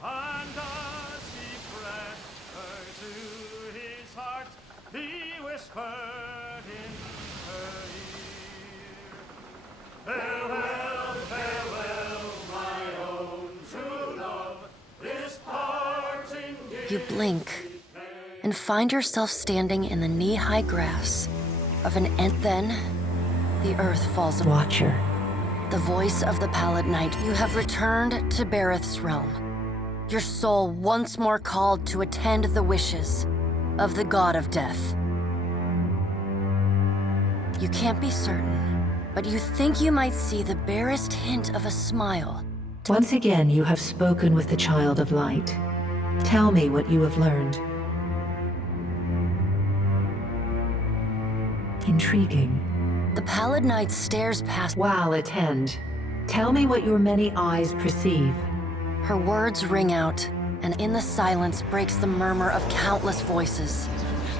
And as he pressed her to his heart, he whispered in her ear, "Farewell, farewell, my own true love, this parting gift." You blink and find yourself standing in the knee-high grass of an ant. Then, the earth falls. Watcher. The voice of the Pallid Knight. You have returned to Bareth's realm. Your soul once more called to attend the wishes of the god of death. You can't be certain, but you think you might see the barest hint of a smile. Once again, you have spoken with the Child of Light. Tell me what you have learned. Intriguing. The Pallid Knight stares past. While attend. Tell me what your many eyes perceive. Her words ring out, and in the silence breaks the murmur of countless voices.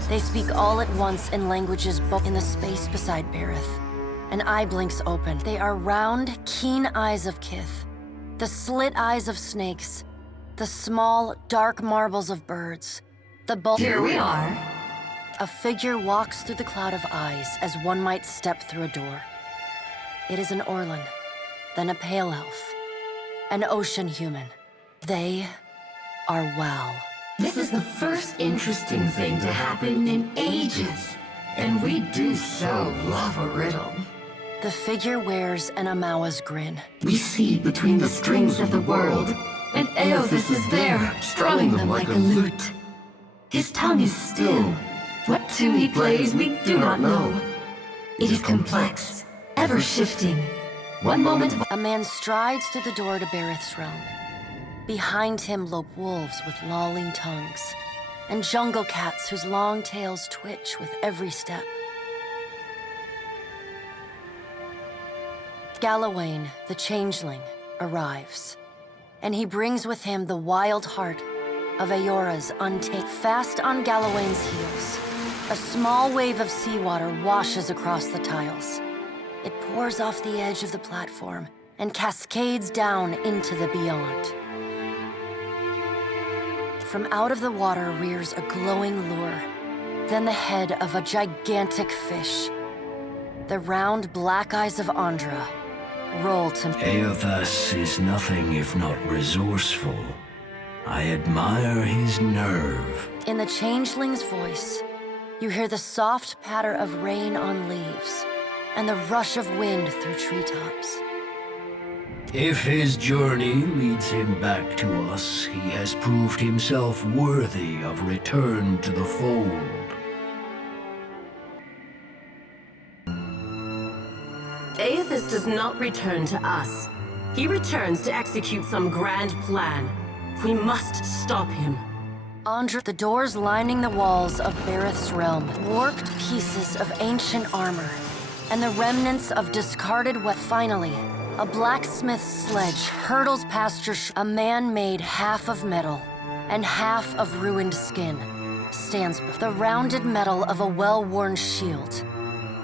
They speak all at once in languages both in the space beside Bareth. An eye blinks open. They are round, keen eyes of Kith. The slit eyes of snakes. The small, dark marbles of birds. The bulk. Here we are. A figure walks through the cloud of eyes as one might step through a door. It is an Orlan, then a pale elf, an ocean human. They are Wow. This is the first interesting thing to happen in ages. And we do so love a riddle. The figure wears an Amawa's grin. We see between the strings of the world, and Aothis is there, strumming them like a lute. His tongue is still. What tune he plays, we do not know. It is complex, ever-shifting. One moment of... A man strides through the door to Bareth's realm. Behind him lope wolves with lolling tongues, and jungle cats whose long tails twitch with every step. Galawain, the changeling, arrives, and he brings with him the wild heart of Eora's untamed. Fast on Galawain's heels, a small wave of seawater washes across the tiles. It pours off the edge of the platform and cascades down into the beyond. From out of the water rears a glowing lure, then the head of a gigantic fish. The round black eyes of Andra roll to... Aothis is nothing if not resourceful. I admire his nerve. In the changeling's voice, you hear the soft patter of rain on leaves and the rush of wind through treetops. If his journey leads him back to us, he has proved himself worthy of return to the fold. Aothis does not return to us. He returns to execute some grand plan. We must stop him. Andra, the doors lining the walls of Bareth's realm, warped pieces of ancient armor, and the remnants of discarded finally, a blacksmith's sledge hurtles past a man made half of metal and half of ruined skin stands. The rounded metal of a well-worn shield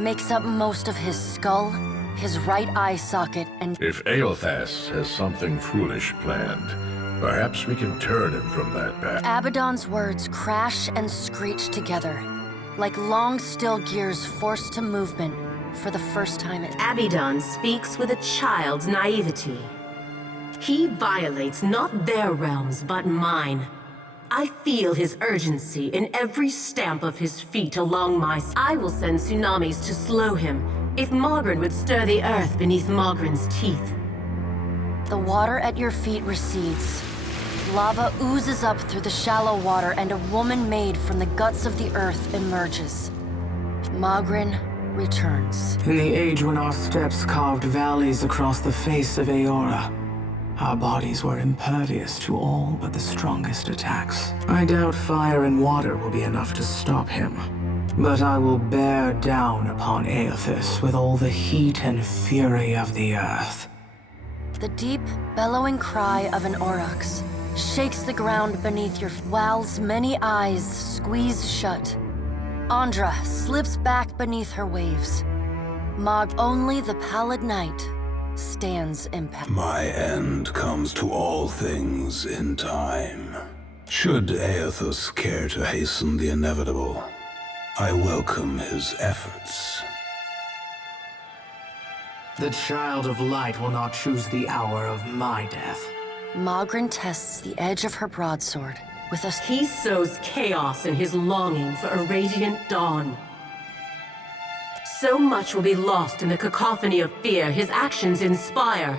makes up most of his skull, his right eye socket, and... If Aothis has something foolish planned, perhaps we can turn him from that path. Abaddon's words crash and screech together, like long still gears forced to movement for the first time. Abaddon speaks with a child's naivety. He violates not their realms, but mine. I feel his urgency in every stamp of his feet along my... I will send tsunamis to slow him, if Mogren would stir the earth beneath Mogren's teeth. The water at your feet recedes. Lava oozes up through the shallow water, and a woman made from the guts of the earth emerges. Mogren returns. In the age when our steps carved valleys across the face of Eora, our bodies were impervious to all but the strongest attacks. I doubt fire and water will be enough to stop him. But I will bear down upon Aothis with all the heat and fury of the earth. The deep, bellowing cry of an aurochs shakes the ground beneath your Wow's many eyes squeeze shut. Andra slips back beneath her waves. Only the Pallid Knight stands impact. My end comes to all things in time. Should Aethys care to hasten the inevitable, I welcome his efforts. The Child of Light will not choose the hour of my death. Magrin tests the edge of her broadsword with a... He sows chaos in his longing for a radiant dawn. So much will be lost in the cacophony of fear his actions inspire.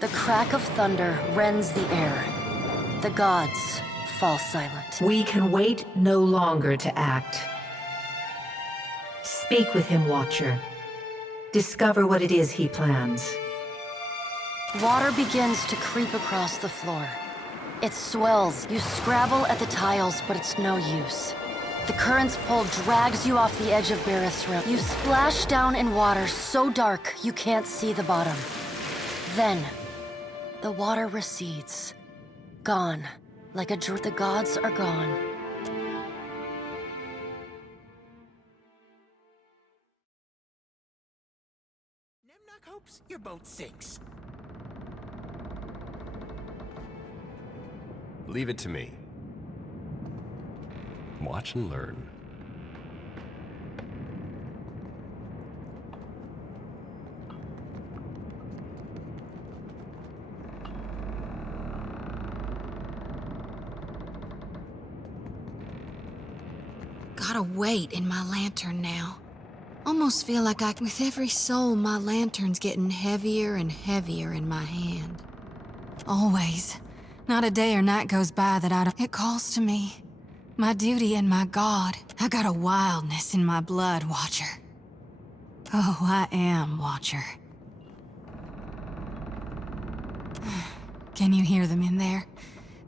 The crack of thunder rends the air. The gods fall silent. We can wait no longer to act. Speak with him, Watcher. Discover what it is he plans. Water begins to creep across the floor. It swells. You scrabble at the tiles, but it's no use. The current's pull drags you off the edge of Bareth's Rim. You splash down in water so dark you can't see the bottom. Then, the water recedes. Gone. Like a the gods are gone. Nemnock hopes you're both 6. Leave it to me. Watch and learn. Got a weight in my lantern now. Almost feel like with every soul, my lantern's getting heavier and heavier in my hand. Always. Not a day or night goes by that I don't... It calls to me. My duty and my God. I got a wildness in my blood, Watcher. Oh, I am, Watcher. Can you hear them in there?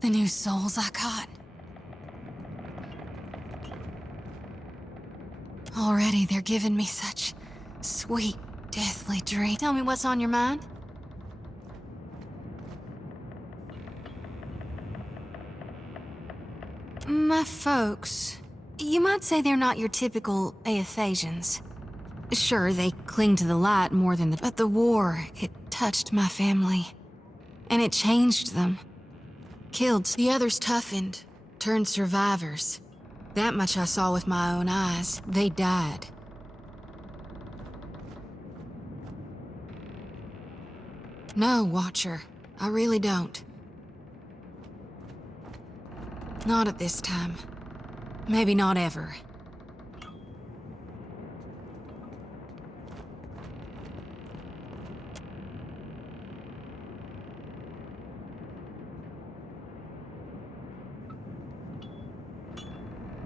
The new souls I caught? Already they're giving me such sweet, deathly dreams. Tell me what's on your mind? My folks, you might say they're not your typical Aethasians. Sure, they cling to the light more than but the war, it touched my family. And it changed them. Killed. The others toughened, turned survivors. That much I saw with my own eyes. They died. No, Watcher. I really don't. Not at this time. Maybe not ever.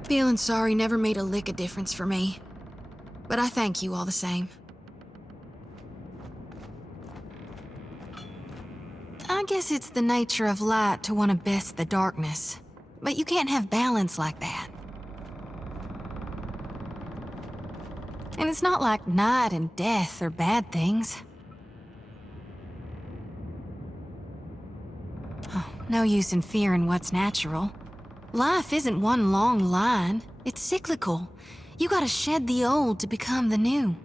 Feeling sorry never made a lick of difference for me. But I thank you all the same. I guess it's the nature of light to want to best the darkness. But you can't have balance like that. And it's not like night and death are bad things. Oh, no use in fearing what's natural. Life isn't one long line. It's cyclical. You gotta shed the old to become the new.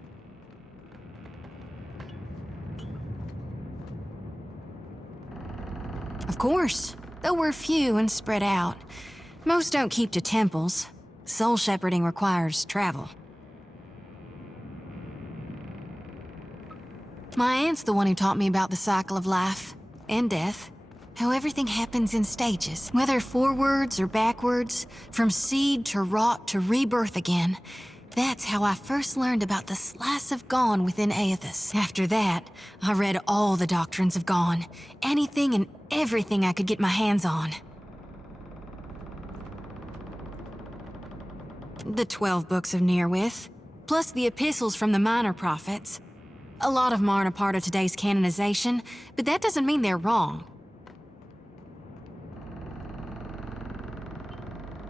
Of course, though we're few and spread out. Most don't keep to temples. Soul shepherding requires travel. My aunt's the one who taught me about the cycle of life and death. How everything happens in stages, whether forwards or backwards, from seed to rot to rebirth again. That's how I first learned about the slice of Gone within Aethys. After that, I read all the doctrines of Gone, anything and everything I could get my hands on. The 12 books of Nearwith, plus the epistles from the minor prophets. A lot of them aren't a part of today's canonization, but that doesn't mean they're wrong.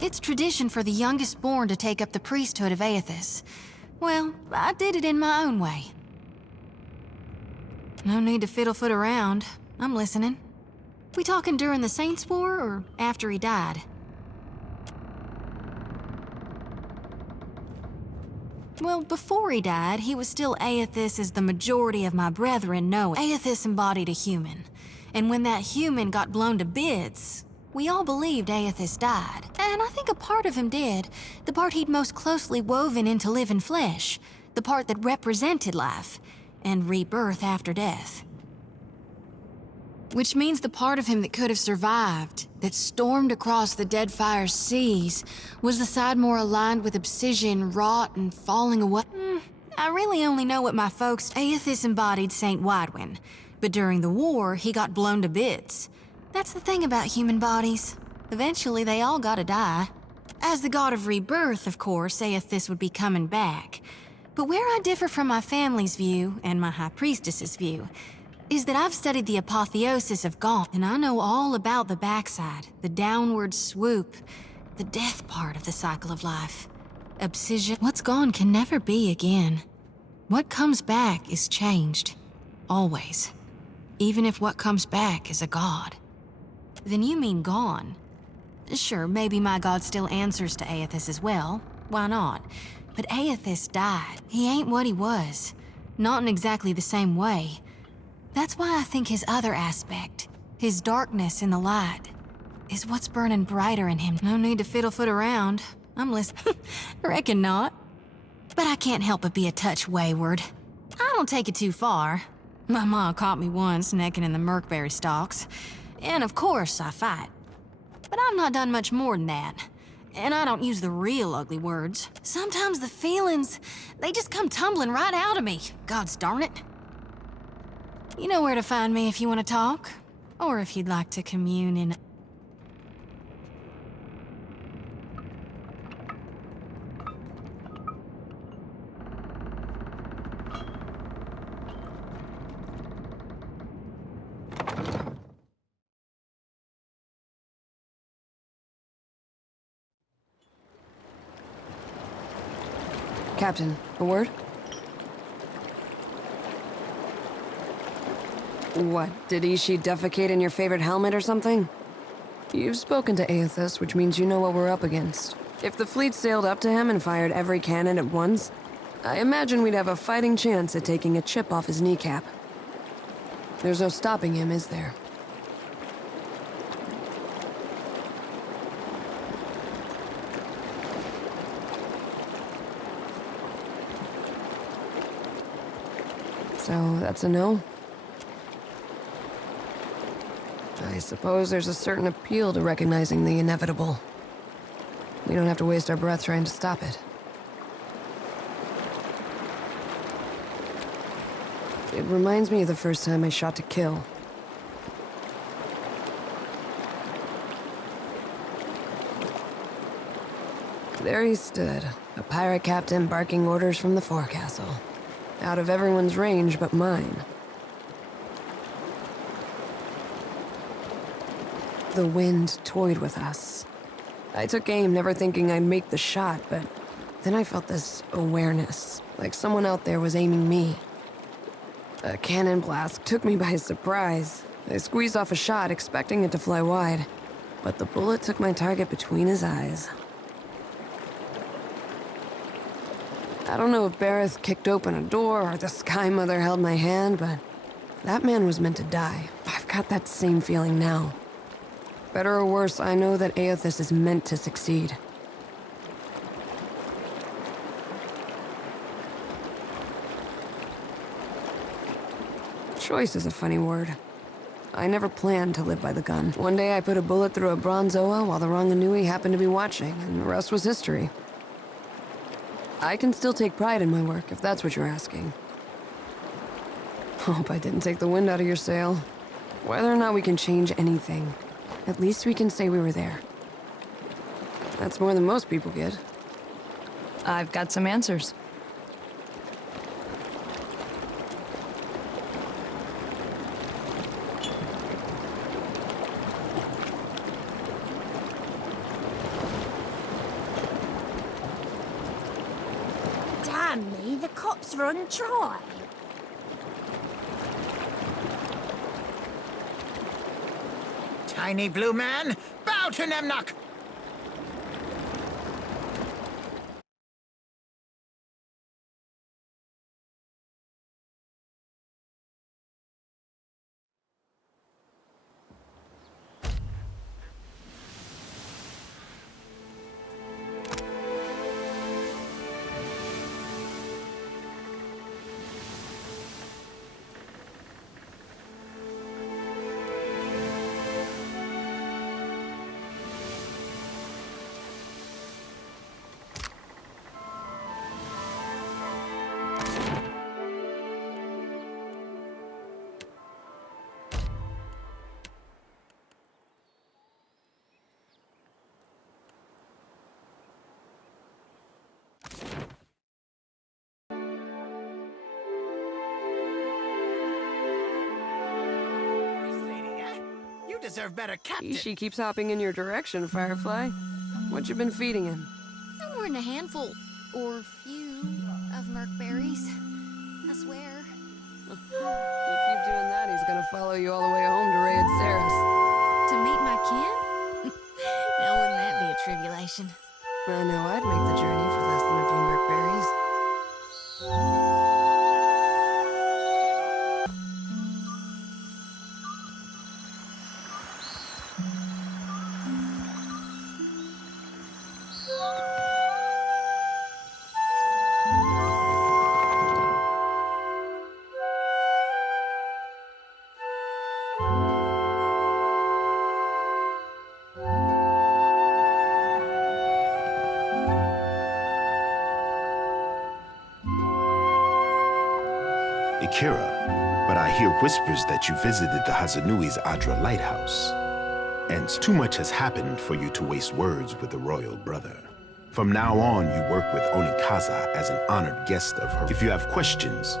It's tradition for the youngest born to take up the priesthood of Aethys. Well, I did it in my own way. No need to fiddle-foot around. I'm listening. We talking during the Saints' War or after he died? Well, before he died, he was still Aethys as the majority of my brethren know. Aethys embodied a human. And when that human got blown to bits, we all believed Aethys died. And I think a part of him did. The part he'd most closely woven into living flesh. The part that represented life. And rebirth after death. Which means the part of him that could have survived, that stormed across the Deadfire seas, was the side more aligned with obsidian, rot, and falling away. I really only know what my folks... Aethys embodied Saint Widwin, but during the war, he got blown to bits. That's the thing about human bodies. Eventually, they all gotta die. As the god of rebirth, of course, Aethys would be coming back. But where I differ from my family's view, and my High Priestess's view, is that I've studied the apotheosis of God, and I know all about the backside, the downward swoop, the death part of the cycle of life. Obsidian. What's gone can never be again. What comes back is changed. Always. Even if what comes back is a god. Then you mean gone. Sure, maybe my god still answers to Aethys as well. Why not? But Aethys died. He ain't what he was. Not in exactly the same way. That's why I think his other aspect, his darkness in the light, is what's burning brighter in him. No need to fiddle-foot around. I'm listening. Reckon not. But I can't help but be a touch wayward. I don't take it too far. My ma caught me once necking in the Merkberry stalks. And of course I fight. But I've not done much more than that. And I don't use the real ugly words. Sometimes the feelings, they just come tumbling right out of me. Gods darn it. You know where to find me if you want to talk, or if you'd like to commune in... Captain, a word? What, did Ishi defecate in your favorite helmet or something? You've spoken to Aethys, which means you know what we're up against. If the fleet sailed up to him and fired every cannon at once, I imagine we'd have a fighting chance at taking a chip off his kneecap. There's no stopping him, is there? So, that's a no? I suppose there's a certain appeal to recognizing the inevitable. We don't have to waste our breath trying to stop it. It reminds me of the first time I shot to kill. There he stood, a pirate captain barking orders from the forecastle. Out of everyone's range but mine. The wind toyed with us. I took aim, never thinking I'd make the shot, but then I felt this awareness, like someone out there was aiming me. A cannon blast took me by surprise. I squeezed off a shot, expecting it to fly wide, but the bullet took my target between his eyes. I don't know if Bareth kicked open a door or the Sky Mother held my hand, but that man was meant to die. I've got that same feeling now. Better or worse, I know that Aethys is meant to succeed. Choice is a funny word. I never planned to live by the gun. One day I put a bullet through a Bronzoa while the Ranganui happened to be watching, and the rest was history. I can still take pride in my work, if that's what you're asking. Hope I didn't take the wind out of your sail. Whether or not we can change anything, at least we can say we were there. That's more than most people get. I've got some answers. Damn me, the cops run dry. Tiny blue man, bow to Nemnok! deserve better, Captain. She keeps hopping in your direction, Firefly. What you been feeding him? No more than a handful, or few, of merkberries. I swear. You keep doing that, he's gonna follow you all the way home to raid Saris. To meet my kin? Now wouldn't that be a tribulation? I know I'd make the journey for less than a few merkberries. Akira, but I hear whispers that you visited the Hazanui's Adra lighthouse. And too much has happened for you to waste words with the royal brother. From now on, you work with Onikaza as an honored guest of her. If you have questions,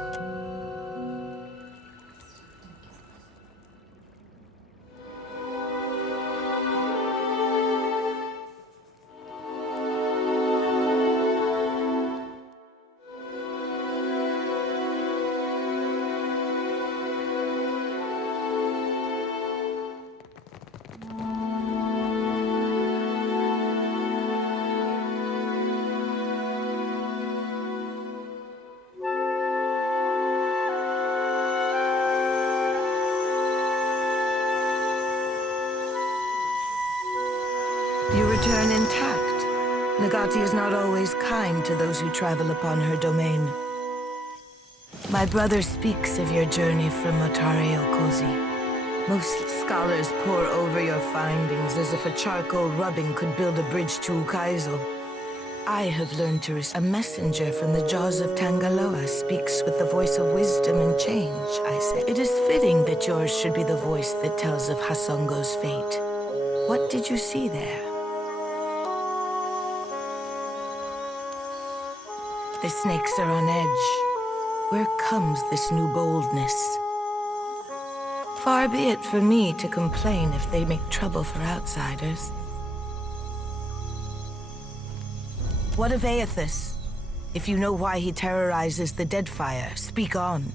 You return intact. Nagati is not always kind to those who travel upon her domain. My brother speaks of your journey from Otari Okozi. Most scholars pore over your findings as if a charcoal rubbing could build a bridge to Ukaizo. I have learned to a messenger from the jaws of Tangaloa speaks with the voice of wisdom and change, I say. It is fitting that yours should be the voice that tells of Hasongo's fate. What did you see there? The snakes are on edge. Where comes this new boldness? Far be it for me to complain if they make trouble for outsiders. What of Aethys? If you know why he terrorizes the Deadfire, speak on.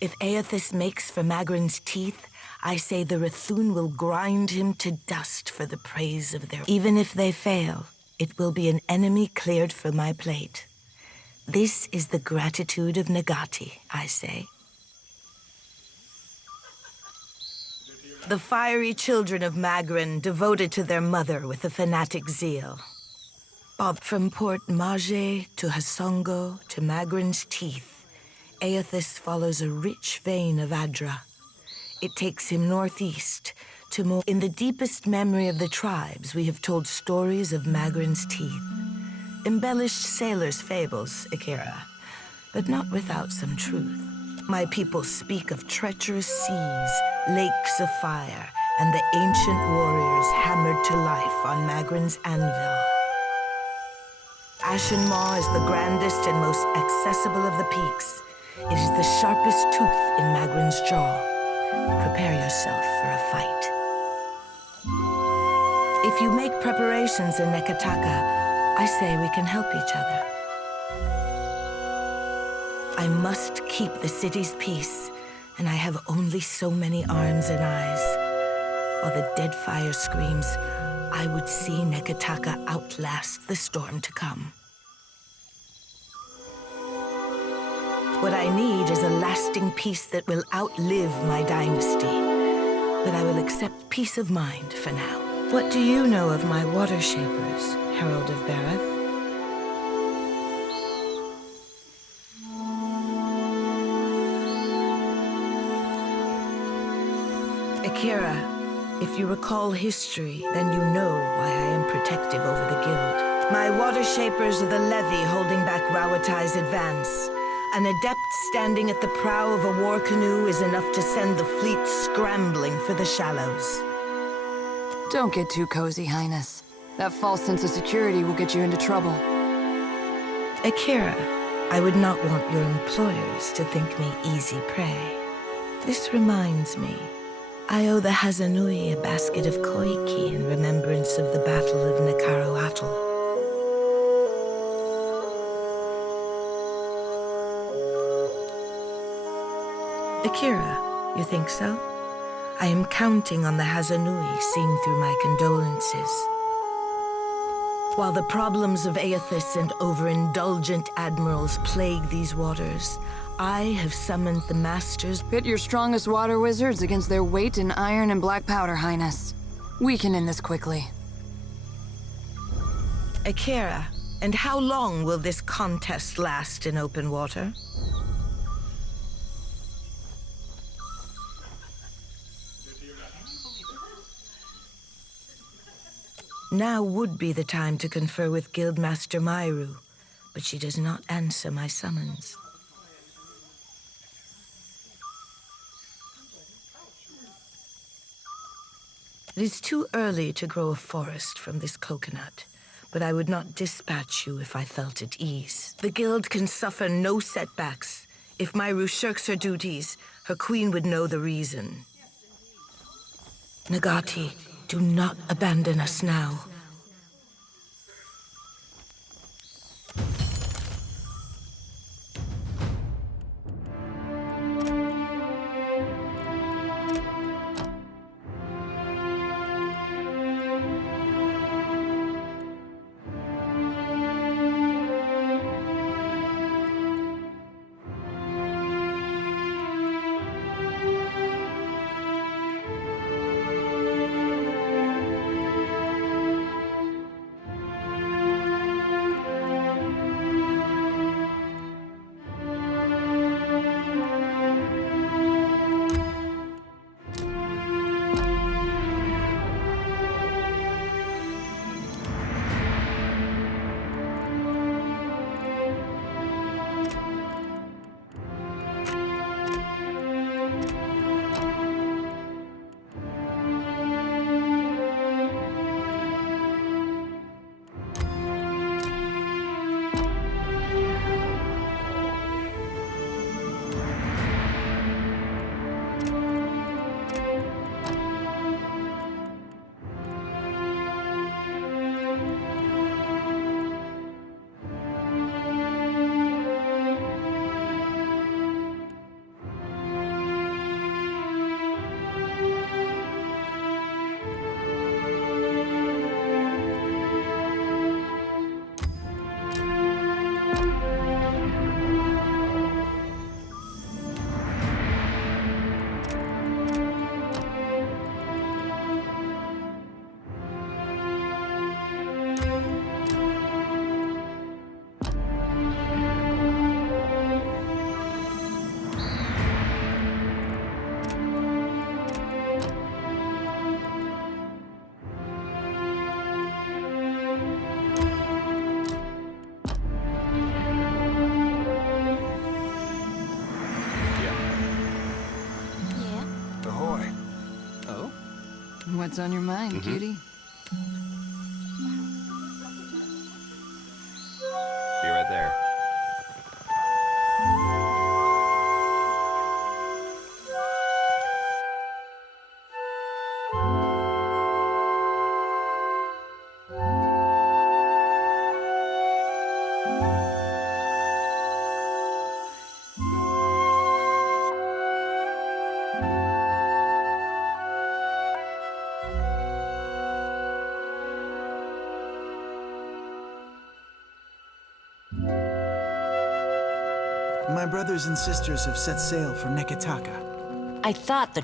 If Aethys makes for Magrin's teeth, I say the Rathun will grind him to dust for the praise of their... Even if they fail, it will be an enemy cleared from my plate. This is the gratitude of Nagati, I say. The fiery children of Magrin devoted to their mother with a fanatic zeal. From Port Mage to Hasongo to Magrin's teeth, Aethys follows a rich vein of Adra. It takes him northeast to more... In the deepest memory of the tribes, we have told stories of Magrin's teeth. Embellished sailors' fables, Akira, but not without some truth. My people speak of treacherous seas, lakes of fire, and the ancient warriors hammered to life on Magrin's anvil. Ashen Maw is the grandest and most accessible of the peaks. It is the sharpest tooth in Magrin's jaw. Prepare yourself for a fight. If you make preparations in Nekataka, I say we can help each other. I must keep the city's peace, and I have only so many arms and eyes. While the Deadfire screams, I would see Nekataka outlast the storm to come. What I need is a lasting peace that will outlive my dynasty. But I will accept peace of mind for now. What do you know of my water shapers, Herald of Bereth? Akira, if you recall history, then you know why I am protective over the guild. My water shapers are the levy holding back Rawatai's advance. An adept standing at the prow of a war canoe is enough to send the fleet scrambling for the shallows. Don't get too cozy, Highness. That false sense of security will get you into trouble. Akira, I would not want your employers to think me easy prey. This reminds me. I owe the Hazanui a basket of koiki in remembrance of the Battle of Nakaro Atoll. Akira, you think so? I am counting on the Hazanui seeing through my condolences. While the problems of Aethys and overindulgent admirals plague these waters, I have summoned the masters. Pit your strongest water wizards against their weight in iron and black powder, Highness. We can end this quickly. Akira, and how long will this contest last in open water? Now would be the time to confer with Guildmaster Myru, but she does not answer my summons. It is too early to grow a forest from this coconut, but I would not dispatch you if I felt at ease. The Guild can suffer no setbacks. If Myru shirks her duties, her queen would know the reason. Nagati, do not abandon us now. What's on your mind, cutie? Be right there. My brothers and sisters have set sail for Neketaka. I thought the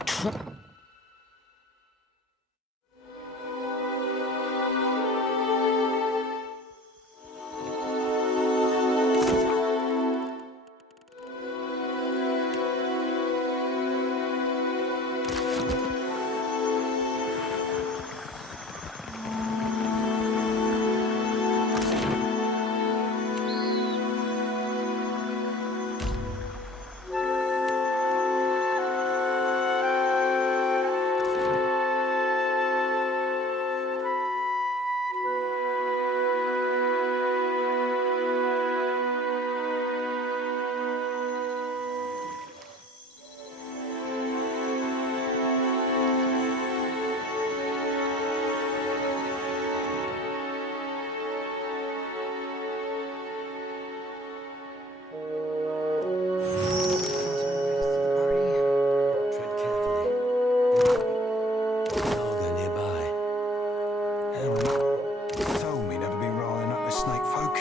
Told me never be riling up the snake folk.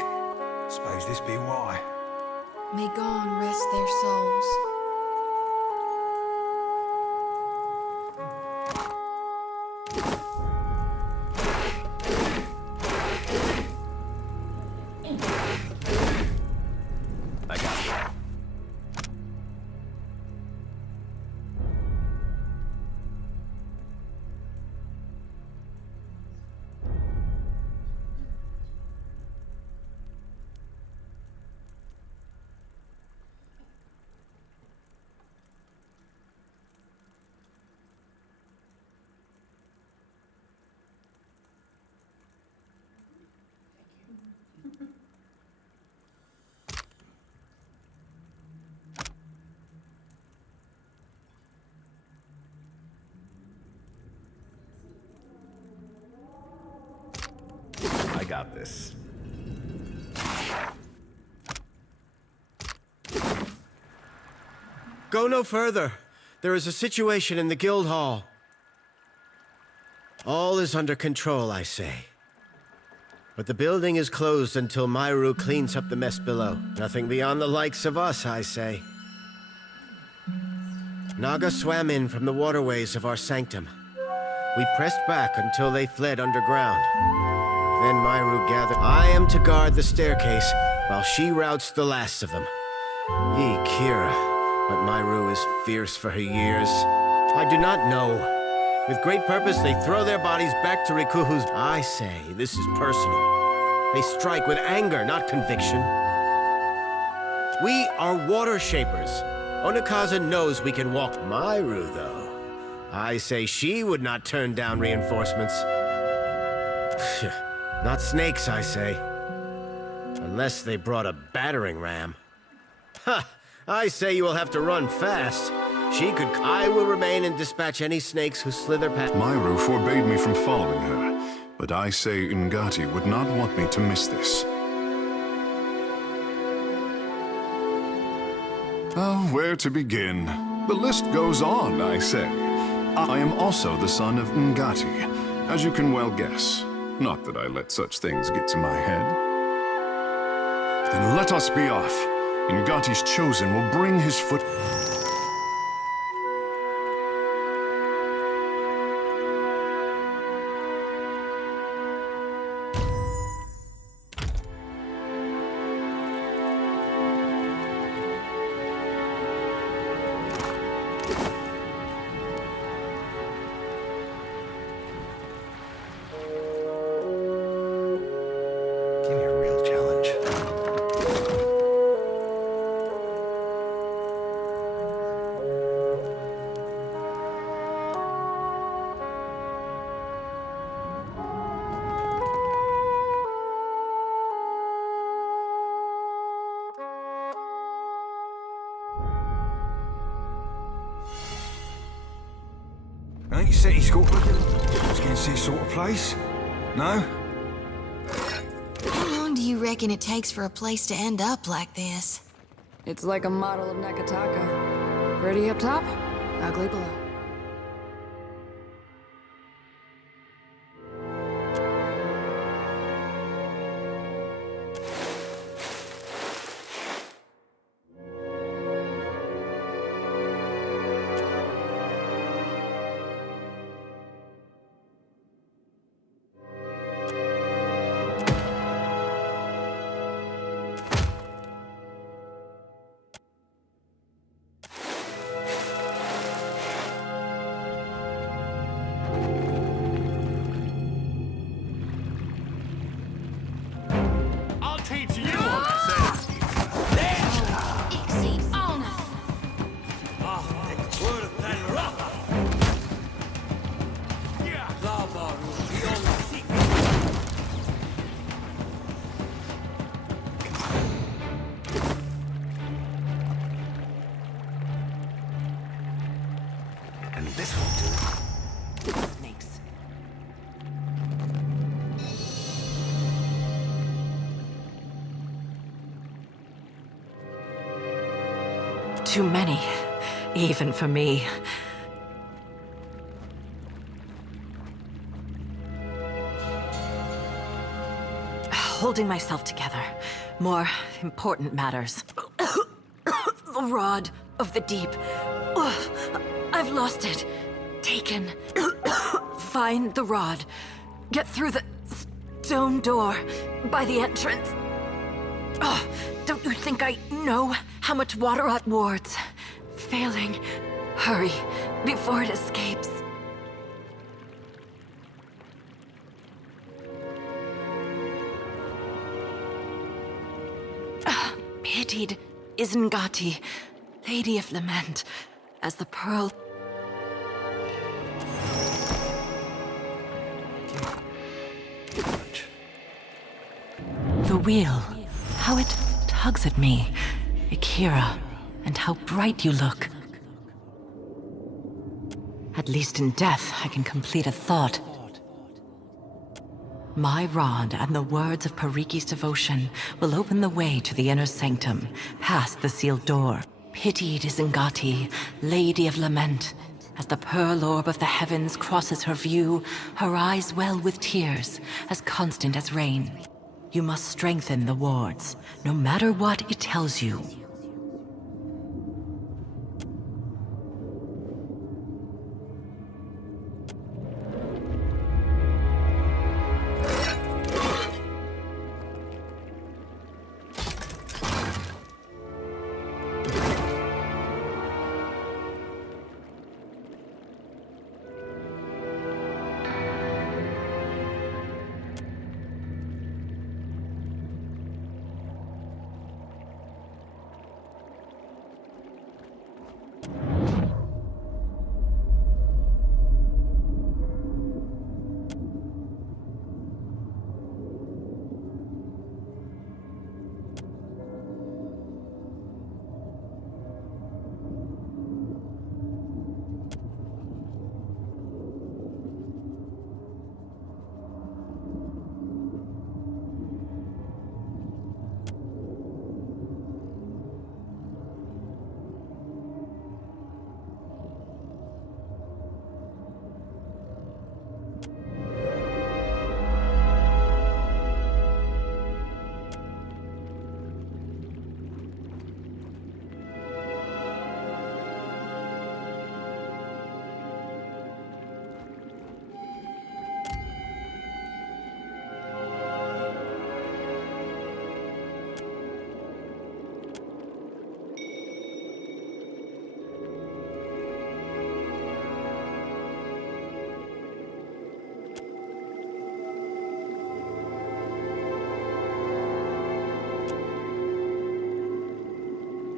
Suppose this be why. May God rest their souls. I got it. I got this. Go no further. There is a situation in the guild hall. All is under control, I say. But the building is closed until Myru cleans up the mess below. Nothing beyond the likes of us, I say. Naga swam in from the waterways of our sanctum. We pressed back until they fled underground. Then Myru gathered. I am to guard the staircase while she routs the last of them. Ye Kira, but Myru is fierce for her years. I do not know. With great purpose, they throw their bodies back to Rikuhu's. I say, this is personal. They strike with anger, not conviction. We are water shapers. Onikaza knows we can walk. Myru, though, I say she would not turn down reinforcements. Not snakes, I say. Unless they brought a battering ram. Ha! I say you will have to run fast. She could. I will remain and dispatch any snakes who slither past. Myru forbade me from following her, but I say Ngati would not want me to miss this. Oh, where to begin? The list goes on, I say. I am also the son of Ngati, as you can well guess. Not that I let such things get to my head. Then let us be off. Ngati's chosen will bring his foot... Ain't you set he's got this sort of place? No? How long do you reckon it takes for a place to end up like this? It's like a model of Nekataka. Pretty up top, ugly below. And this will do. Snakes. Too many, even for me. holding myself together. More important matters. The rod of the deep. I've lost it. Taken. Find the rod. Get through the stone door by the entrance. Don't you think I know how much water at wards? Failing. Hurry, before it escapes. Pitied is Ngati, Lady of Lament, as the pearl... The wheel, how it tugs at me. Akira, and how bright you look. At least in death, I can complete a thought. My rod and the words of Pariki's devotion will open the way to the inner sanctum, past the sealed door. Pitied is Ngati, Lady of Lament. As the pearl orb of the heavens crosses her view, her eyes well with tears, as constant as rain. You must strengthen the wards, no matter what it tells you.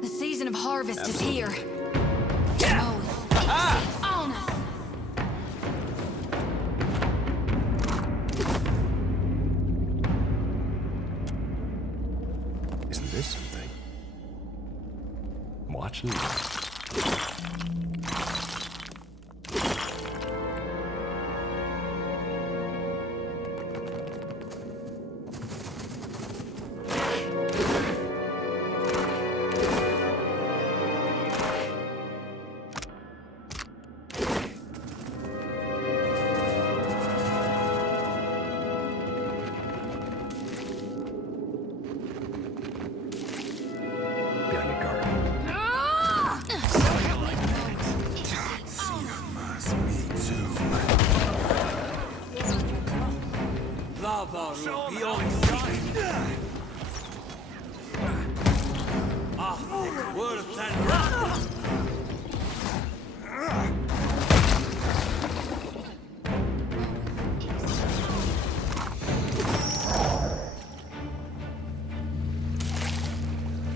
The season of harvest is here. Isn't this something? Watch and learn.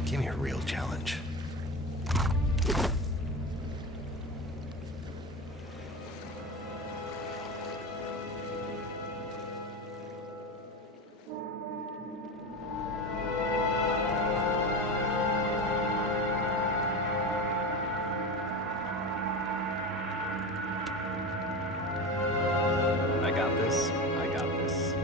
Give me a real challenge. I got this. I got this.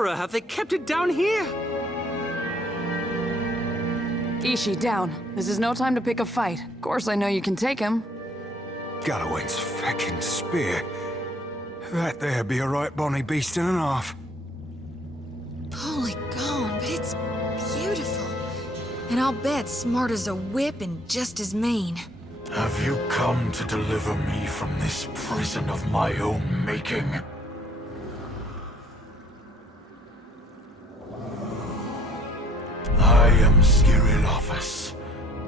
Aurora have they kept it down here? Ishi, down. This is no time to pick a fight. Of course I know you can take him. Galloway's feckin' spear. That there be a right bonny beast and a half. Holy gone, but it's beautiful. And I'll bet smart as a whip and just as mean. Have you come to deliver me from this prison of my own making? I am Skirilophus,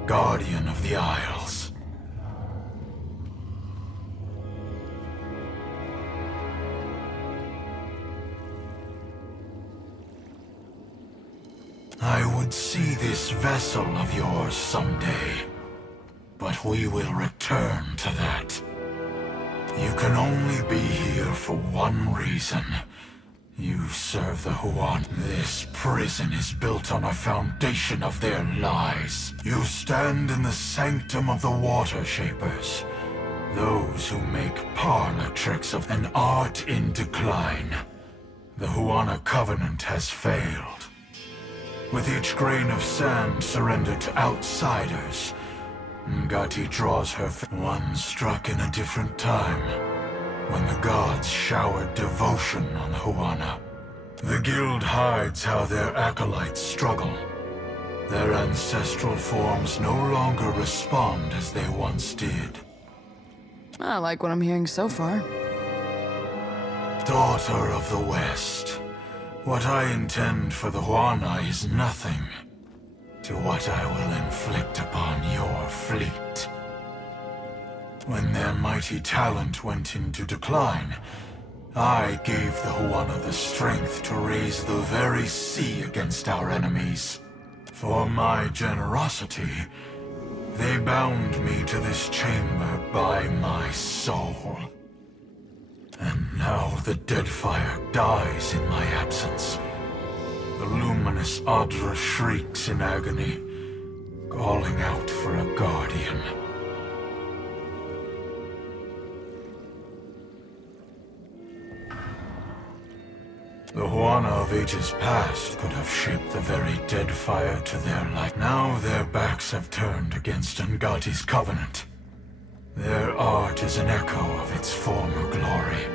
Guardian of the Isles. I would see this vessel of yours someday, but we will return to that. You can only be here for one reason. You serve the Huan. This prison is built on a foundation of their lies. You stand in the sanctum of the Water Shapers, those who make parlor tricks of an art in decline. The Huana Covenant has failed. With each grain of sand surrendered to outsiders, Ngati draws her one struck in a different time, when the gods showered devotion on Huana. The guild hides how their acolytes struggle. Their ancestral forms no longer respond as they once did. I like what I'm hearing so far. Daughter of the West, what I intend for the Huana is nothing to what I will inflict upon your fleet. When their mighty talent went into decline, I gave the Huana the strength to raise the very sea against our enemies. For my generosity, they bound me to this chamber by my soul. And now the Deadfire dies in my absence. The luminous Adra shrieks in agony, calling out for a guardian. The Huana of ages past could have shaped the very Deadfire to their like. Now their backs have turned against Ngati's covenant. Their art is an echo of its former glory.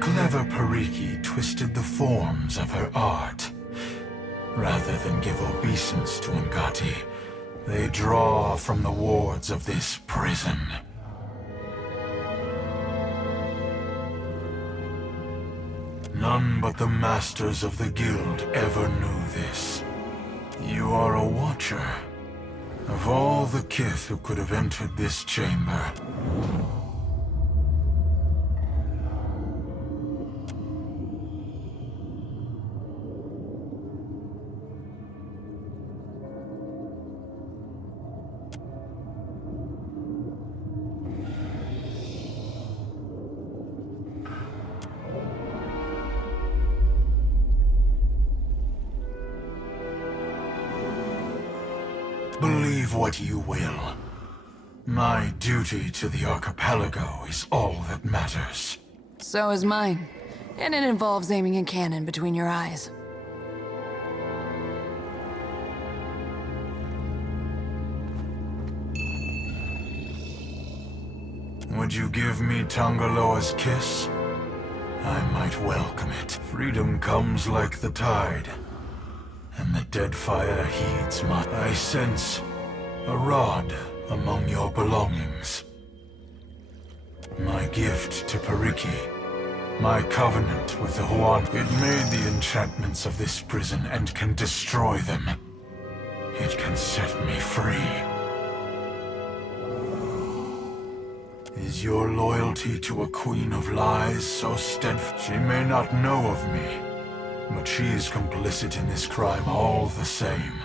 Clever Pariki twisted the forms of her art. Rather than give obeisance to Ngati, they draw from the wards of this prison. None but the masters of the guild ever knew this. You are a watcher. Of all the kith who could have entered this chamber, believe what you will. My duty to the archipelago is all that matters. So is mine. And it involves aiming a cannon between your eyes. Would you give me Tangaloa's kiss? I might welcome it. Freedom comes like the tide, and the Deadfire heeds my... I sense a rod among your belongings. My gift to Pariki, my covenant with the Huan. It made the enchantments of this prison and can destroy them. It can set me free. Is your loyalty to a queen of lies so steadfast? She may not know of me, but she is complicit in this crime all the same.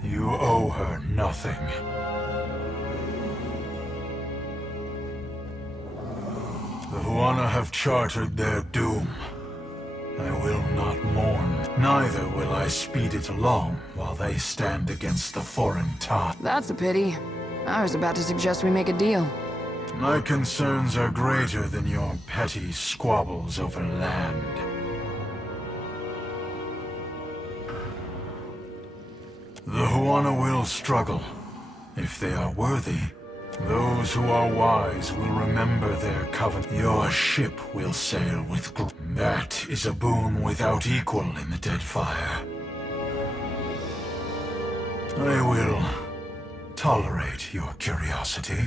You owe her nothing. The Huana have chartered their doom. I will not mourn. Neither will I speed it along while they stand against the foreign tide. That's a pity. I was about to suggest we make a deal. My concerns are greater than your petty squabbles over land. Huana will struggle. If they are worthy, those who are wise will remember their covenant. Your ship will sail with that is a boon without equal in the Deadfire. I will tolerate your curiosity.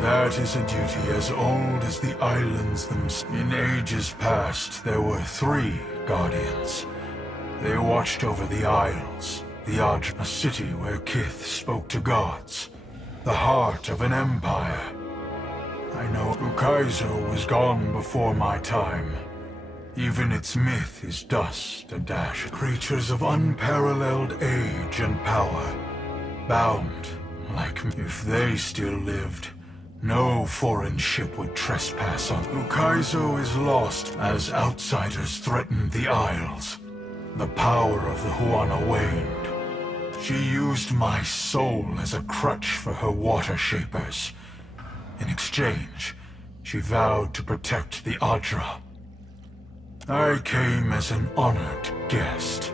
That is a duty as old as the islands themselves. In ages past, there were 3 guardians. They watched over the Isles, the Adra, a city where Kith spoke to gods, the heart of an empire. I know Ukaizo was gone before my time. Even its myth is dust and ash. Creatures of unparalleled age and power, bound like me. If they still lived, no foreign ship would trespass on. Ukaizo is lost as outsiders threatened the Isles. The power of the Huana waned. She used my soul as a crutch for her water shapers. In exchange, she vowed to protect the Adra. I came as an honored guest.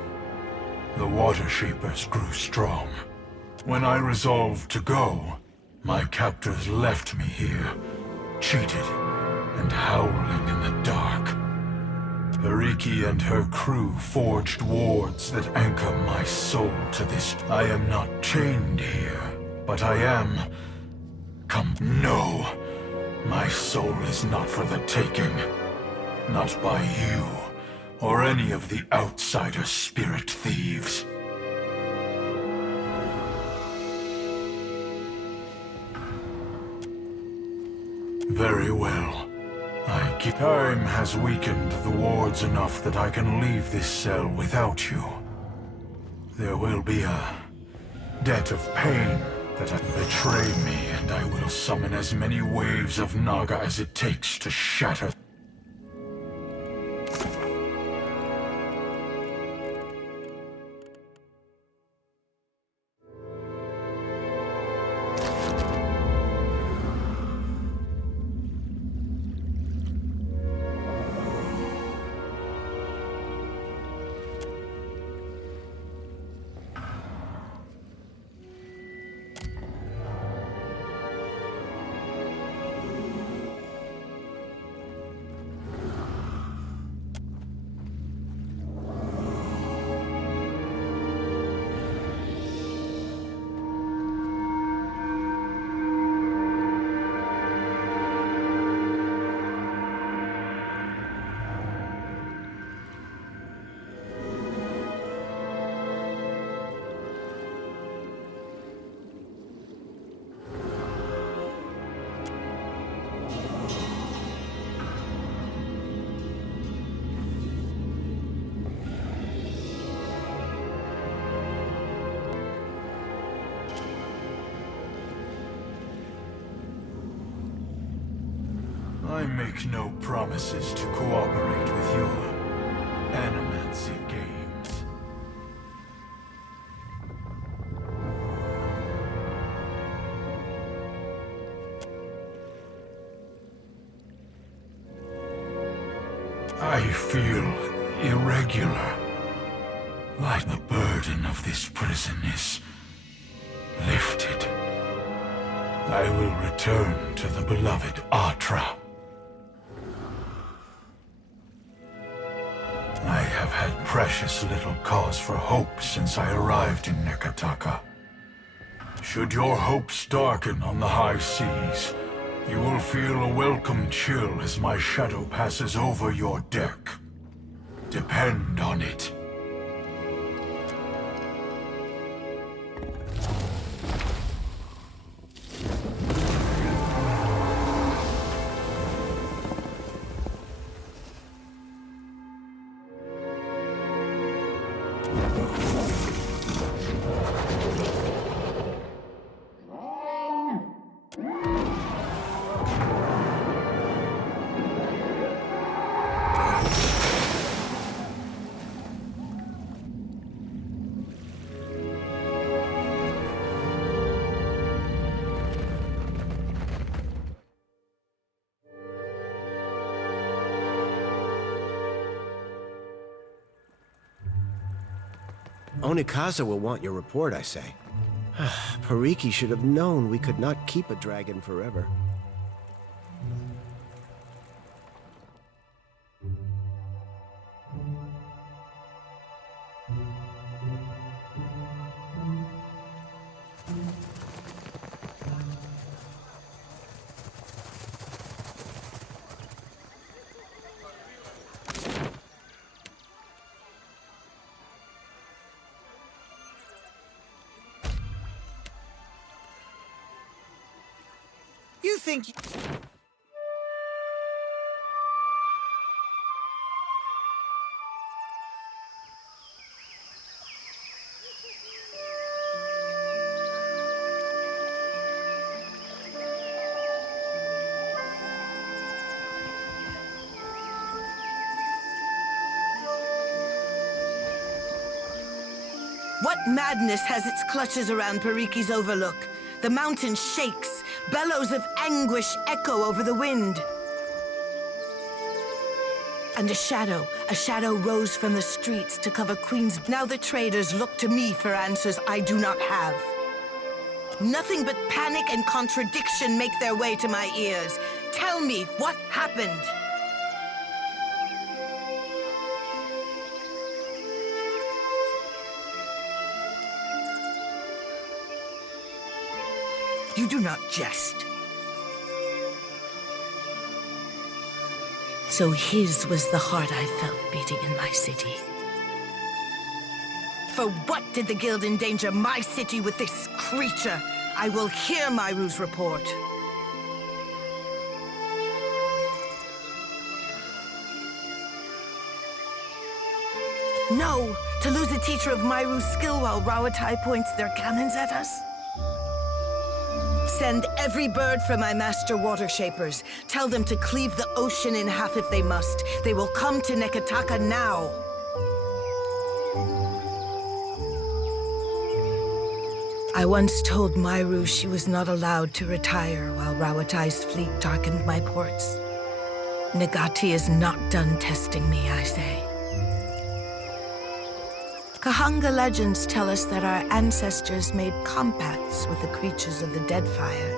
The water shapers grew strong. When I resolved to go, my captors left me here, cheated and howling in the dark. Periki and her crew forged wards that anchor my soul to this. I am not chained here, but I am... No, my soul is not for the taking. Not by you, or any of the outsider spirit thieves. Very well. Time has weakened the wards enough that I can leave this cell without you. There will be a debt of pain that betray me, and I will summon as many waves of Naga as it takes to shatter. I make no promises to cooperate with your animancy games. I feel irregular. Like the burden of this prison is lifted. I will return to the beloved Atra. I have had precious little cause for hope since I arrived in Nekataka. Should your hopes darken on the high seas, you will feel a welcome chill as my shadow passes over your deck. Depend on it. Onikaza will want your report, I say. Pariki should have known we could not keep a dragon forever. You think... What madness has its clutches around Pariki's overlook? The mountain shakes. Bellows of anguish echo over the wind. And a shadow rose from the streets to cover Queen's... Now the traders look to me for answers I do not have. Nothing but panic and contradiction make their way to my ears. Tell me what happened. You do not jest. So his was the heart I felt beating in my city. For what did the guild endanger my city with this creature? I will hear Myru's report. No, to lose a teacher of Myru's skill while Rawatai points their cannons at us? Send every bird from my master water shapers. Tell them to cleave the ocean in half if they must. They will come to Neketaka now. I once told Myru she was not allowed to retire while Rawatai's fleet darkened my ports. Nagati is not done testing me, I say. Kahanga legends tell us that our ancestors made compacts with the creatures of the Deadfire.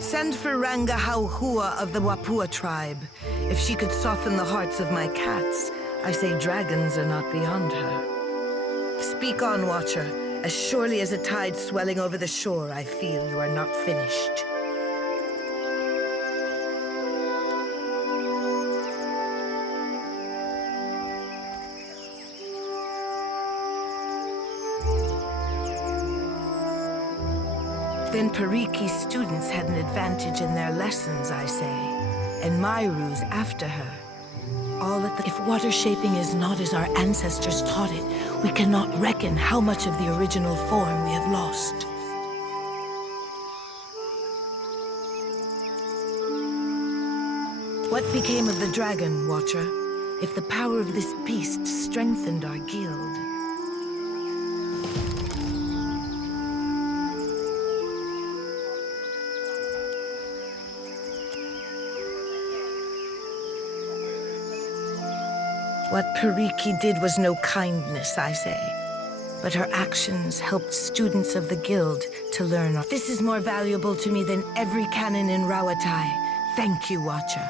Send for Ranga Hauhua of the Wapua tribe. If she could soften the hearts of my cats, I say dragons are not beyond her. Speak on, Watcher. As surely as a tide swelling over the shore, I feel you are not finished. Then Pariki's students had an advantage in their lessons, I say, and Myru's after her. All at the... If water shaping is not as our ancestors taught it, we cannot reckon how much of the original form we have lost. What became of the dragon, Watcher, if the power of this beast strengthened our guild? What Pariki did was no kindness, I say. But her actions helped students of the guild to learn. This is more valuable to me than every cannon in Rawatai. Thank you, Watcher.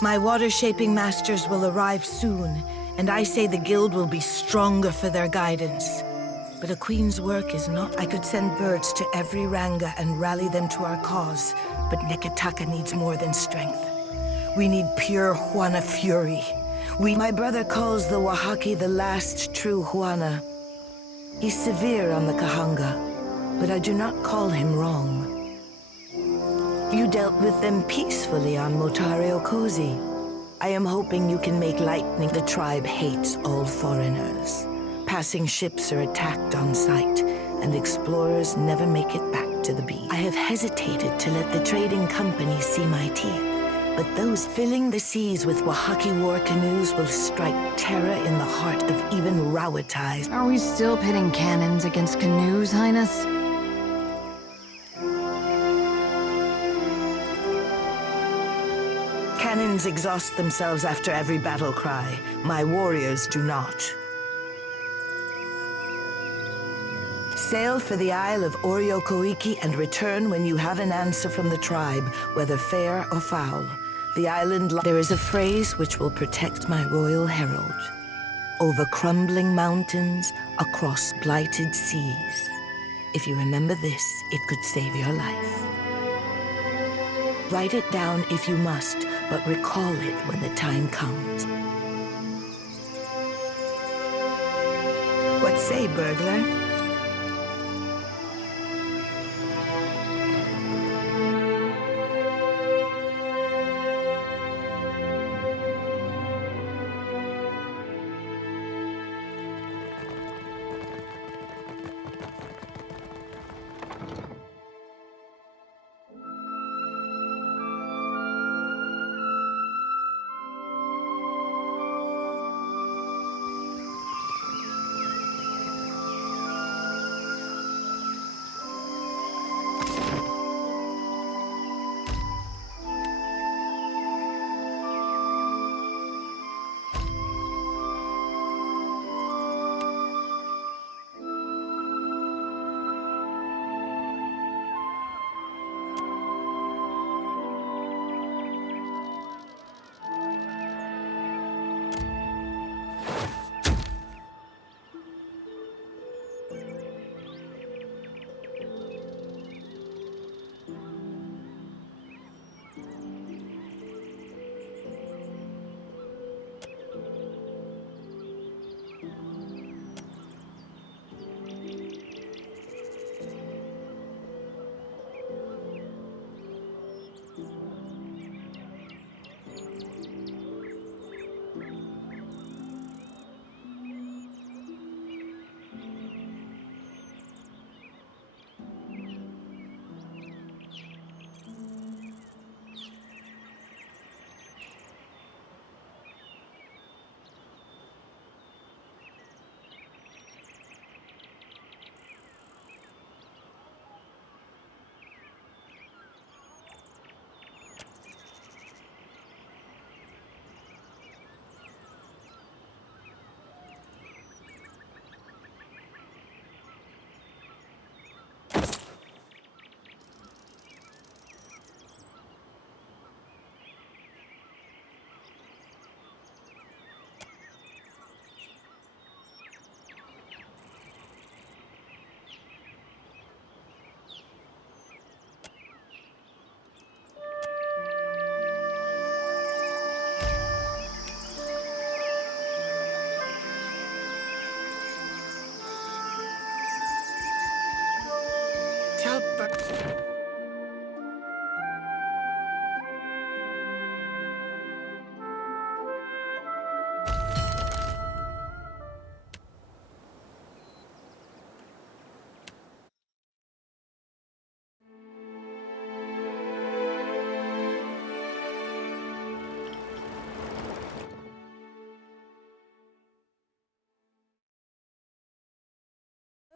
My water-shaping masters will arrive soon, and I say the guild will be stronger for their guidance. But a queen's work is not... I could send birds to every Ranga and rally them to our cause, but Neketaka needs more than strength. We need pure Huana fury. My brother calls the Wahaki the last true Huana. He's severe on the Kahanga, but I do not call him wrong. You dealt with them peacefully on Motare Okozi. I am hoping you can make lightning. The tribe hates all foreigners. Passing ships are attacked on sight, and explorers never make it back to the beach. I have hesitated to let the trading company see my teeth, But those filling the seas with Wahaki war canoes will strike terror in the heart of even Rawatais. Are we still pitting cannons against canoes, Highness? Cannons exhaust themselves after every battle cry. My warriors do not. Sail for the Isle of Oriokoiki and return when you have an answer from the tribe, whether fair or foul. The island... There is a phrase which will protect my royal herald. Over crumbling mountains, across blighted seas. If you remember this, it could save your life. Write it down if you must, but recall it when the time comes. What say, burglar?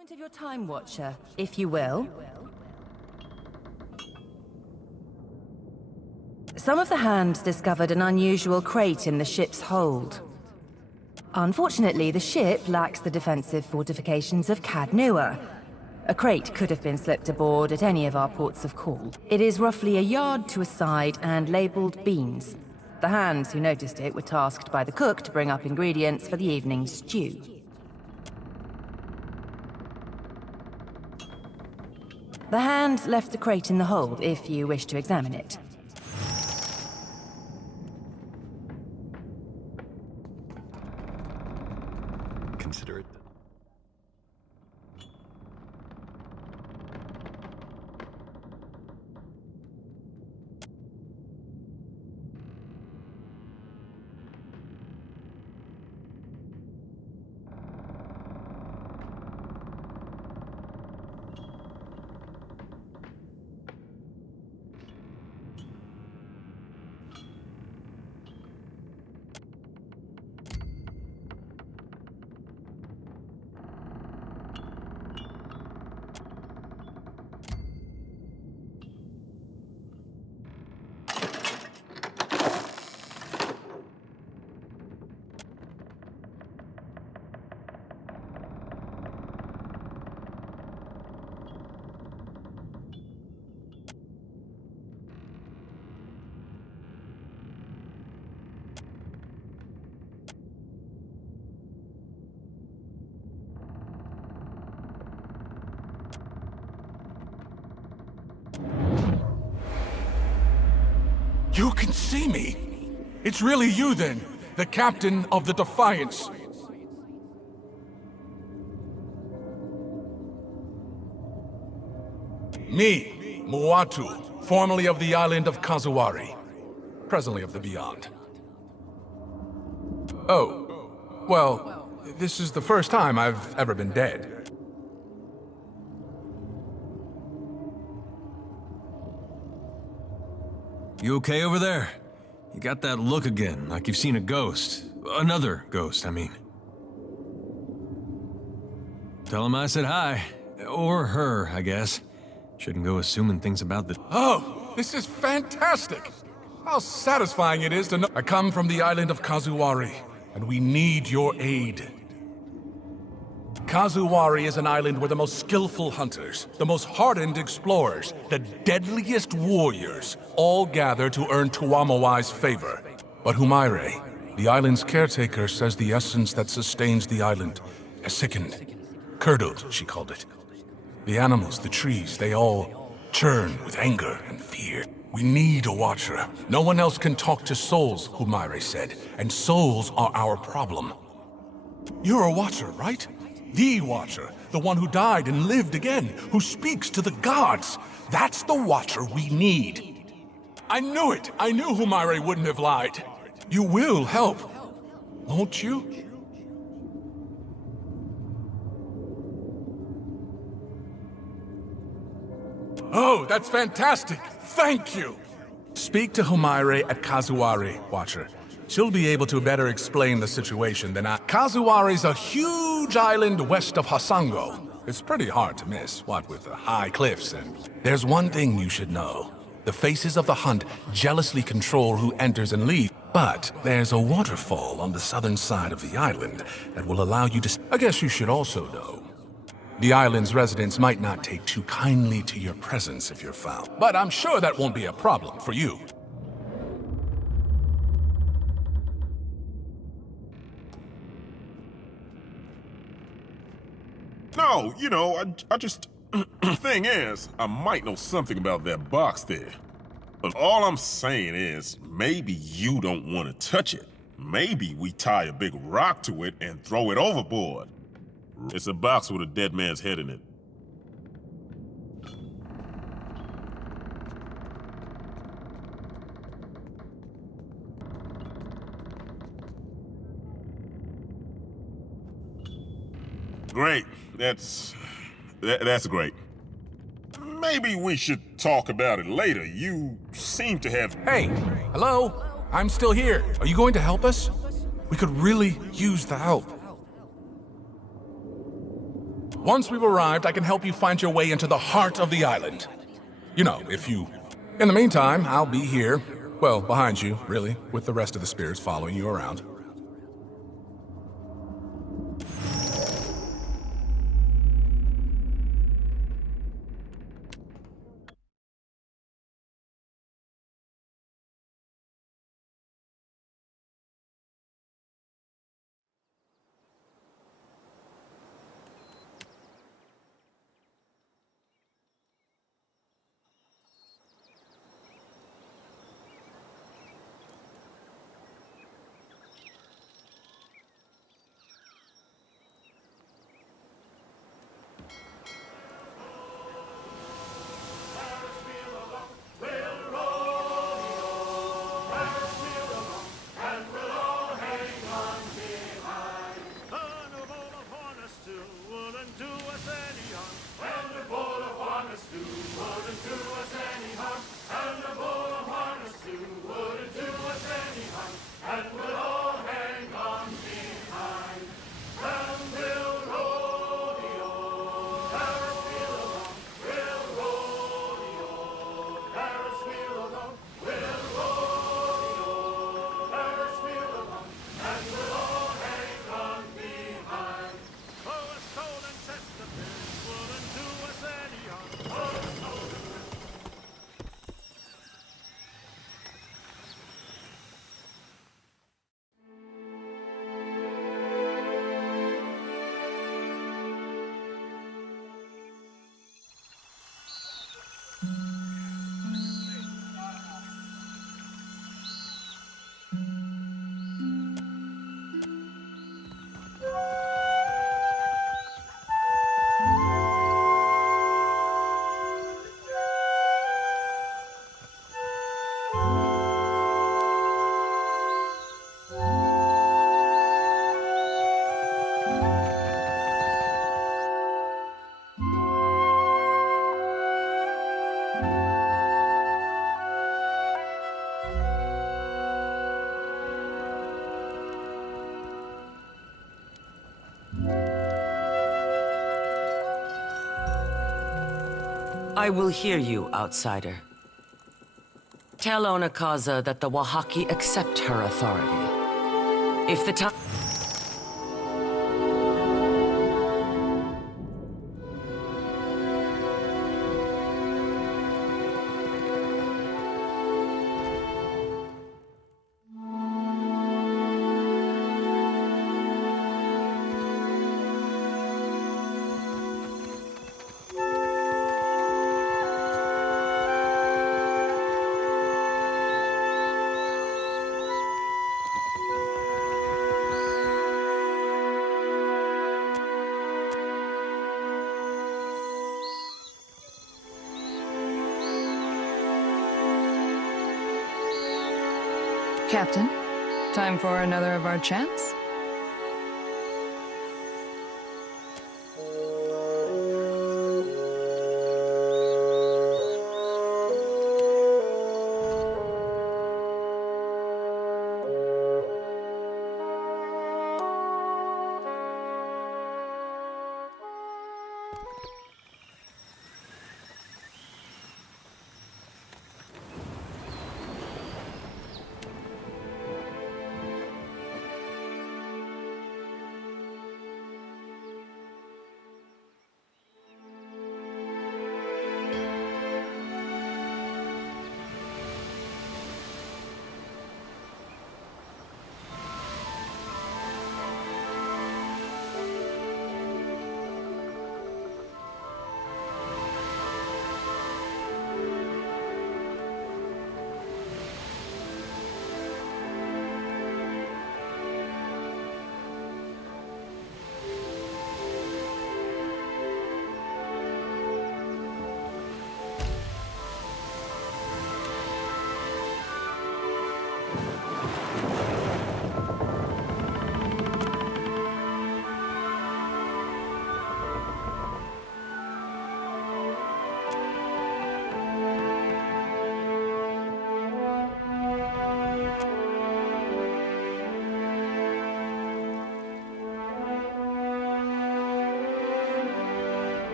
Moment of your time, Watcher, if you will. Some of the hands discovered an unusual crate in the ship's hold. Unfortunately, the ship lacks the defensive fortifications of Cadnua. A crate could have been slipped aboard at any of our ports of call. It is roughly a yard to a side and labeled beans. The hands who noticed it were tasked by the cook to bring up ingredients for the evening's stew. The hand left the crate in the hold if you wish to examine it. Consider it. You can see me. It's really you then, the captain of the Defiance. Me, Muatu, formerly of the island of Kazuwari, presently of the Beyond. Oh, well, this is the first time I've ever been dead. You okay over there? You got that look again, like you've seen a ghost. Another ghost, I mean. Tell him I said hi. Or her, I guess. Shouldn't go assuming things about the— Oh, this is fantastic! How satisfying it is to know I come from the island of Kazuwari, and we need your aid. Kazuwari is an island where the most skillful hunters, the most hardened explorers, the deadliest warriors, all gather to earn Tuamawai's favor. But Humaire, the island's caretaker, says the essence that sustains the island has sickened. Curdled, she called it. The animals, the trees, they all churn with anger and fear. We need a watcher. No one else can talk to souls, Humaire said, and souls are our problem. You're a watcher, right? The watcher, the one who died and lived again, who speaks to the gods. That's the watcher we need. I knew it! I knew Humaire wouldn't have lied. You will help, won't you? Oh, that's fantastic! Thank you! Speak to Humaire at Kazuwari, Watcher. She'll be able to better explain the situation than I. Kazuwari's a huge island west of Hasango. It's pretty hard to miss, what with the high cliffs and... There's one thing you should know. The faces of the hunt jealously control who enters and leaves. But there's a waterfall on the southern side of the island that will allow you to... I guess you should also know. The island's residents might not take too kindly to your presence if you're found. But I'm sure that won't be a problem for you. No, you know, I just... Thing is, I might know something about that box there. But all I'm saying is, maybe you don't want to touch it. Maybe we tie a big rock to it and throw it overboard. It's a box with a dead man's head in it. Great. That's great. Maybe we should talk about it later. You seem to have... Hey, hello? I'm still here. Are you going to help us? We could really use the help. Once we've arrived, I can help you find your way into the heart of the island. You know, if you... In the meantime, I'll be here. Well, behind you, really, with the rest of the spirits following you around. I will hear you, outsider. Tell Onakaza that the Wahaki accept her authority. If the time... Captain, time for another of our chants?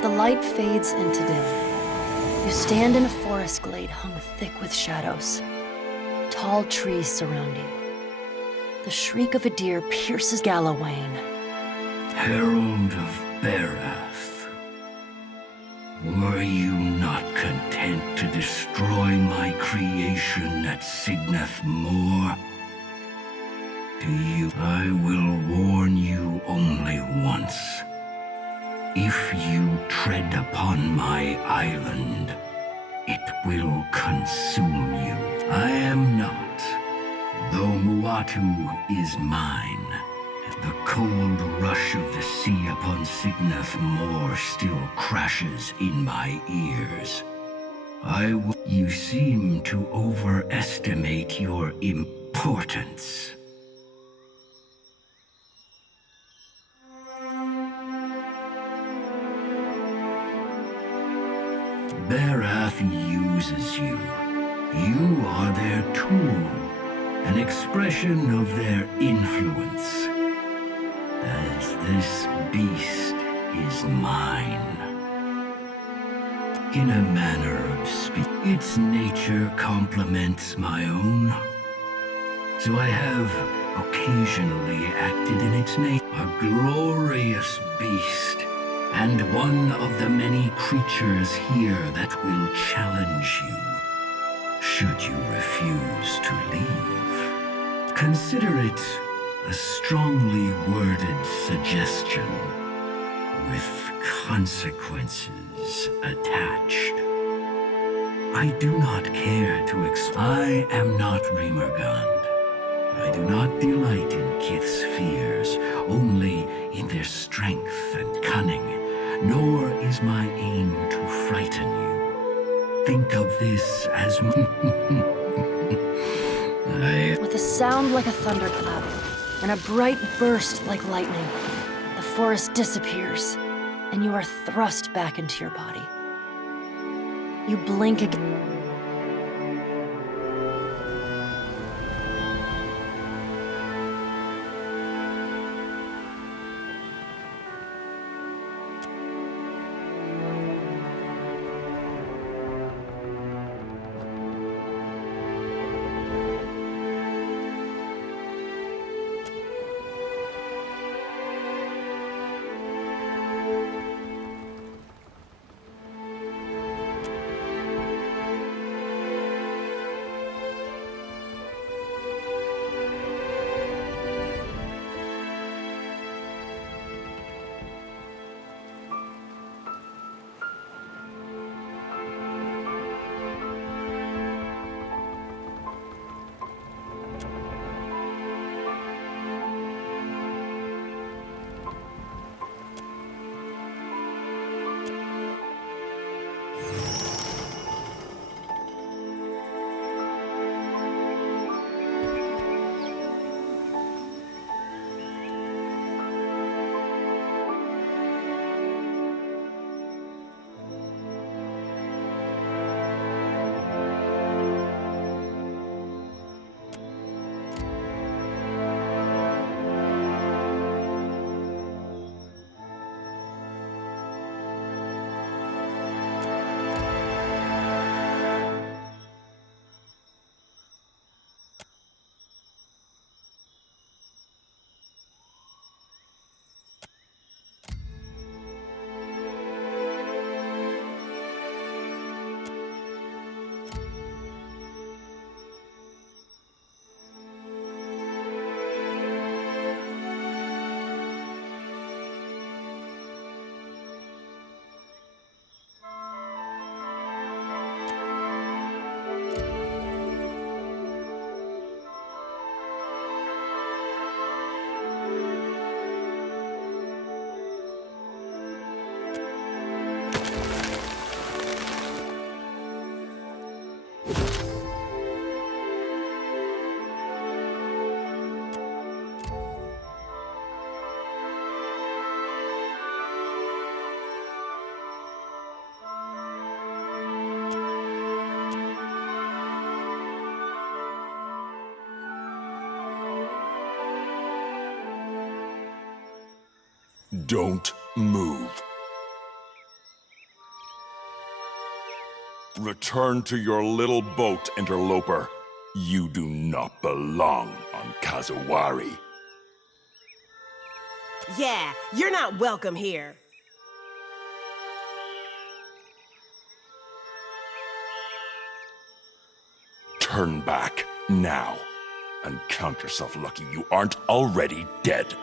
The light fades into dim. You stand in a forest glade hung thick with shadows. Tall trees surround you. The shriek of a deer pierces Galawain. Herald of Barath, were you not content to destroy my creation at Signath Moor? I will warn you only once. If you tread upon my island, it will consume you. I am not, though Muatu is mine. The cold rush of the sea upon Signath Moor still crashes in my ears. You seem to overestimate your importance. Barath uses you. You are their tool, an expression of their influence. As this beast is mine. In a manner of speaking, its nature complements my own. So I have occasionally acted in its name. A glorious beast. And one of the many creatures here that will challenge you, should you refuse to leave. Consider it a strongly worded suggestion, with consequences attached. I do not care to I am not Remergand. I do not delight in Kith's fears, only in their strength and cunning. Nor is my aim to frighten you. Think of this as With a sound like a thunderclap, and a bright burst like lightning, the forest disappears, and you are thrust back into your body. You blink again. Don't move. Return to your little boat, interloper. You do not belong on Kazawari. Yeah, you're not welcome here. Turn back, now. And count yourself lucky you aren't already dead.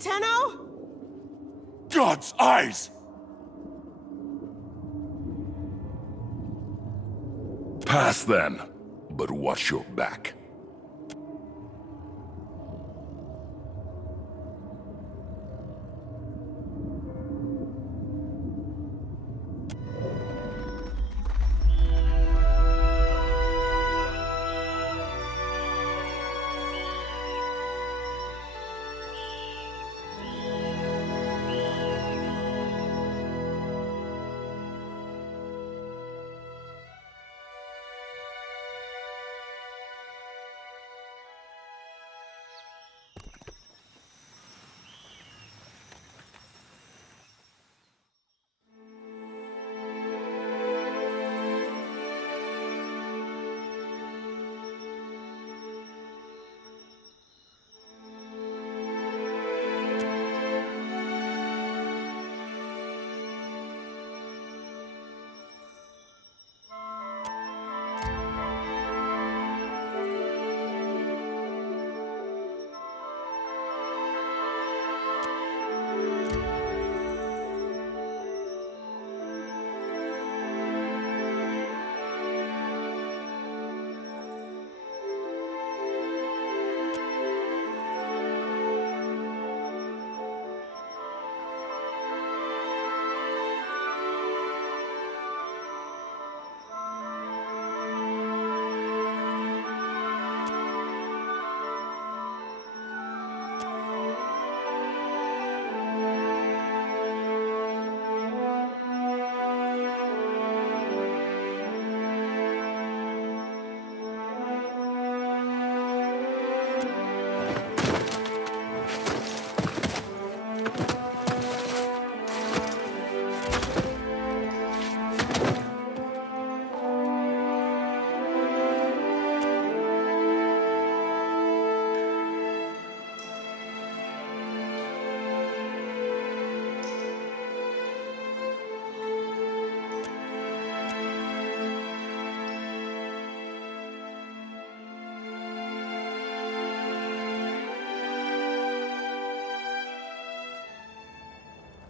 Hateno? God's eyes! Pass then, but watch your back.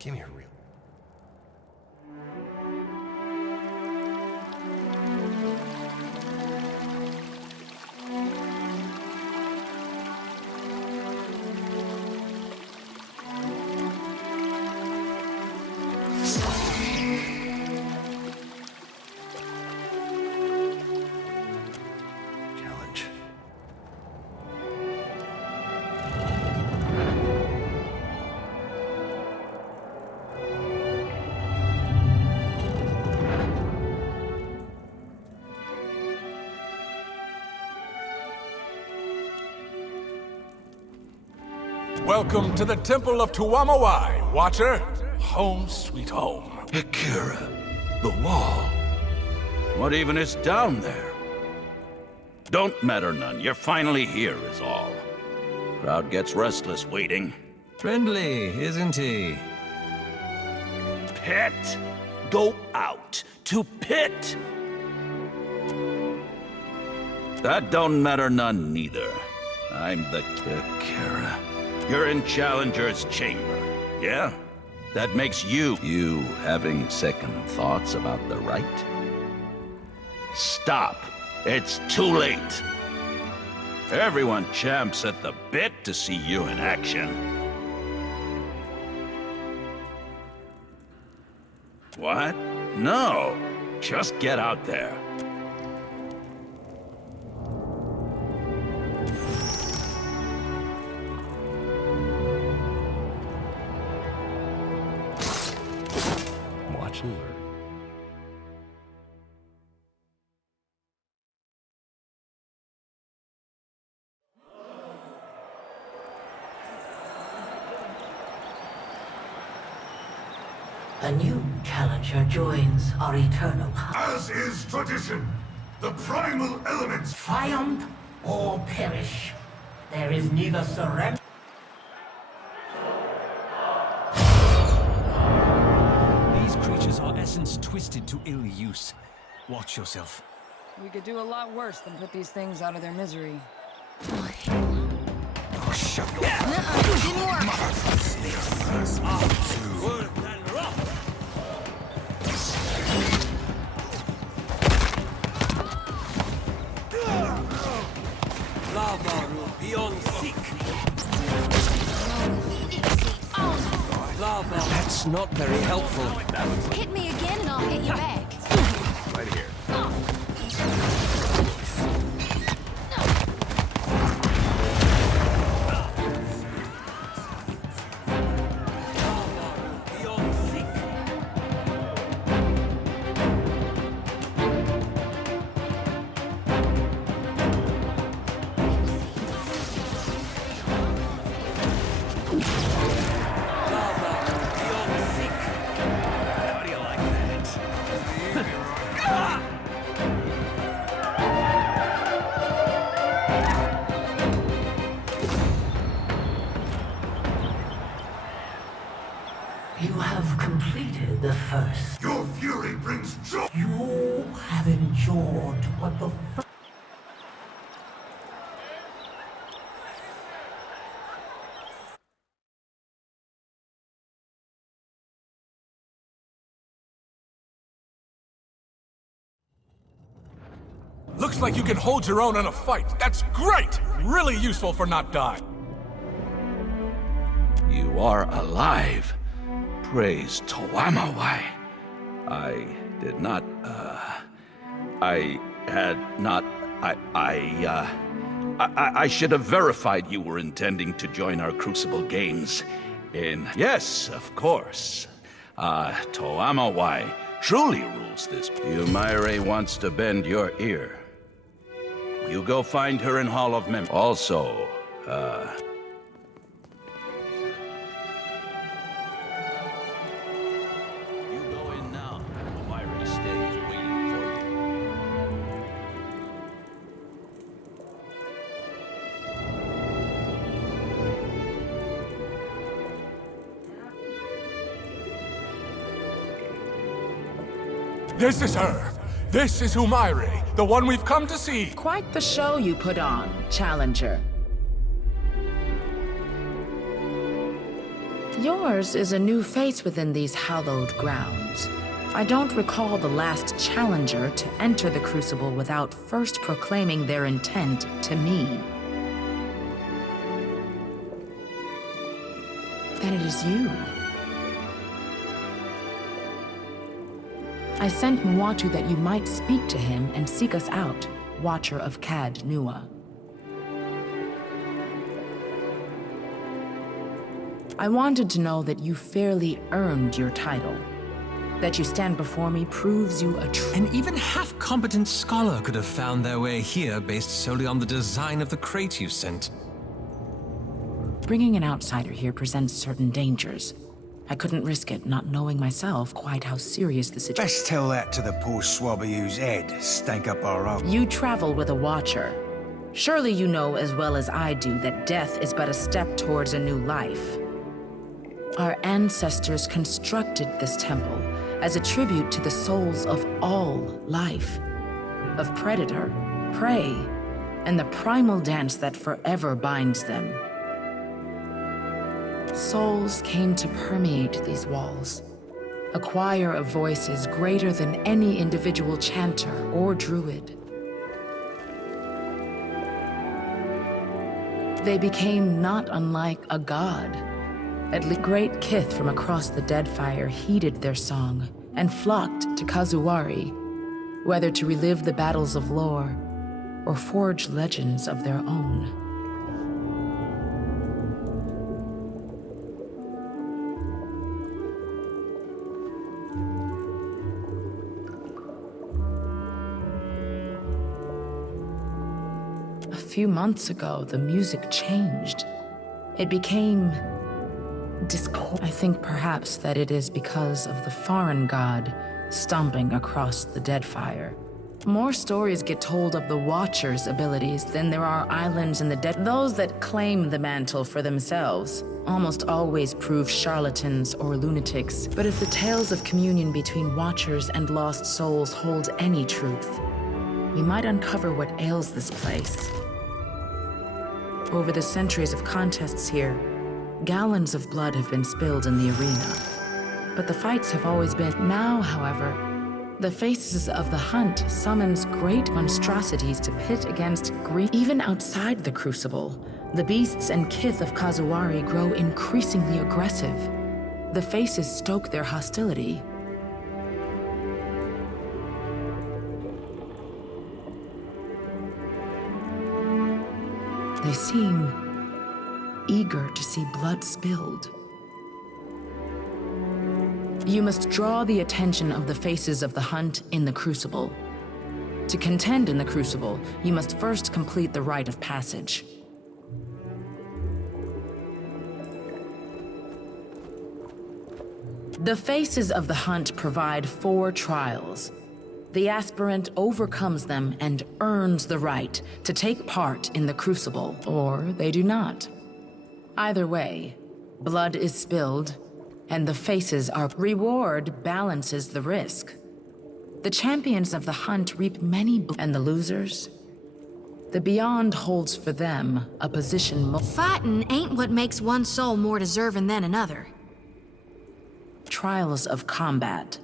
Give me a real. Welcome to the Temple of Tuamawai, Watcher. Home sweet home. Akira, the wall. What even is down there? Don't matter none. You're finally here is all. Crowd gets restless waiting. Friendly, isn't he? Pit! Go out to Pit! That don't matter none neither. I'm the Akira. You're in Challenger's chamber, yeah? That makes you having second thoughts about the right? Stop. It's too late. Everyone champs at the bit to see you in action. What? No. Just get out there. Watch and learn. A new challenger joins our eternal As is tradition, the primal elements triumph or perish. There is neither surrender. These creatures are essence twisted to ill use. Watch yourself. We could do a lot worse than put these things out of their misery. Oh, shut your Didn't work. That's not very helpful. Hit me again and I'll hit you back. Right here. You have completed the first. Your fury brings joy. You have endured what the Looks like you can hold your own in a fight. That's great! Really useful for not dying. You are alive. Praise Tuamawai. I did not, I should have verified you were intending to join our Crucible Games. Yes, of course. Tuamawai truly rules this. Umaire wants to bend your ear. You go find her in Hall of Mem. Also, you go in now. Umaire stays waiting for you. This is her. This is Umaire, the one we've come to see. Quite the show you put on, Challenger. Yours is a new face within these hallowed grounds. I don't recall the last challenger to enter the Crucible without first proclaiming their intent to me. Then it is you. I sent Muatu that you might speak to him and seek us out, Watcher of Cad Nua. I wanted to know that you fairly earned your title. That you stand before me proves you a true... An even half-competent scholar could have found their way here based solely on the design of the crate you sent. Bringing an outsider here presents certain dangers. I couldn't risk it, not knowing myself quite how serious the situation... Best tell that to the poor swabby whose head stank up our own. You travel with a Watcher. Surely you know as well as I do that death is but a step towards a new life. Our ancestors constructed this temple as a tribute to the souls of all life, of predator, prey, and the primal dance that forever binds them. Souls came to permeate these walls, a choir of voices greater than any individual chanter or druid. They became not unlike a god. At least great kith from across the Deadfire heeded their song and flocked to Kazuwari, whether to relive the battles of lore or forge legends of their own. A few months ago, the music changed. It became discord. I think perhaps that it is because of the foreign god stomping across the Deadfire. More stories get told of the Watcher's abilities than there are islands in the dead. Those that claim the mantle for themselves almost always prove charlatans or lunatics. But if the tales of communion between Watchers and lost souls hold any truth, we might uncover what ails this place. Over the centuries of contests here, gallons of blood have been spilled in the arena. But the fights have always been... Now, however, the faces of the hunt summons great monstrosities to pit against green. Even outside the Crucible, the beasts and kith of Kazuwari grow increasingly aggressive. The faces stoke their hostility. They seem eager to see blood spilled. You must draw the attention of the faces of the hunt in the Crucible. To contend in the Crucible, you must first complete the rite of passage. The faces of the hunt provide 4 trials. The aspirant overcomes them and earns the right to take part in the Crucible, or they do not. Either way, blood is spilled, and the faces are... Reward balances the risk. The champions of the hunt reap many... And the losers? The Beyond holds for them a position... Fighting ain't what makes one soul more deserving than another. Trials of combat.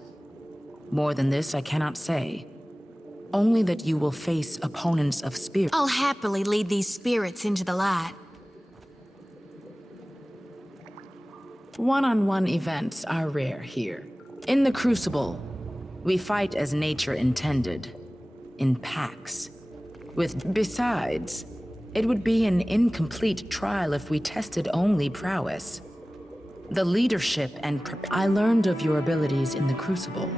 More than this, I cannot say. Only that you will face opponents of spirit. I'll happily lead these spirits into the light. One-on-one events are rare here. In the Crucible, we fight as nature intended, in packs. Besides, it would be an incomplete trial if we tested only prowess. The leadership and I learned of your abilities in the Crucible.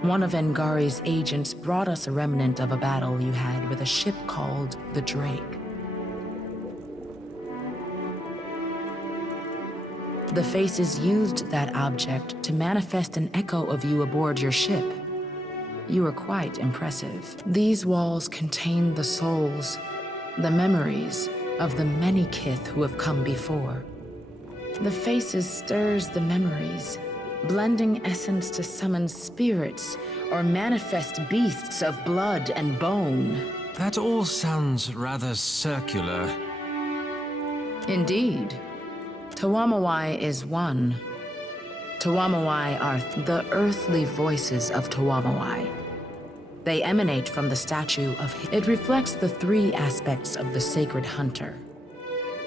One of Engari's agents brought us a remnant of a battle you had with a ship called the Drake. The Faces used that object to manifest an echo of you aboard your ship. You were quite impressive. These walls contain the souls, the memories of the many kith who have come before. The Faces stirs the memories, blending essence to summon spirits or manifest beasts of blood and bone. That all sounds rather circular. Indeed. Tuamawai is one. Tuamawai are the earthly voices of Tuamawai. They emanate from the statue of... It reflects the three aspects of the sacred hunter: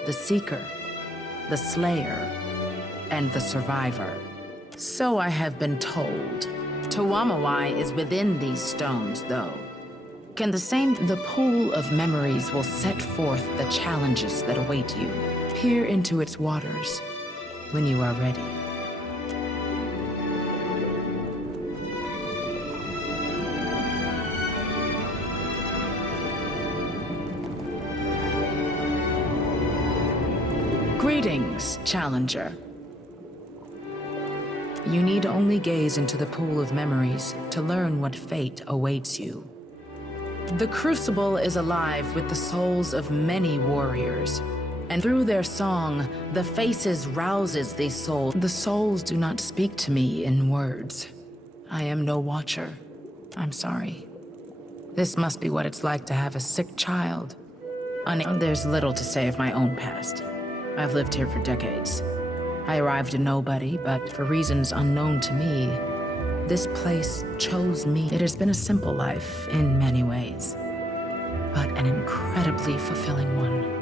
the seeker, the slayer, and the survivor. So I have been told. Tuamawai is within these stones, though. The pool of memories will set forth the challenges that await you. Peer into its waters when you are ready. Greetings, Challenger. You need only gaze into the pool of memories to learn what fate awaits you. The Crucible is alive with the souls of many warriors, and through their song, the Faces rouses these souls. The souls do not speak to me in words. I am no watcher. I'm sorry. This must be what it's like to have a sick child. There's little to say of my own past. I've lived here for decades. I arrived a nobody, but for reasons unknown to me, this place chose me. It has been a simple life in many ways, but an incredibly fulfilling one.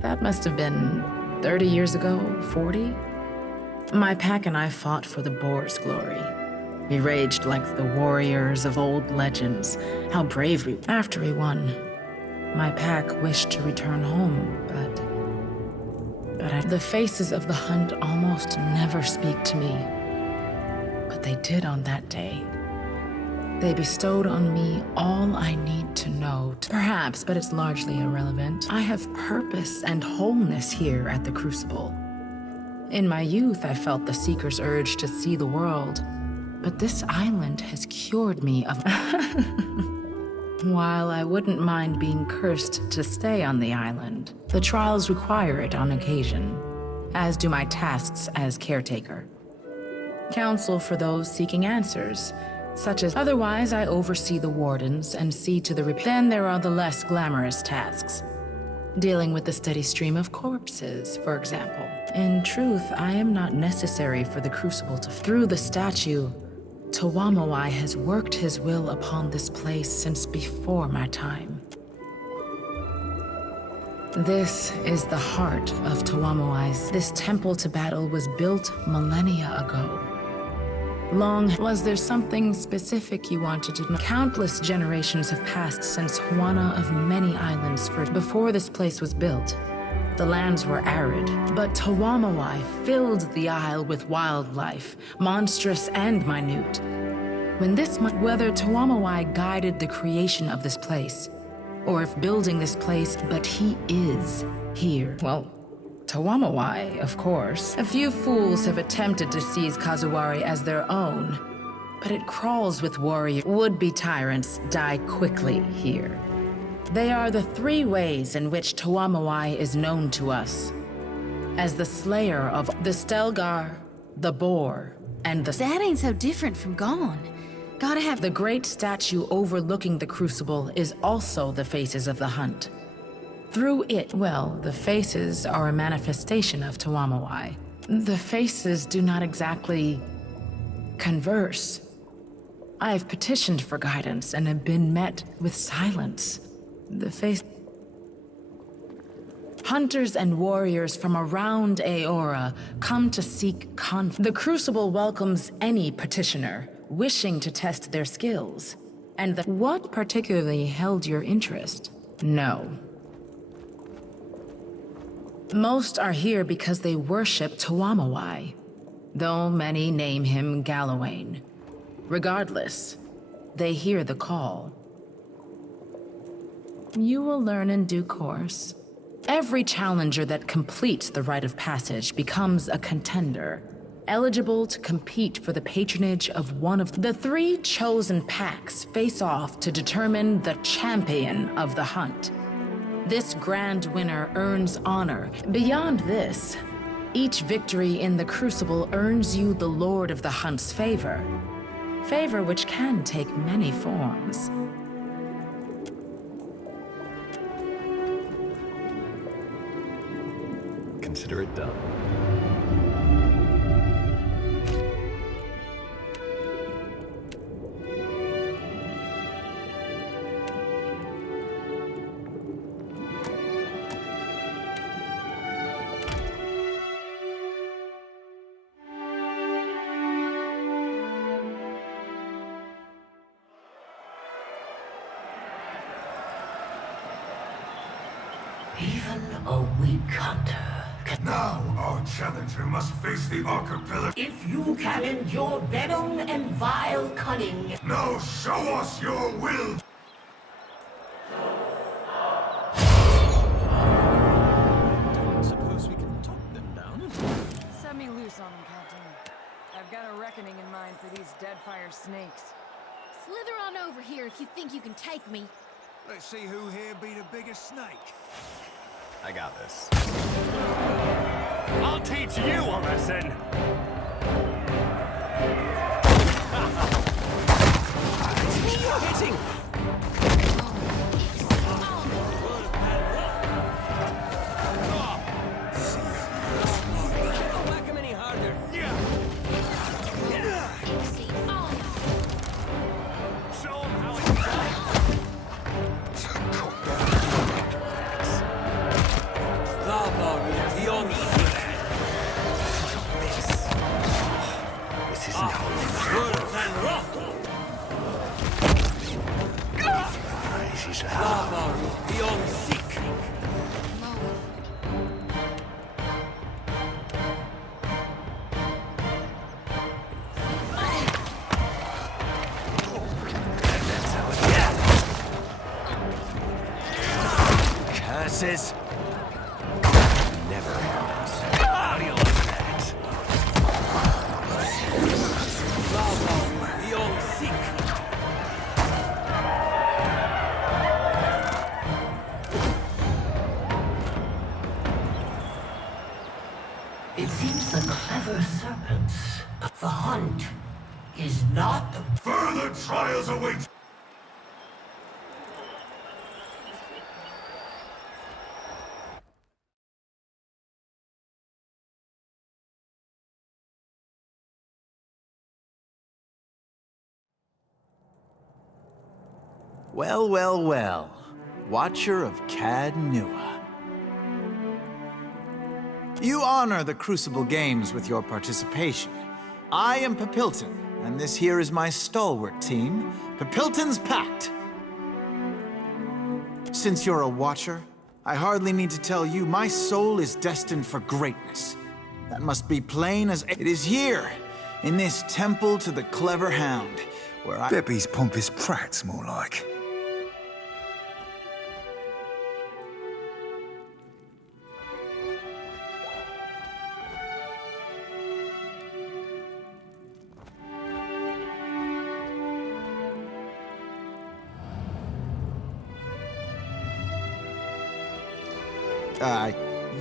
That must have been 30 years ago, 40? My pack and I fought for the boar's glory. We raged like the warriors of old legends. How brave we were. After we won, my pack wished to return home, but the Faces of the hunt almost never speak to me. But they did on that day. They bestowed on me all I need to know. Perhaps, but it's largely irrelevant. I have purpose and wholeness here at the Crucible. In my youth, I felt the Seeker's urge to see the world, but this island has cured me of... While I wouldn't mind being cursed to stay on the island, the trials require it on occasion, as do my tasks as caretaker. Counsel for those seeking answers, such as otherwise I oversee the wardens and see to the Then there are the less glamorous tasks, dealing with the steady stream of corpses, for example. In truth, I am not necessary for the Crucible to... Through the statue, Tuamawai has worked his will upon this place since before my time. This is the heart of Tuamawai's. This temple to battle was built millennia ago. Was there something specific you wanted to know? Countless generations have passed since Juana of many islands before this place was built. The lands were arid, but Tuamawai filled the isle with wildlife, monstrous and minute. Whether Tuamawai guided the creation of this place, or if building this place, but he is here. Well, Tuamawai, of course. A few fools have attempted to seize Kazuwari as their own, but it crawls with warrior. Would-be tyrants die quickly here. They are the three ways in which Tuamawai is known to us. As the slayer of the Stelgar, the boar, and the... That ain't so different from gone. Gotta have... The great statue overlooking the Crucible is also the Faces of the hunt. Through it, well, the Faces are a manifestation of Tuamawai. The Faces do not exactly converse. I have petitioned for guidance and have been met with silence. The face... Hunters and warriors from around Aora come to seek The Crucible welcomes any petitioner wishing to test their skills. And what particularly held your interest? No. Most are here because they worship Tuamawai, though many name him Galawain. Regardless, they hear the call. You will learn in due course. Every challenger that completes the rite of passage becomes a contender, eligible to compete for the patronage of one of the three chosen packs face off to determine the champion of the hunt. This grand winner earns honor. Beyond this, each victory in the Crucible earns you the Lord of the Hunt's favor. Favor which can take many forms. Consider it done. even a weak hunter can... Now our challenger must face the archipelago. If you can endure venom and vile cunning... Now show us your will! Suppose we can talk them down? Set me loose on them, Captain. I've got a reckoning in mind for these Deadfire snakes. Slither on over here if you think you can take me. Let's see who here be the biggest snake. I got this. I'll teach you a lesson! Hitting! Whack him any harder. Show him how it's done! Lava beyond This isn't how we worse than rock. Crazy Lava beyond sick. Curses. Never happens. How do you like that? Lava beyond sick. It seems the clever serpents. The hunt is not the... Further trials await! Well, well, well. Watcher of Cad Nua. You honor the Crucible Games with your participation. I am Papilton, and this here is my stalwart team, Papilton's Pact. Since you're a Watcher, I hardly need to tell you my soul is destined for greatness. That must be plain as... It is here, in this temple to the clever hound, where I... Beppy's pompous prat's more like.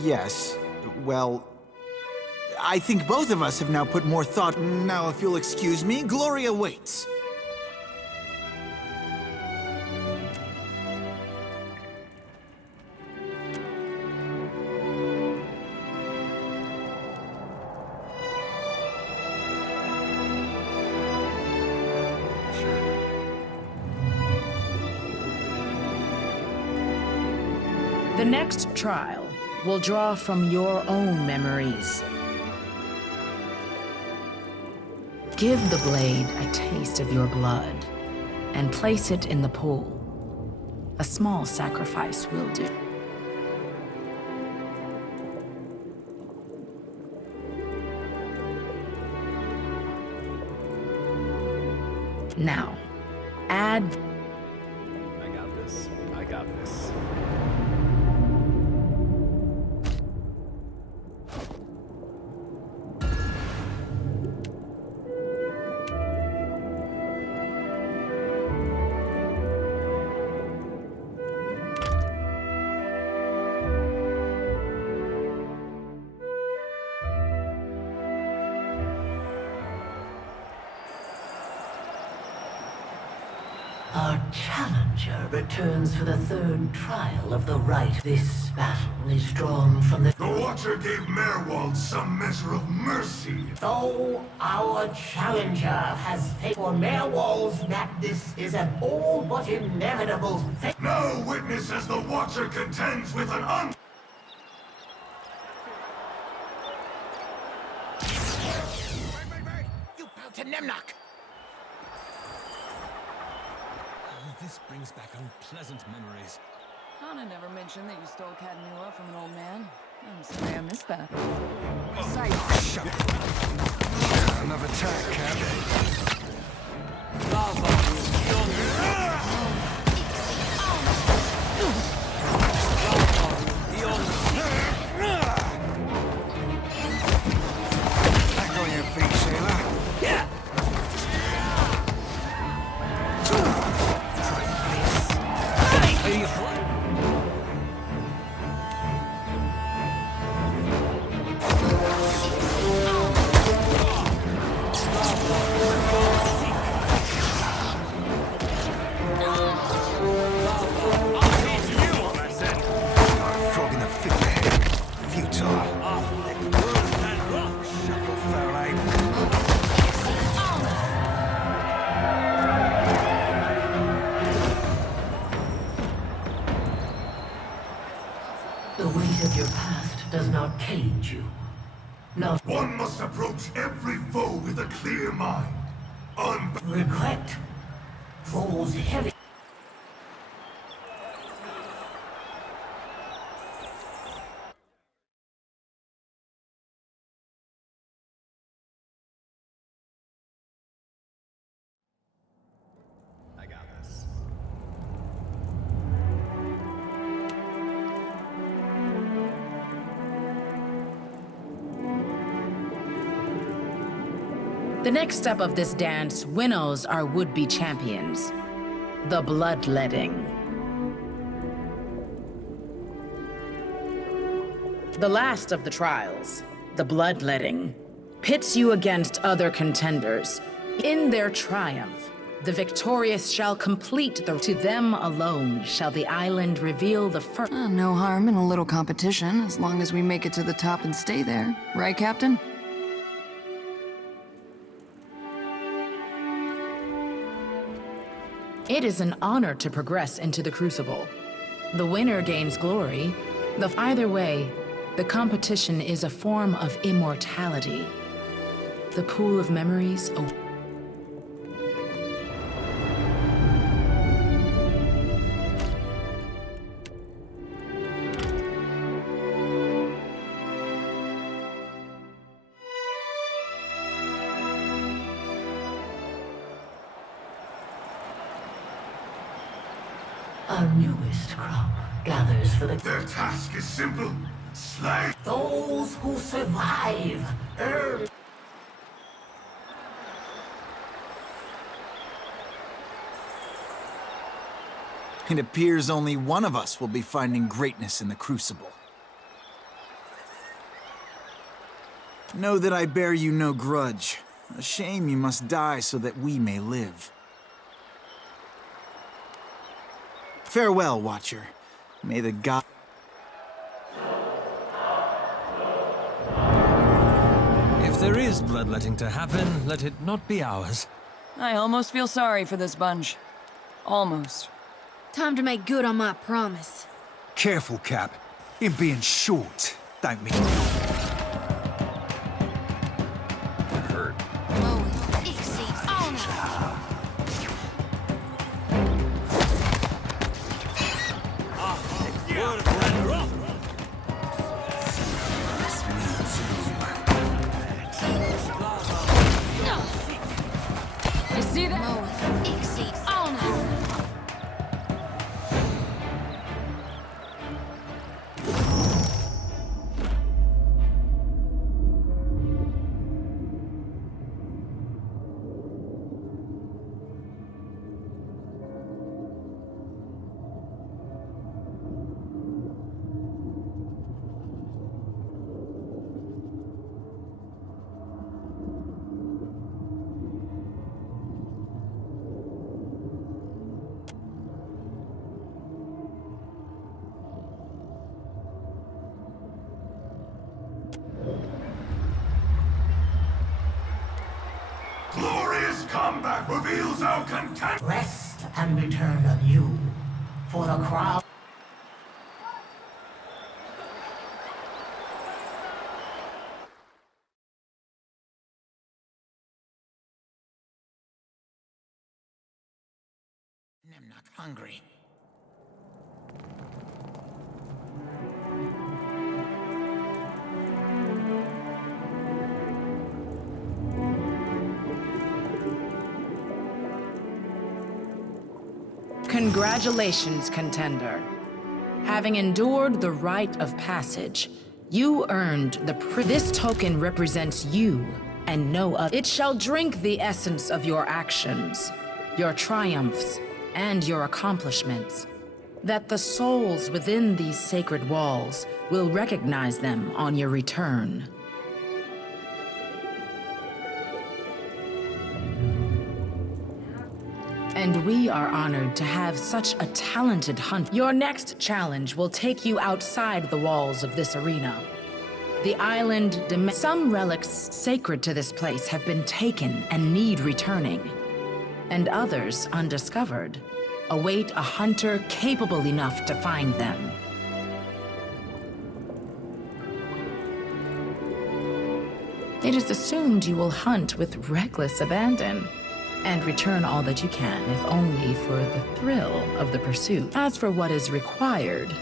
Yes. Well, I think both of us have now put more thought... Now, if you'll excuse me, Gloria waits. The next trial will draw from your own memories. Give the blade a taste of your blood, and place it in the pool. A small sacrifice will do. Now, add... I got this. I got this. Our challenger returns for the third trial of the rite. This battle is drawn from the... The Watcher gave Merwald some measure of mercy. Though our challenger has faith for Merwald's madness is an all but inevitable thing. Now witness as the Watcher contends with an un... You bow to Nemnock! This brings back unpleasant memories. Kana never mentioned that you stole Cadnua from an old man. I'm sorry I missed that. Shut up. Another attack, Cap. Back on your feet, sailor. Yeah! Frog in the figurehead. Futile. Shuffle foul aim. The weight of your past does not cage you. No. One must approach every foe with a clear mind. Regret falls heavy. I got this. The next step of this dance winnows our would-be champions. The bloodletting. The last of the trials, the bloodletting, pits you against other contenders. In their triumph, the victorious shall complete the... To them alone shall the island reveal the first... No harm in a little competition, as long as we make it to the top and stay there. Right, Captain? It is an honor to progress into the Crucible. The winner gains glory. Either way, the competition is a form of immortality. The pool of memories... Our newest crop gathers for the... Their task is simple. Slay Those who survive earn... It appears only one of us will be finding greatness in the Crucible. Know that I bear you no grudge. A shame you must die so that we may live. Farewell, Watcher. May the god... If there is bloodletting to happen, let it not be ours. I almost feel sorry for this bunch. Almost. Time to make good on my promise. Careful, Cap. Him being short don't mean... Hurt. You see that? glorious combat reveals our content. Rest and return anew for the crowd. I'm not hungry. Congratulations, contender. Having endured the rite of passage, you earned the This token represents you and no other. It shall drink the essence of your actions, your triumphs, and your accomplishments, that the souls within these sacred walls will recognize them on your return. And we are honored to have such a talented hunter. Your next challenge will take you outside the walls of this arena. The island some relics sacred to this place have been taken and need returning, and others undiscovered await a hunter capable enough to find them. It is assumed you will hunt with reckless abandon and return all that you can, if only for the thrill of the pursuit. As for what is required,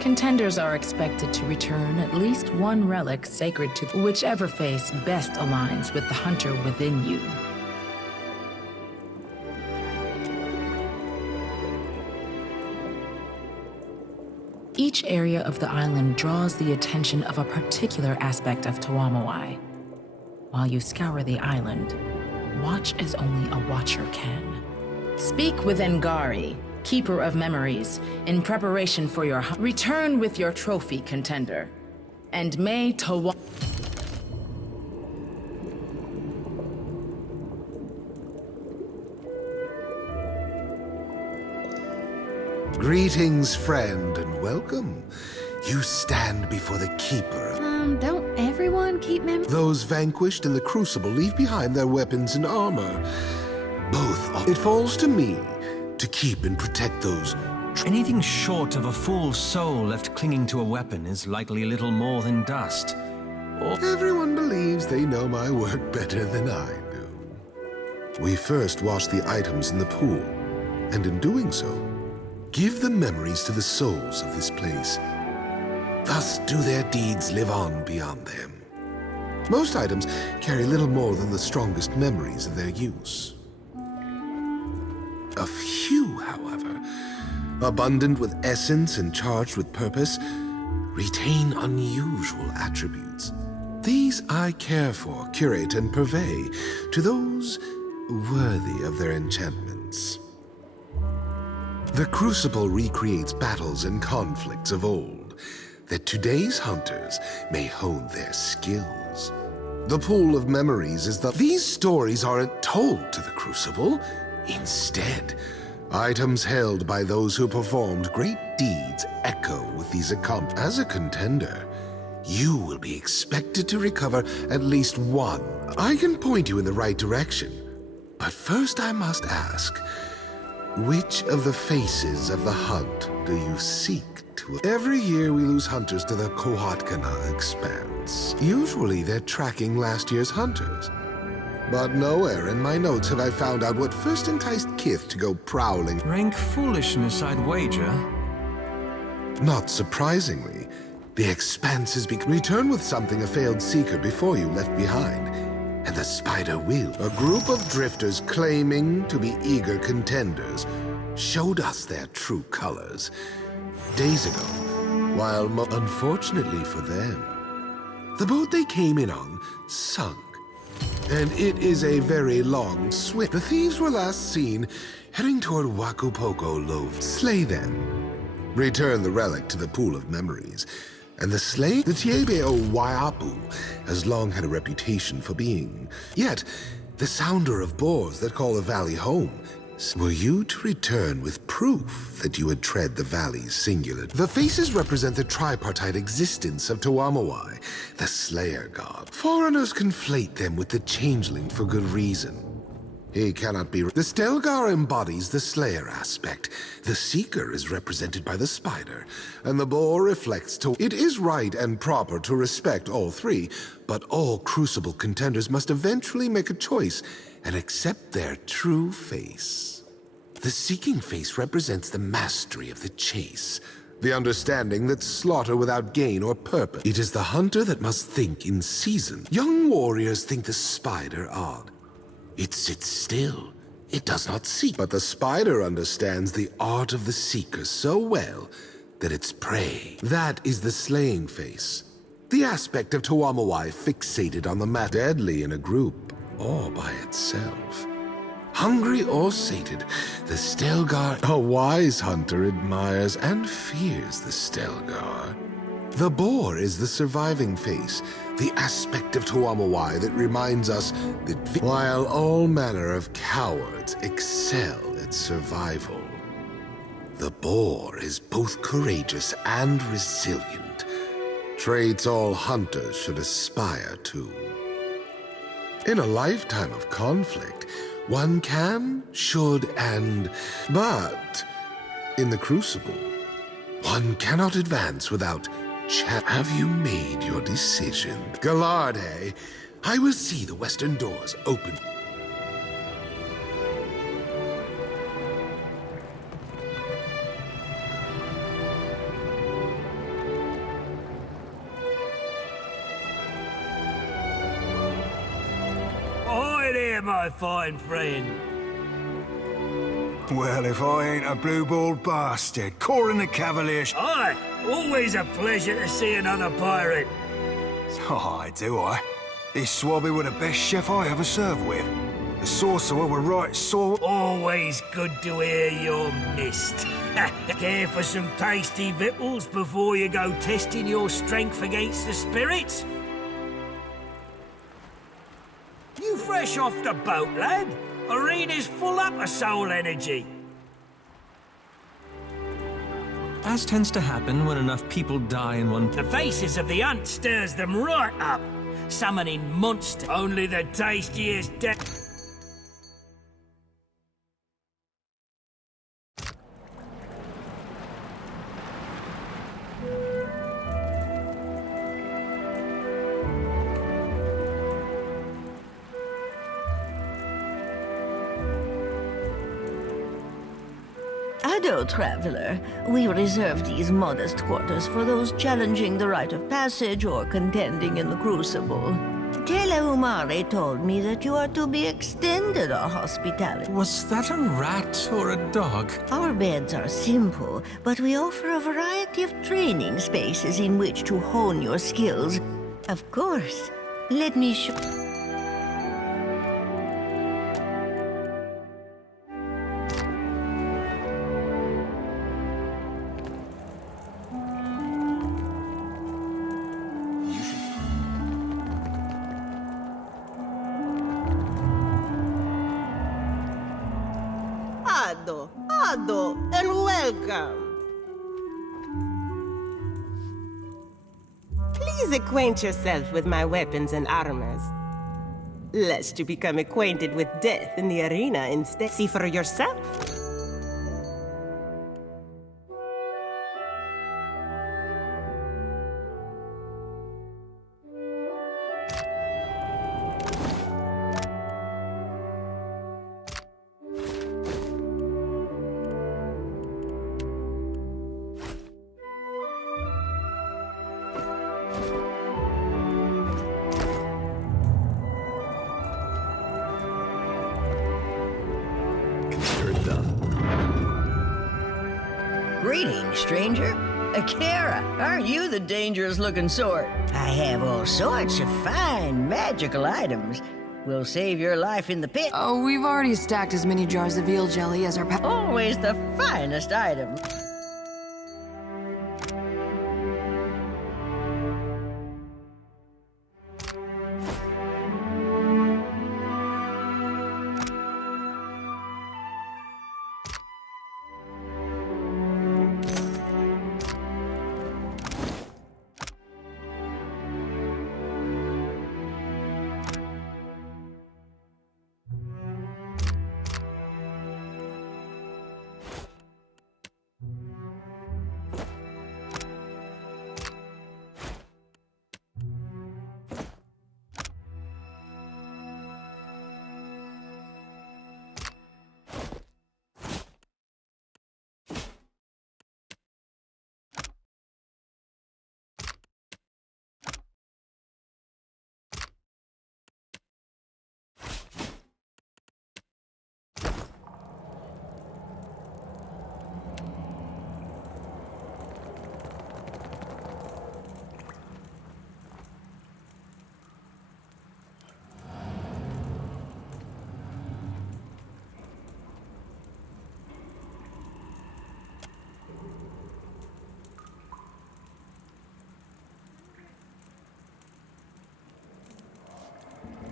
contenders are expected to return at least one relic sacred to whichever face best aligns with the hunter within you. Each area of the island draws the attention of a particular aspect of Tuamawai. While you scour the island, watch as only a watcher can. Speak with Ngari, Keeper of Memories, in preparation for your return with your trophy, contender. And may Greetings, friend, and welcome. You stand before the Keeper. Don't everyone keep memories? Those vanquished in the Crucible leave behind their weapons and armor. Both. It falls to me to keep and protect those. Anything short of a full soul left clinging to a weapon is likely little more than dust. Everyone believes they know my work better than I do. We first wash the items in the pool, and in doing so, give the memories to the souls of this place. Thus do their deeds live on beyond them. Most items carry little more than the strongest memories of their use. A few, however, abundant with essence and charged with purpose, retain unusual attributes. These I care for, curate, and purvey to those worthy of their enchantments. The Crucible recreates battles and conflicts of old, that today's hunters may hone their skills. The pool of memories is These stories aren't told to the Crucible. Instead, items held by those who performed great deeds echo with these accomplishments. As a contender, you will be expected to recover at least one. I can point you in the right direction, but first I must ask, which of the faces of the hunt do you seek to? Every year we lose hunters to the Kohatkana expanse. Usually they're tracking last year's hunters. But nowhere in my notes have I found out what first enticed Kith to go prowling. Rank foolishness, I'd wager. Not surprisingly, the expanse has Return with something a failed seeker before you left behind, and the spider will. A group of drifters claiming to be eager contenders showed us their true colors days ago, while unfortunately for them, the boat they came in on sunk. And it is a very long swim. The thieves were last seen heading toward Wakupoko Love. Slay them. Return the relic to the pool of memories. And the slay? The Tiebe o Waiapu has long had a reputation for being. Yet, the sounder of boars that call the valley home. Were you to return with proof that you would tread the valley's singular? The faces represent the tripartite existence of Tuamawai, the Slayer God. Foreigners conflate them with the Changeling for good reason. He cannot be. The Stelgar embodies the Slayer aspect. The Seeker is represented by the Spider, and the Boar reflects to. It is right and proper to respect all three, but all Crucible contenders must eventually make a choice and accept their true face. The Seeking face represents the mastery of the chase, the understanding that slaughter without gain or purpose. It is the hunter that must think in season. Young warriors think the Spider odd. It sits still, it does not seek. But the spider understands the art of the seeker so well that it's prey. That is the slaying face. The aspect of Tuamawai fixated on the deadly in a group or by itself. Hungry or sated, the Stelgar, a wise hunter, admires and fears the Stelgar. The boar is the surviving face, the aspect of Tuamawai that reminds us that while all manner of cowards excel at survival, the boar is both courageous and resilient, traits all hunters should aspire to. In a lifetime of conflict, one can, should, but in the Crucible, one cannot advance without Have you made your decision? Galarde, I will see the western doors open. Hi there, my fine friend. Well, if I ain't a blue-balled bastard, Corin the Cavalier. Aye, always a pleasure to see another pirate. Oh, do I? This swabby were the best chef I ever served with. The sorcerer were right Always good to hear you're missed. Care for some tasty victuals before you go testing your strength against the spirits? You fresh off the boat, lad? Arena's full up of soul energy. As tends to happen when enough people die in one... The faces of the hunt stirs them right up, summoning monsters. Only the tastiest Ado, traveler. We reserve these modest quarters for those challenging the rite of passage or contending in the Crucible. Tela Umare told me that you are to be extended our hospitality. Was that a rat or a dog? Our beds are simple, but we offer a variety of training spaces in which to hone your skills. Of course. Let me show... Ado, and welcome. Please acquaint yourself with my weapons and armors, lest you become acquainted with death in the arena instead. See for yourself. Greetings, stranger. Akira, aren't you the dangerous-looking sort? I have all sorts of fine, magical items. Will save your life in the pit. Oh, we've already stacked as many jars of eel jelly as our Always the finest items.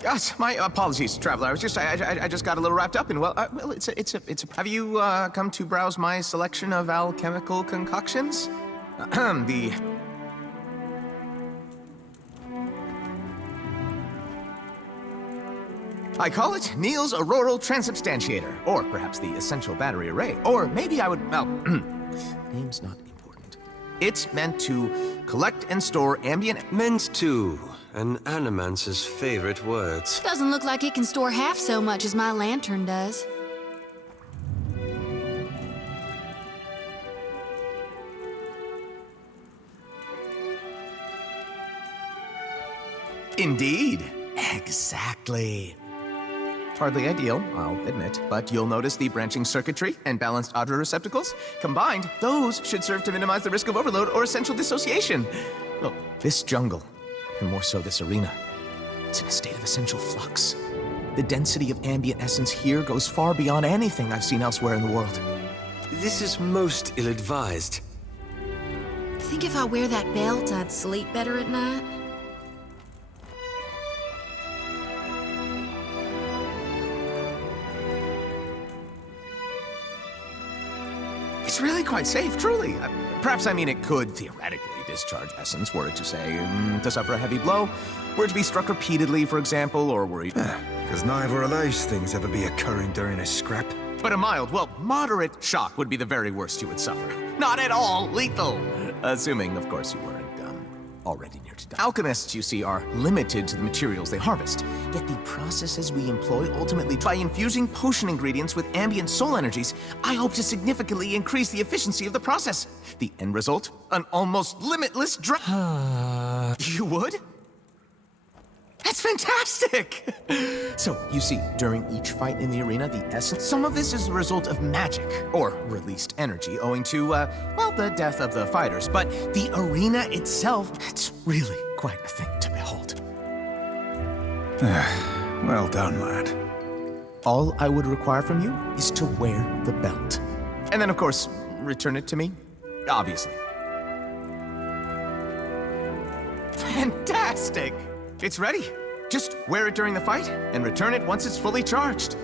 Gosh, my apologies, traveler. I just got a little wrapped up in, well, have you, come to browse my selection of alchemical concoctions? I call it Neil's Auroral Transubstantiator, or perhaps the Essential Battery Array, or maybe I would, well, name's not important. It's meant to collect and store ambient... Meant to, an animance's favorite words. Doesn't look like it can store half so much as my lantern does. Indeed. Exactly. Hardly ideal, I'll admit, but you'll notice the branching circuitry and balanced audio receptacles. Combined, those should serve to minimize the risk of overload or essential dissociation. Look, this jungle, and more so this arena, it's in a state of essential flux. The density of ambient essence here goes far beyond anything I've seen elsewhere in the world. This is most ill-advised. Think if I wear that belt, I'd sleep better at night? It's really quite safe, truly. Perhaps I mean it could theoretically discharge essence were it to say, to suffer a heavy blow, were it to be struck repeatedly, for example, or were it... Because neither of those things ever be occurring during a scrap. But a mild, well, moderate shock would be the very worst you would suffer. Not at all lethal. Assuming, of course, you weren't already near to die. Alchemists, you see, are limited to the materials they harvest. Yet the processes we employ ultimately, by infusing potion ingredients with ambient soul energies, I hope to significantly increase the efficiency of the process. The end result? An almost limitless You would? That's fantastic! So, you see, during each fight in the arena, the essence... Some of this is the result of magic, or released energy, owing to, well, the death of the fighters. But the arena itself, it's really quite a thing to behold. Well done, lad. All I would require from you is to wear the belt. And then, of course, return it to me, obviously. Fantastic! It's ready. Just wear it during the fight, and return it once it's fully charged.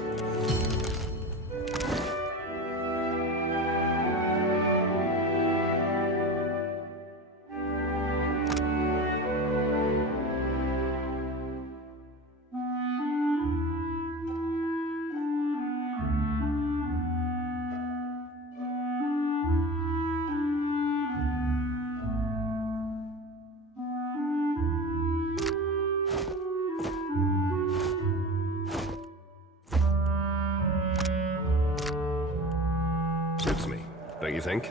Suits me, don't you think?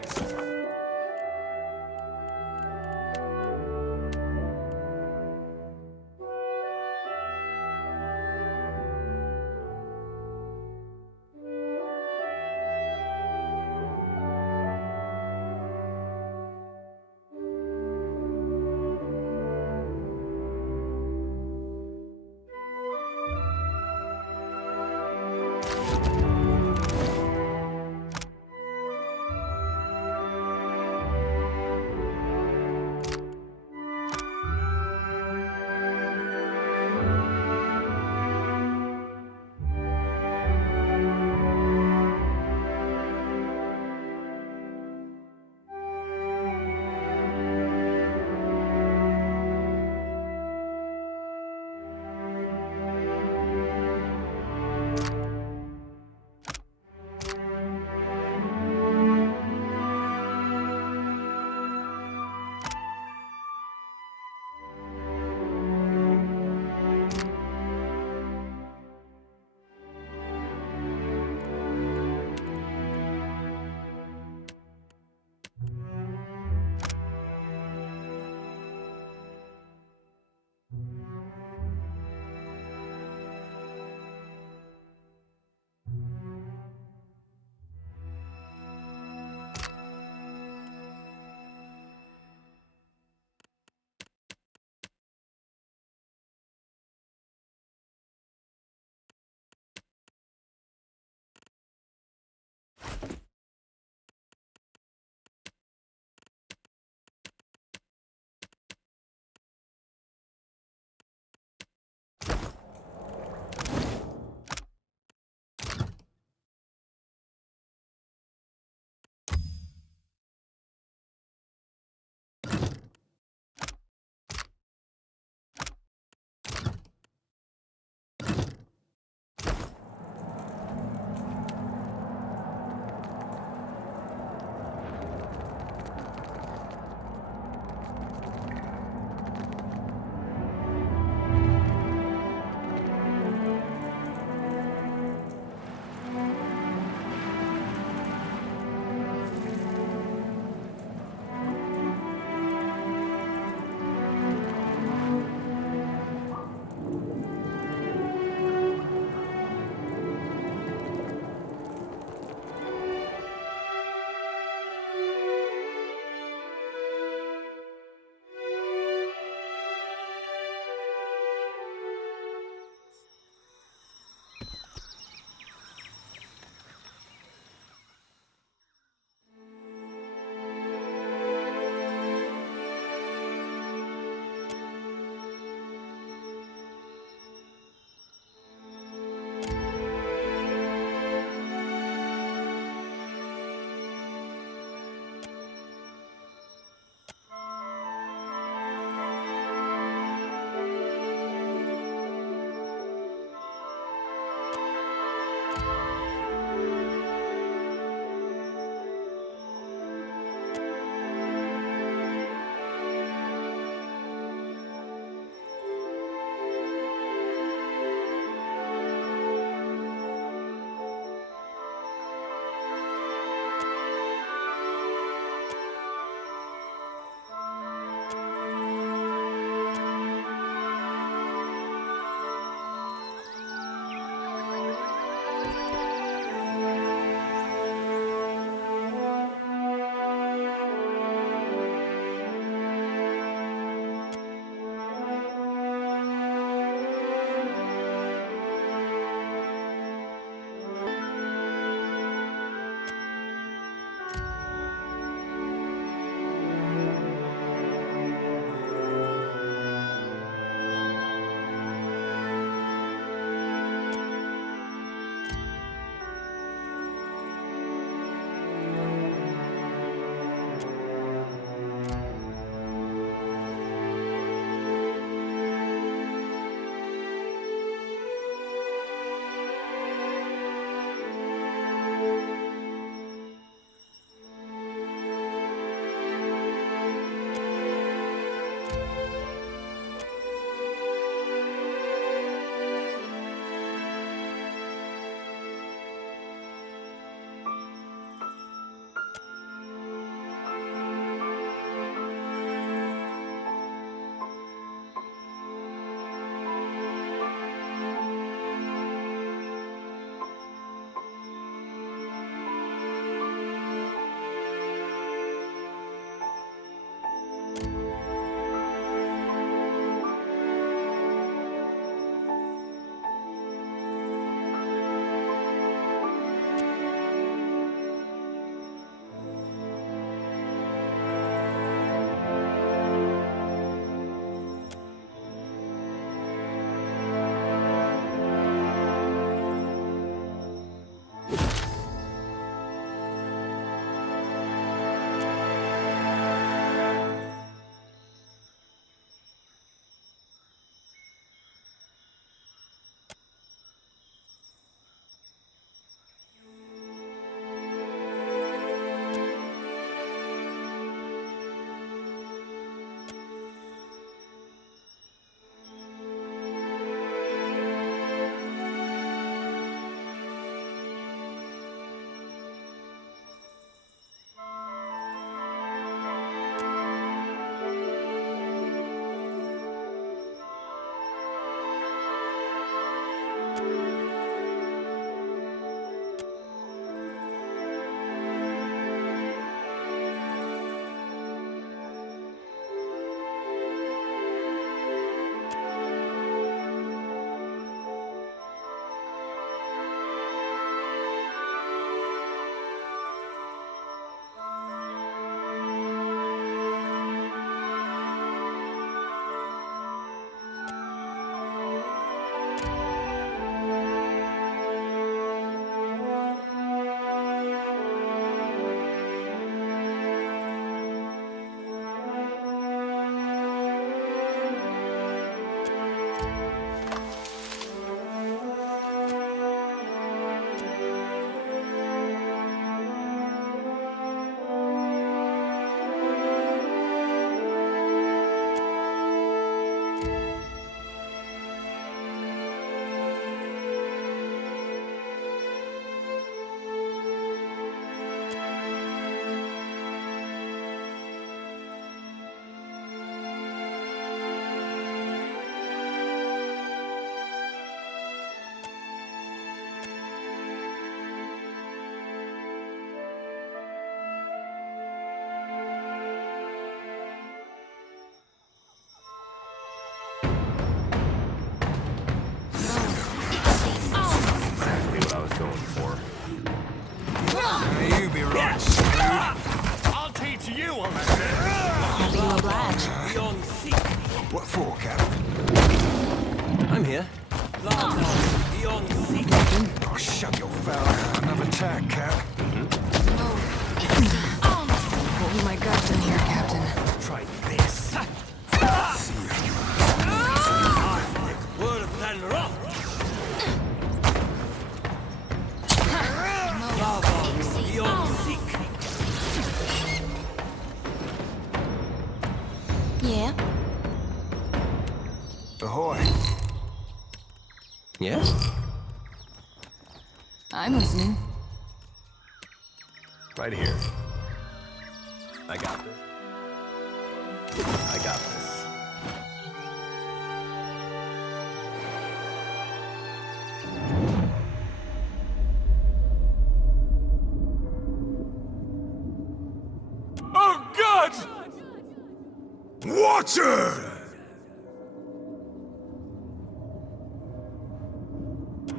What for, Captain? I'm here. Oh, shut your foul. Another attack, Cap. Oh my God's in here, Captain. Try this. See Worse than rock. Yeah? Ahoy. Yes? I'm listening. Right here. I got this. I got this. Oh, God! Water!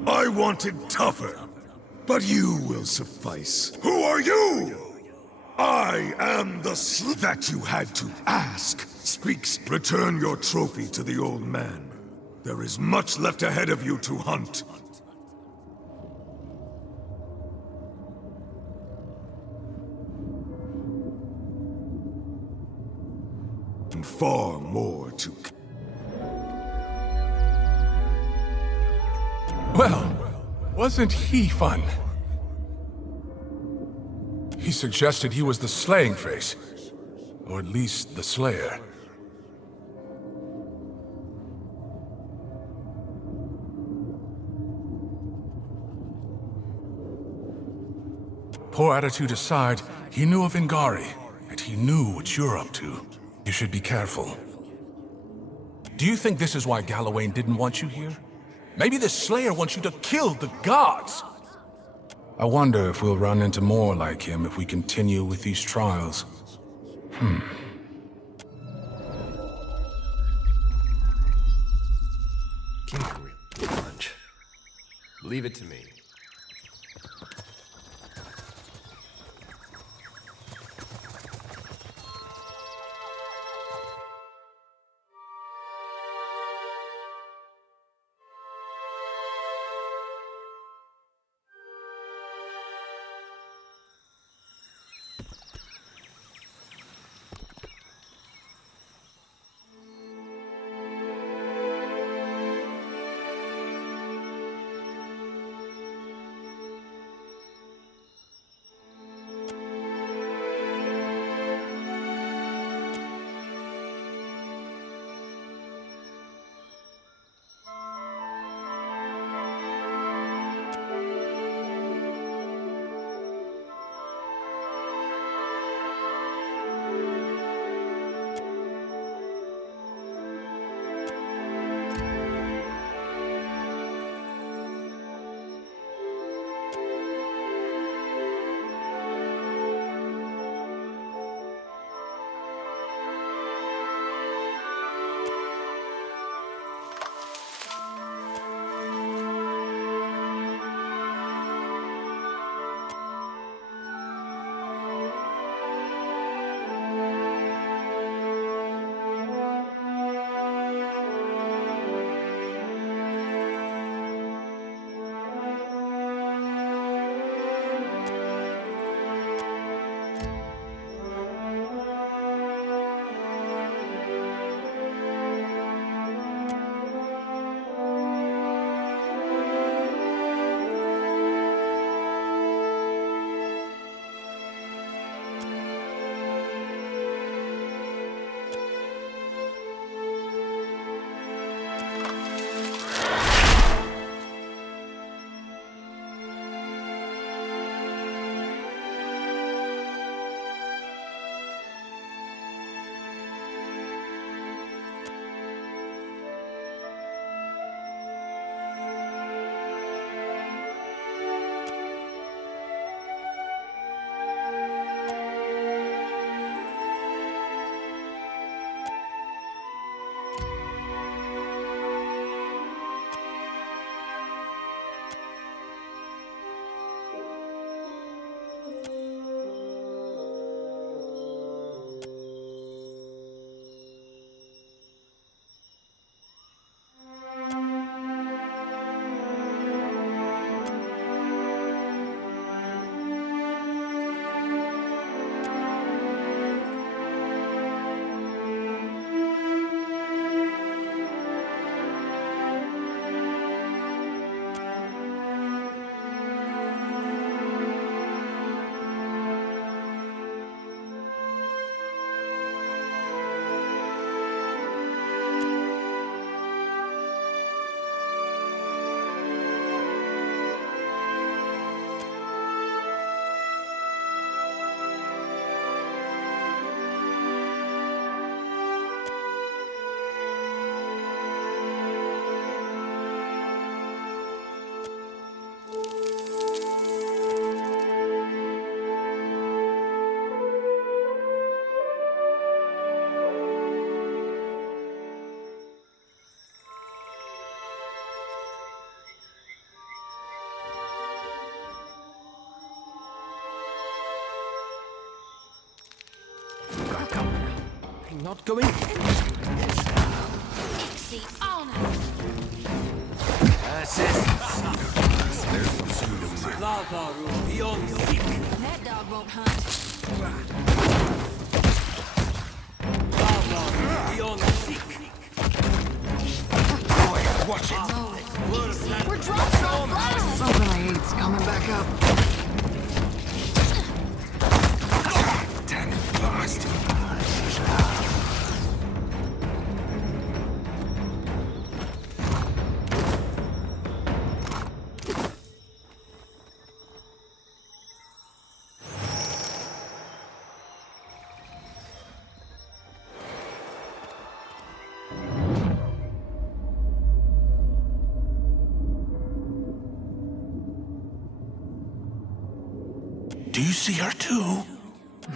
I wanted tougher, but you will suffice. Who are you? I am the that you had to ask. Speaks. Return your trophy to the old man. There is much left ahead of you to hunt. And far more to... Well, wasn't he fun? He suggested he was the slaying face. Or at least the slayer. Poor attitude aside, he knew of Ingari, and he knew what you're up to. You should be careful. Do you think this is why Gallowayne didn't want you here? Maybe the Slayer wants you to kill the gods! I wonder if we'll run into more like him if we continue with these trials. Can't really punch. Leave it to me. Not going. See, honor. That dog won't hunt. Watch it. We're dropping our flies. Something I hate's coming back up. Damn bastard. Do you see her too?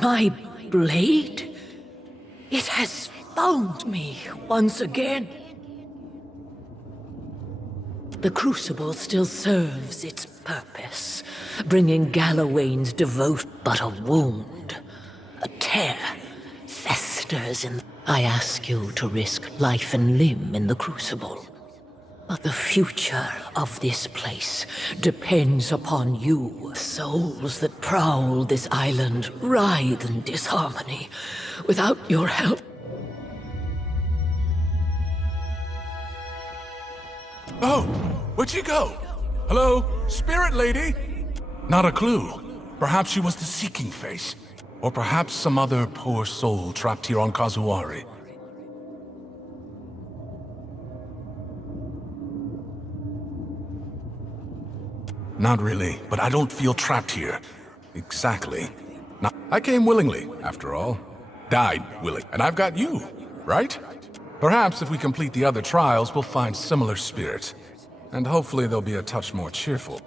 My blade? It has found me once again. The crucible still serves its purpose, bringing Gallowayne's devote, but a wound, a tear, festers in... I ask you to risk life and limb in the crucible. But the future of this place depends upon you. Souls that prowl this island writhe in disharmony. Without your help... Oh, where'd she go? Hello, spirit lady? Not a clue. Perhaps she was the Seeking Face. Or perhaps some other poor soul trapped here on Kazuari. Not really, but I don't feel trapped here. Exactly. Now, I came willingly, after all. Died willing. And I've got you, right? Perhaps if we complete the other trials, we'll find similar spirits. And hopefully they'll be a touch more cheerful.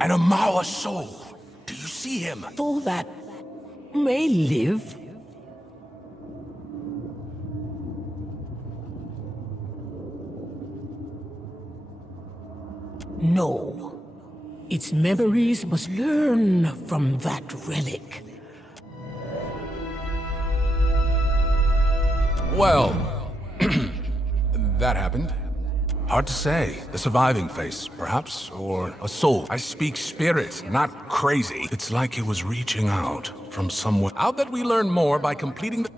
An Amawa soul. Do you see him? For that may live. No. Its memories must learn from that relic. Well, that happened. Hard to say. The surviving face, perhaps, or a soul. I speak spirit, not crazy. It's like it was reaching out from somewhere. I'll bet we learn more by completing the...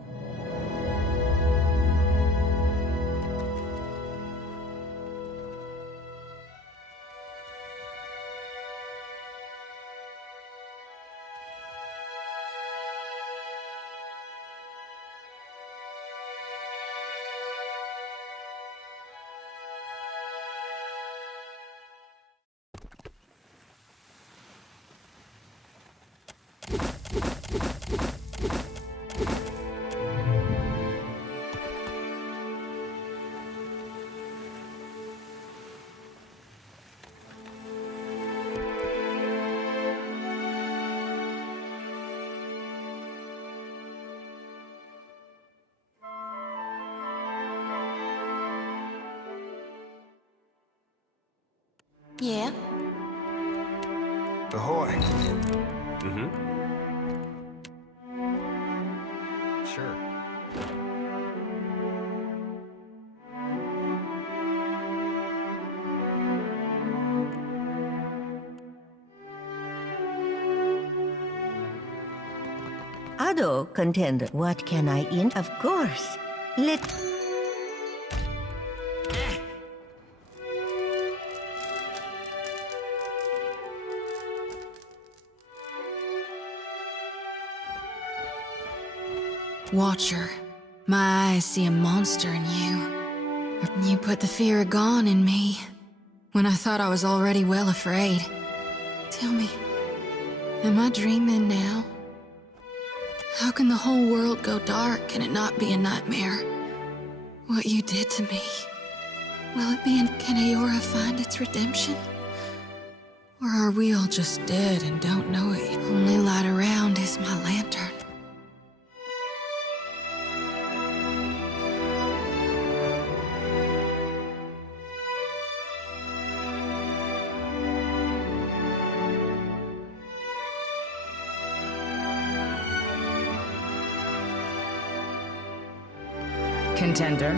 Yeah? Ahoy. Mm-hmm. Sure. Ado, contender, what can I in? Of course. Let... Watcher, my eyes see a monster in you. You put the fear of gone in me, when I thought I was already well afraid. Tell me, am I dreaming now? How can the whole world go dark and it not be a nightmare? What you did to me, will it be in... Can Aora find its redemption? Or are we all just dead and don't know it? Only light around is my lantern. Contender.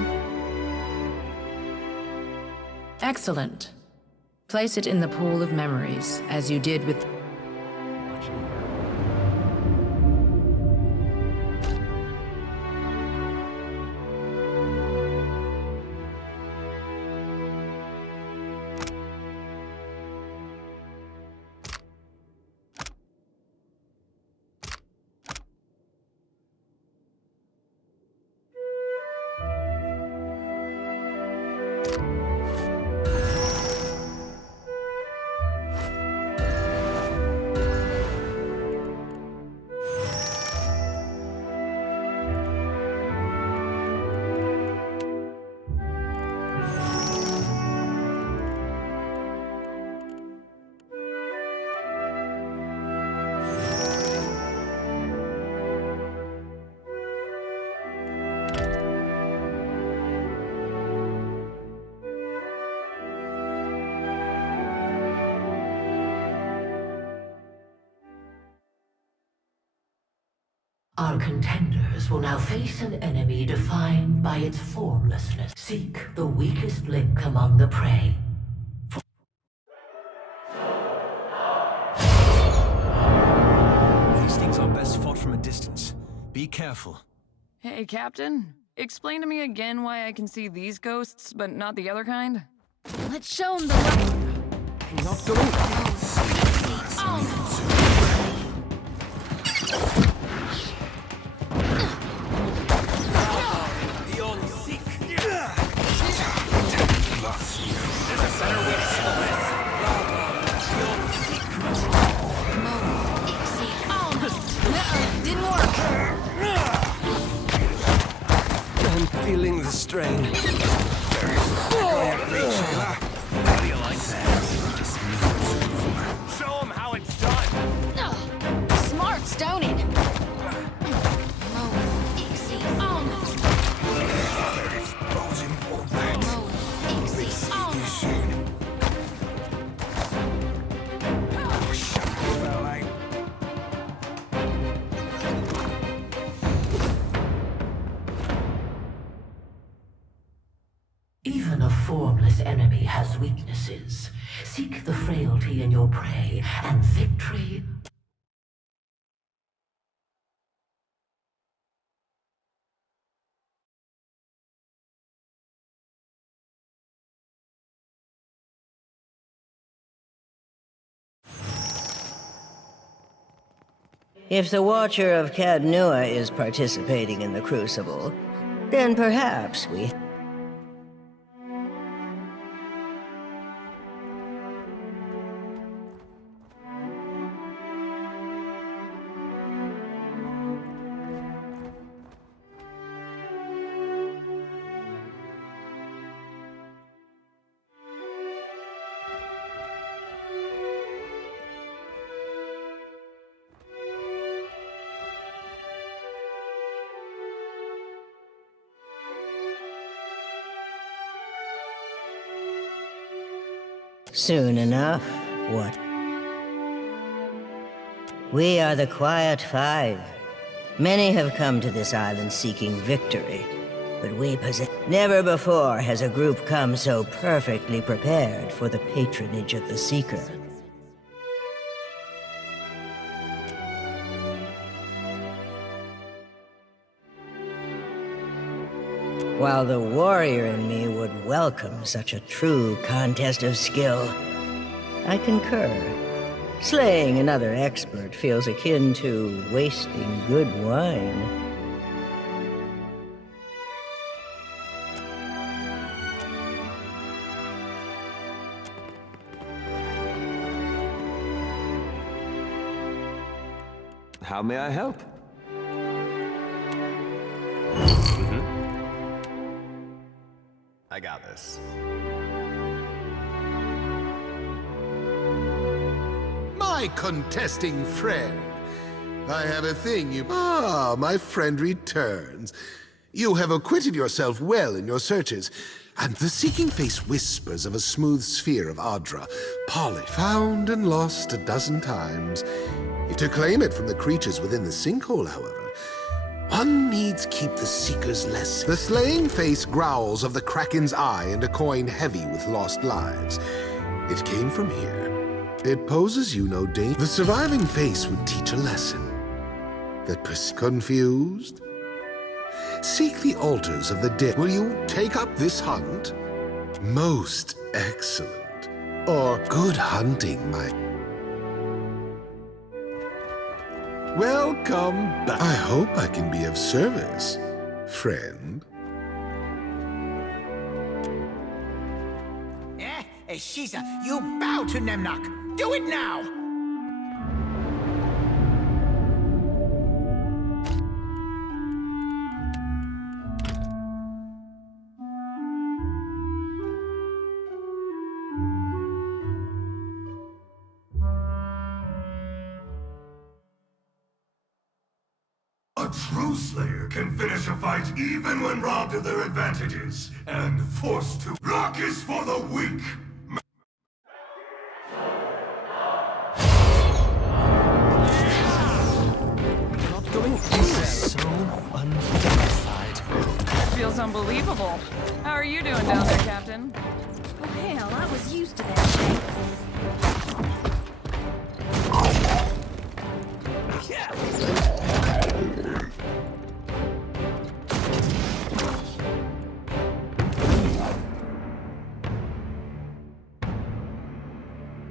Excellent. Place it in the pool of memories, as you did with... Your contenders will now face an enemy defined by its formlessness. Seek the weakest link among the prey. These things are best fought from a distance. Be careful. Hey, Captain. Explain to me again why I can see these ghosts, but not the other kind? Let's show them the light. Not going. Didn't work. I'm feeling the strain. How do you like that? Show them how it's done. Smart, don't it? Even a formless enemy has weaknesses. Seek the frailty in your prey, and victory. If the Watcher of Cadnua is participating in the Crucible, then perhaps we... Soon enough, what? We are the Quiet Five. Many have come to this island seeking victory, but we possess... Never before has a group come so perfectly prepared for the patronage of the Seeker. While the warrior in me would welcome such a true contest of skill, I concur. Slaying another expert feels akin to wasting good wine. How may I help? I got this. My contesting friend. I have a thing you... Ah, my friend returns. You have acquitted yourself well in your searches, and the seeking face whispers of a smooth sphere of Adra, polished, found and lost a dozen times. To claim it from the creatures within the sinkhole, however, one needs keep the Seeker's lesson. The slaying face growls of the Kraken's eye and a coin heavy with lost lives. It came from here. It poses you no danger. The surviving face would teach a lesson. That confused? Seek the altars of the dead. Will you take up this hunt? Most excellent. Or good hunting, my... Welcome back. I hope I can be of service, friend. Shiza, you bow to Nemnok. Do it now! A true Slayer can finish a fight even when robbed of their advantages and forced to. Rock is for the weak! Not going. unidentified. Feels unbelievable. How are you doing down there, Captain? Oh, hell, I was used to that shit.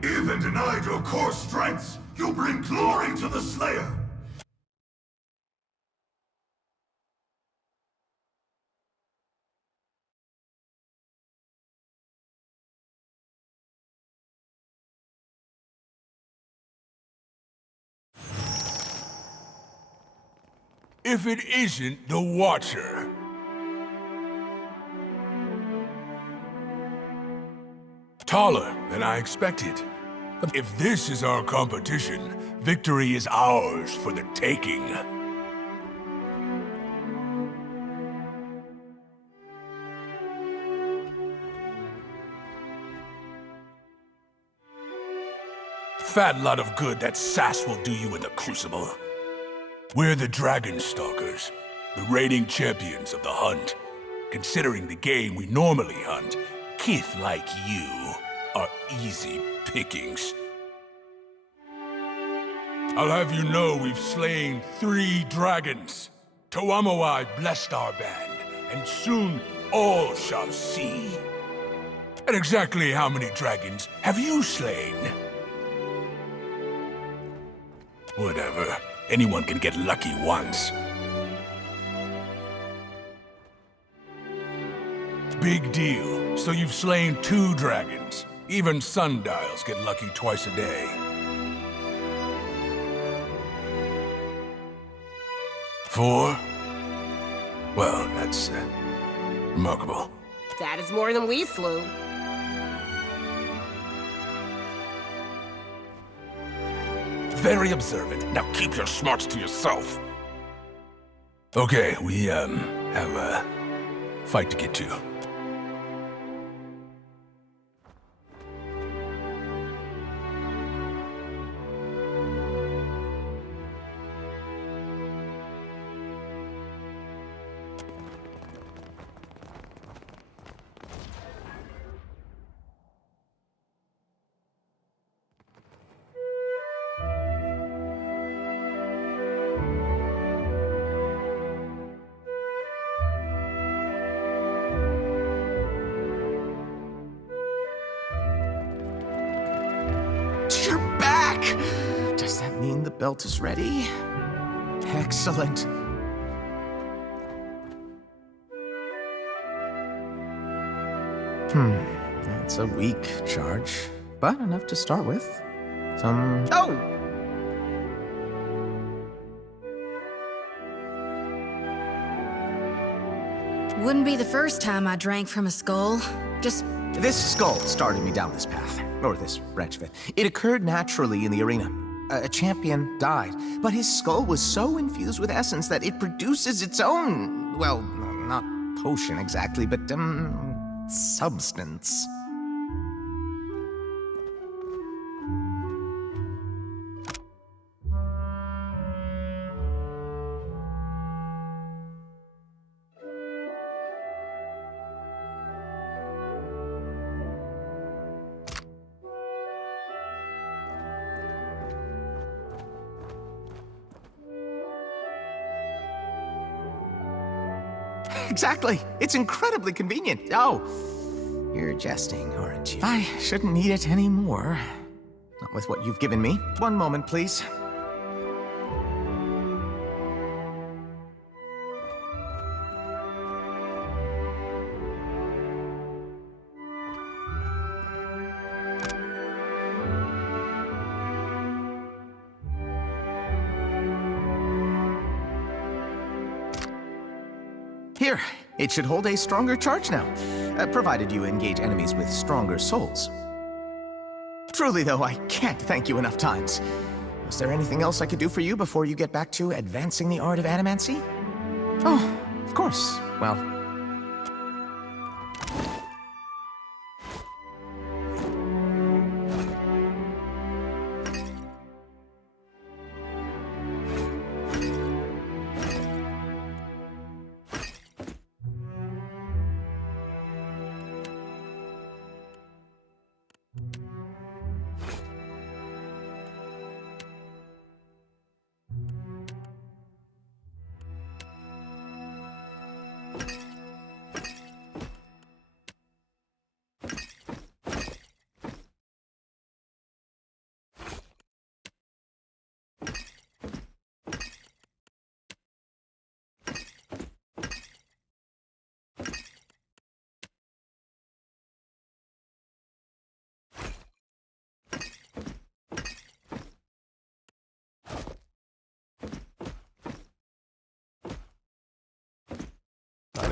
Even denied your core strengths, you bring glory to the Slayer! If it isn't the Watcher. Taller than I expected. If this is our competition, victory is ours for the taking. Fat lot of good that sass will do you in the Crucible. We're the Dragon Stalkers, the reigning champions of the hunt. Considering the game we normally hunt, kith like you are easy pickings. I'll have you know we've slain 3 dragons. Tuamawai blessed our band, and soon all shall see. And exactly how many dragons have you slain? Whatever. Anyone can get lucky once. Big deal. So you've slain 2 dragons. Even sundials get lucky twice a day. 4? Well, that's remarkable. That is more than we slew. Very observant. Now keep your smarts to yourself. Okay, we have a fight to get to. You're back! Does that mean the belt is ready? Excellent. That's a weak charge, but enough to start with. Oh! Wouldn't be the first time I drank from a skull. This skull started me down this path, or this branch of it. It occurred naturally in the arena. A champion died, but his skull was so infused with essence that it produces its own, well, not potion exactly, but, substance. Exactly. It's incredibly convenient. Oh, you're jesting, aren't you? I shouldn't need it anymore. Not with what you've given me. One moment, please. Here, it should hold a stronger charge now, provided you engage enemies with stronger souls. Truly, though, I can't thank you enough times. Was there anything else I could do for you before you get back to advancing the art of animancy? Oh, of course. Well...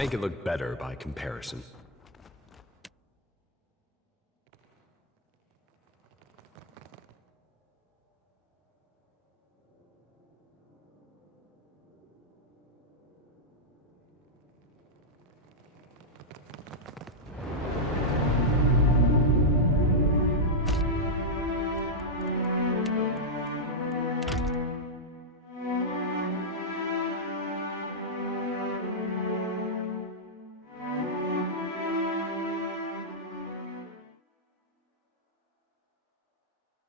make it look better by comparison.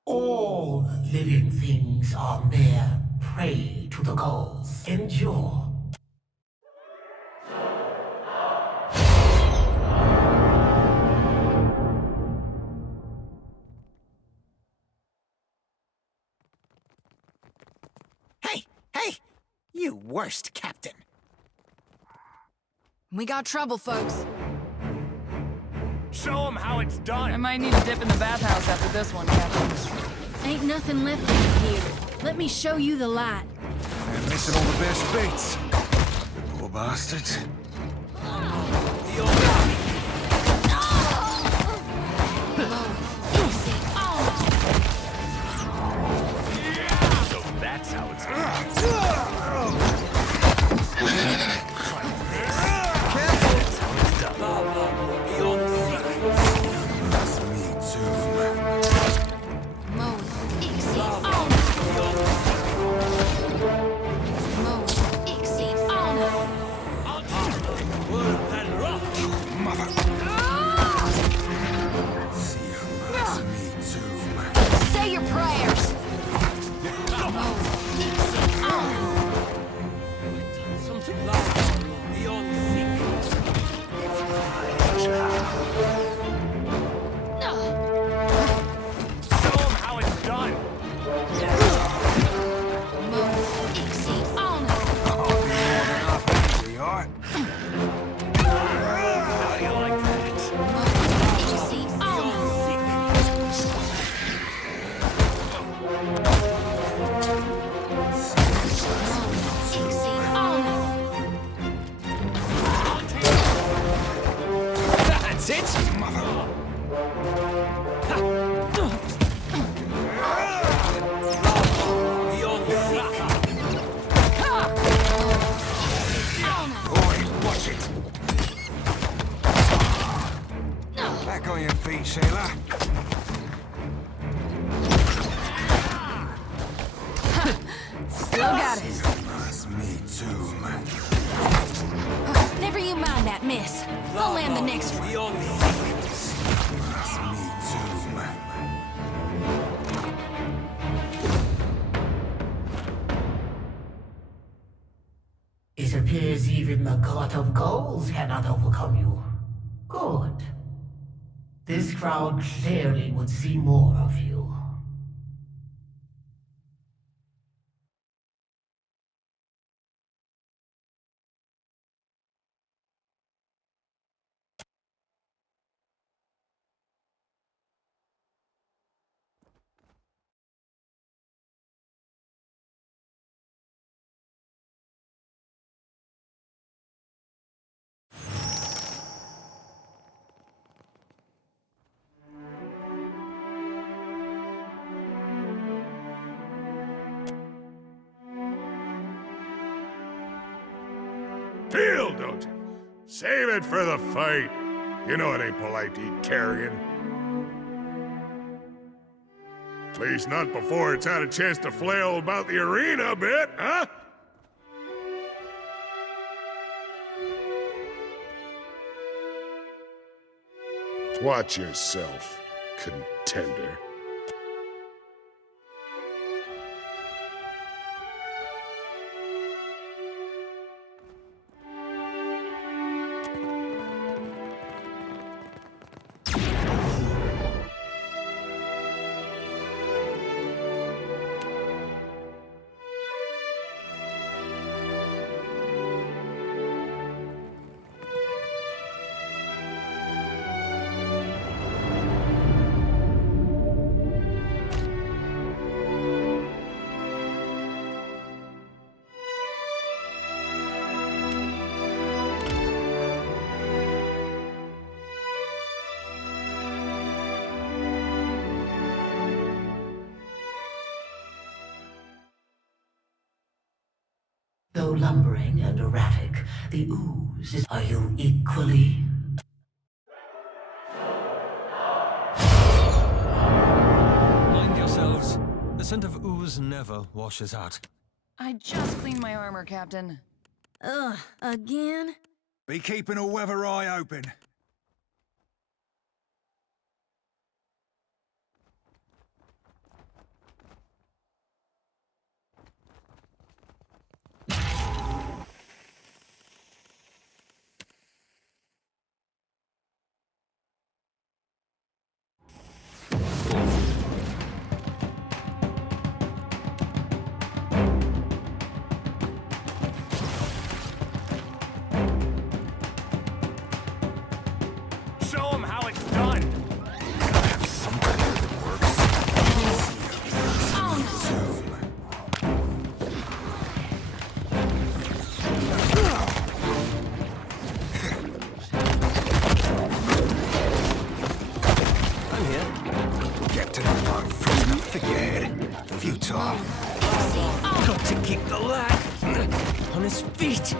All living things are mere prey to the gods. Endure. Hey! Hey! You worst captain! We got trouble, folks. Show them how it's done. I might need a dip in the bathhouse after this one, Captain. Ain't nothing left in here. Let me show you the light. They're missing all the best bits. Poor bastards. So that's how it's done. Say your prayers. Show them how it's done. How do you like that? That's it? Watch it. Back on your feet, sailor. Still got it. That's me too, man. Never you mind that, miss. I'll land the next one. That's me too, man. It appears even the god of goals cannot overcome you. Good. This crowd clearly would see more of you. Feel, don't you? Save it for the fight. You know it ain't polite to eat carrion. At least not before it's had a chance to flail about the arena a bit, huh? Watch yourself, contender. lumbering and erratic, the ooze is... Are you equally? Mind yourselves. The scent of ooze never washes out. I just cleaned my armor, Captain. Ugh, again? Be keeping a weather eye open. Show them how it's done. I'm here. Get to the bone from forget. Futile. Got to kick the lad on his feet.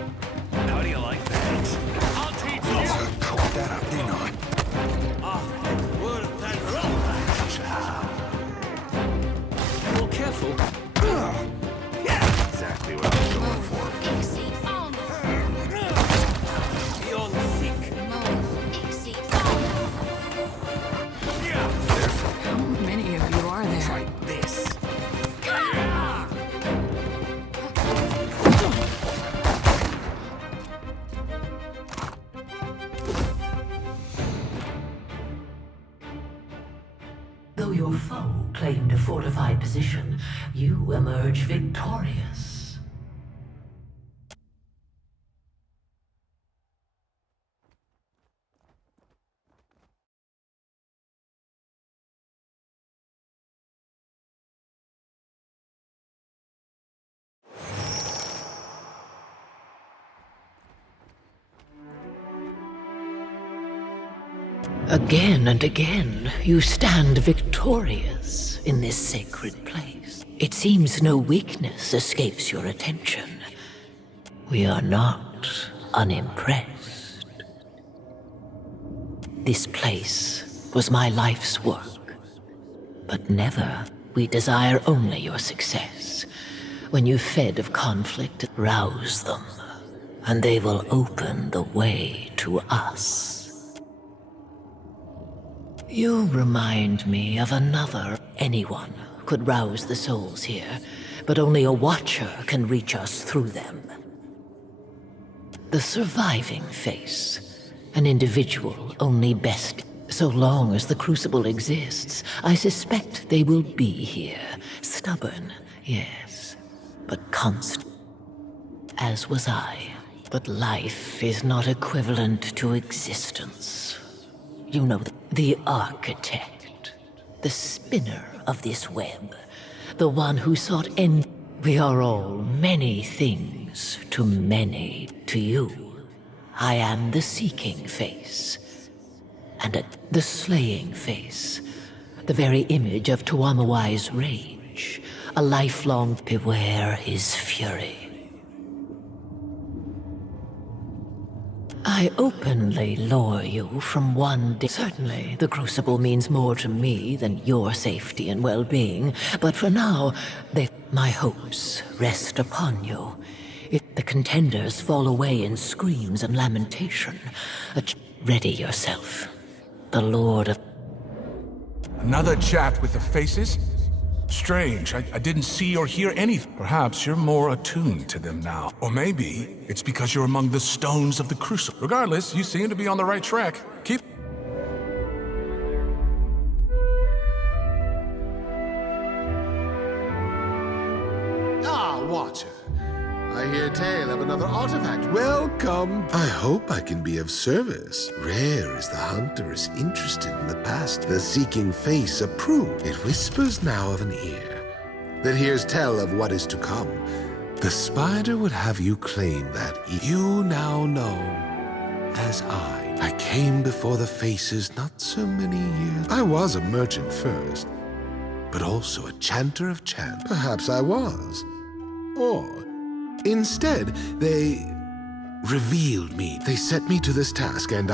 How do you like that? I'll teach you. Caught that up, didn't I? Well, careful. Yeah, exactly what I was going for. Beyond sick. How many of you are there? Try this. Though your foe claimed a fortified position, you emerge victorious. Again and again, you stand victorious in this sacred place. It seems no weakness escapes your attention. We are not unimpressed. This place was my life's work, but never. We desire only your success. When you fed of conflict, rouse them, and they will open the way to us. You remind me of another. Anyone could rouse the souls here, but only a watcher can reach us through them. The surviving face, an individual only best. So long as the Crucible exists, I suspect they will be here. Stubborn, yes, but constant. As was I. But life is not equivalent to existence. You know, the architect, the spinner of this web, the one who sought end. We are all many things to many to you. I am the seeking face, and the slaying face, the very image of Tuamawai's rage, a lifelong beware his fury. I openly lure you from one day. Certainly, the Crucible means more to me than your safety and well-being, but for now, my hopes rest upon you. If the contenders fall away in screams and lamentation, ready yourself. The Lord of... Another chat with the faces? Strange, I didn't see or hear anything. Perhaps you're more attuned to them now. Or maybe it's because you're among the stones of the Crucible. Regardless, you seem to be on the right track. Keep... Ah, Watcher. I hear tale of another artifact. Welcome. I hope I can be of service. Rare is the hunter is interested in the past. The seeking face approved. It whispers now of an ear that hears tell of what is to come. The spider would have you claim that you now know as I came before the faces not so many years. I was a merchant first, but also a chanter of chant. Perhaps I was. Or Instead, they revealed me. They set me to this task, and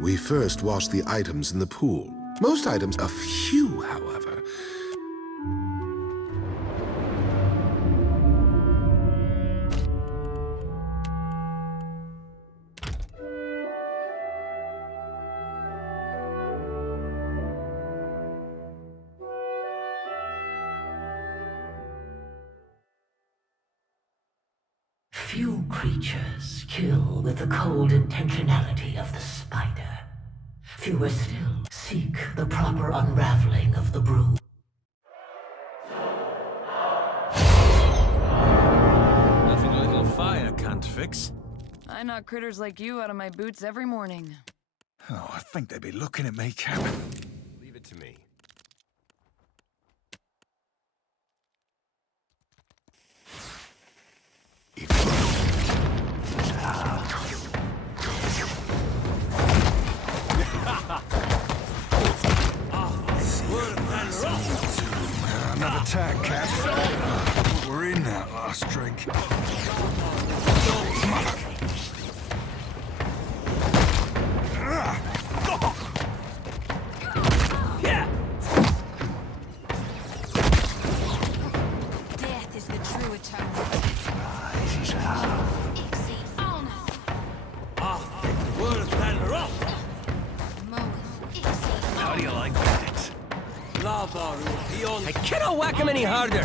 we first washed the items in the pool. Most items, a few, however. Few creatures kill with the cold intentionality of the spider. Fewer still seek the proper unraveling of the brood. Nothing a little fire can't fix. I knock critters like you out of my boots every morning. Oh, I think they'd be looking at me, Cap. Leave it to me. Another tag, Cap. We're in that last drink. Death is the true atonement. How do you like that? I cannot whack him any harder.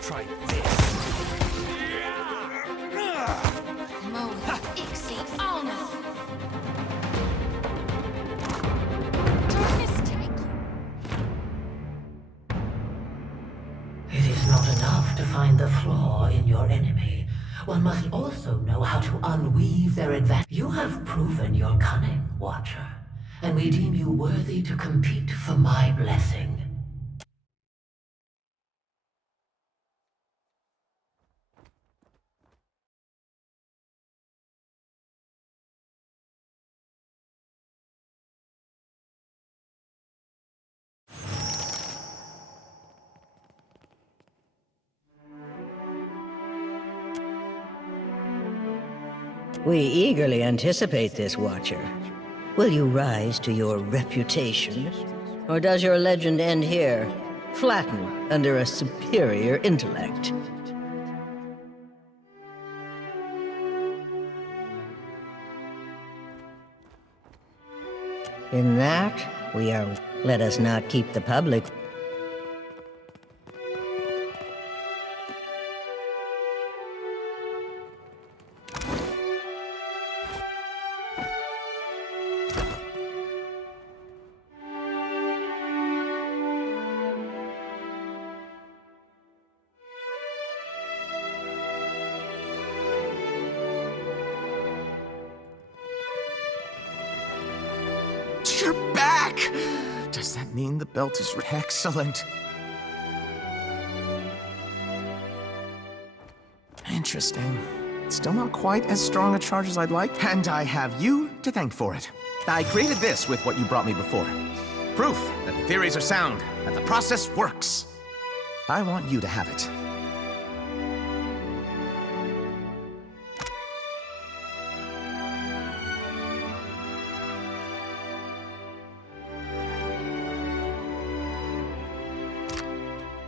Try this. It is not enough to find the flaw in your enemy. One must also know how to unweave their advantage. You have proven your cunning, Watcher, and we deem you worthy to compete for my blessing. We eagerly anticipate this, Watcher. Will you rise to your reputation? Or does your legend end here, flattened under a superior intellect? In that, we are... Let us not keep the public... You're back! Does that mean the belt is excellent? Interesting. Still not quite as strong a charge as I'd like, and I have you to thank for it. I created this with what you brought me before. Proof that the theories are sound, that the process works. I want you to have it.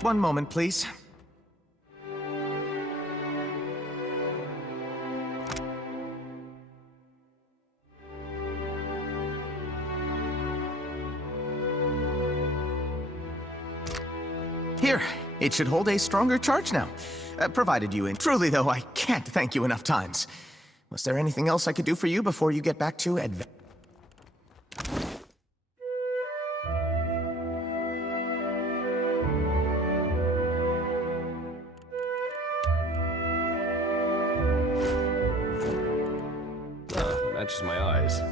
One moment, please. Here, it should hold a stronger charge now. Provided you Truly, though, I can't thank you enough times. Was there anything else I could do for you before you get back to catches my eyes.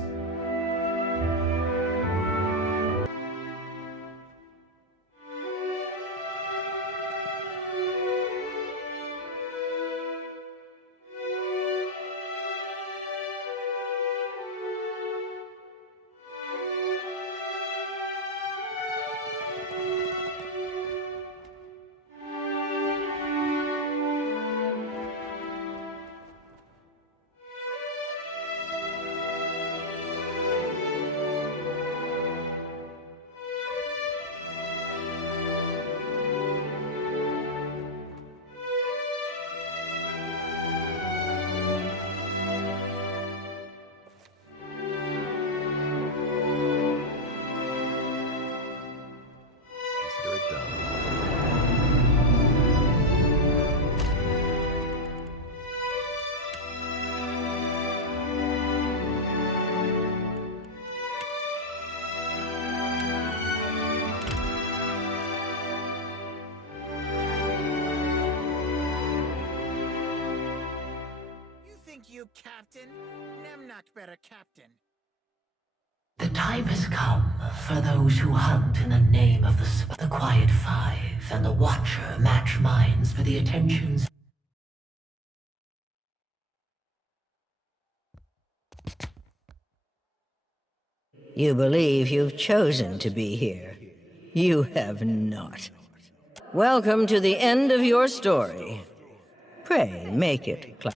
You, Captain. Nemnock better, Captain. The time has come for those who hunt in the name of the Quiet Five and the Watcher match minds for the attentions. You believe you've chosen to be here. You have not. Welcome to the end of your story. Pray, make it clear.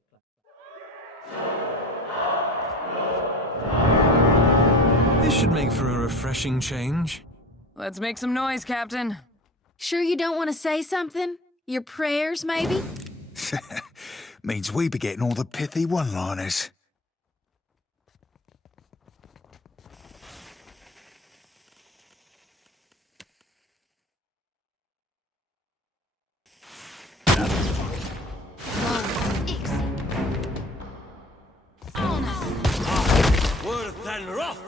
This should make for a refreshing change. Let's make some noise, Captain. Sure you don't want to say something? Your prayers, maybe? Means we be getting all the pithy one-liners. Worse than rough.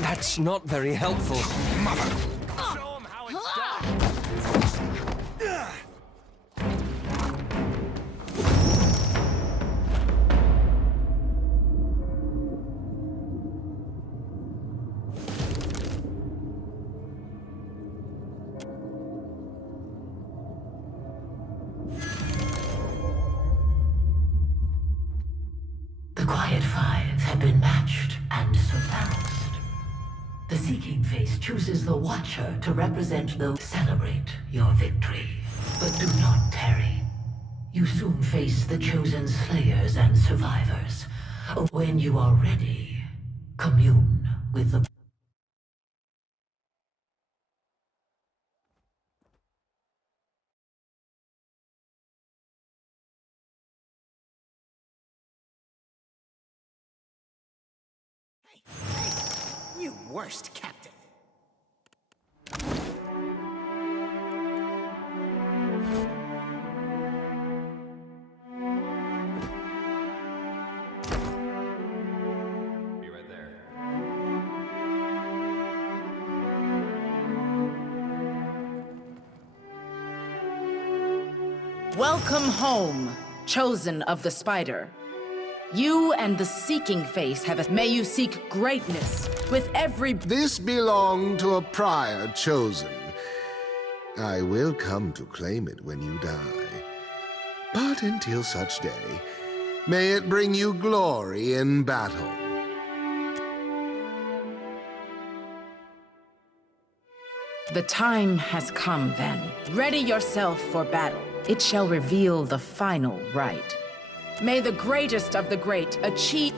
That's not very helpful. Show 'em how it's done. The Quiet Five have been matched and surpassed. The Seeking Face chooses the Watcher to represent those. Celebrate your victory, but do not tarry. You soon face the chosen slayers and survivors. When you are ready, commune with the... You worst captain. Be right there. Welcome home, chosen of the spider. You and the Seeking Face may you seek greatness with every... This belonged to a prior chosen. I will come to claim it when you die. But until such day, may it bring you glory in battle. The time has come then. Ready yourself for battle. It shall reveal the final right. May the greatest of the great achieve...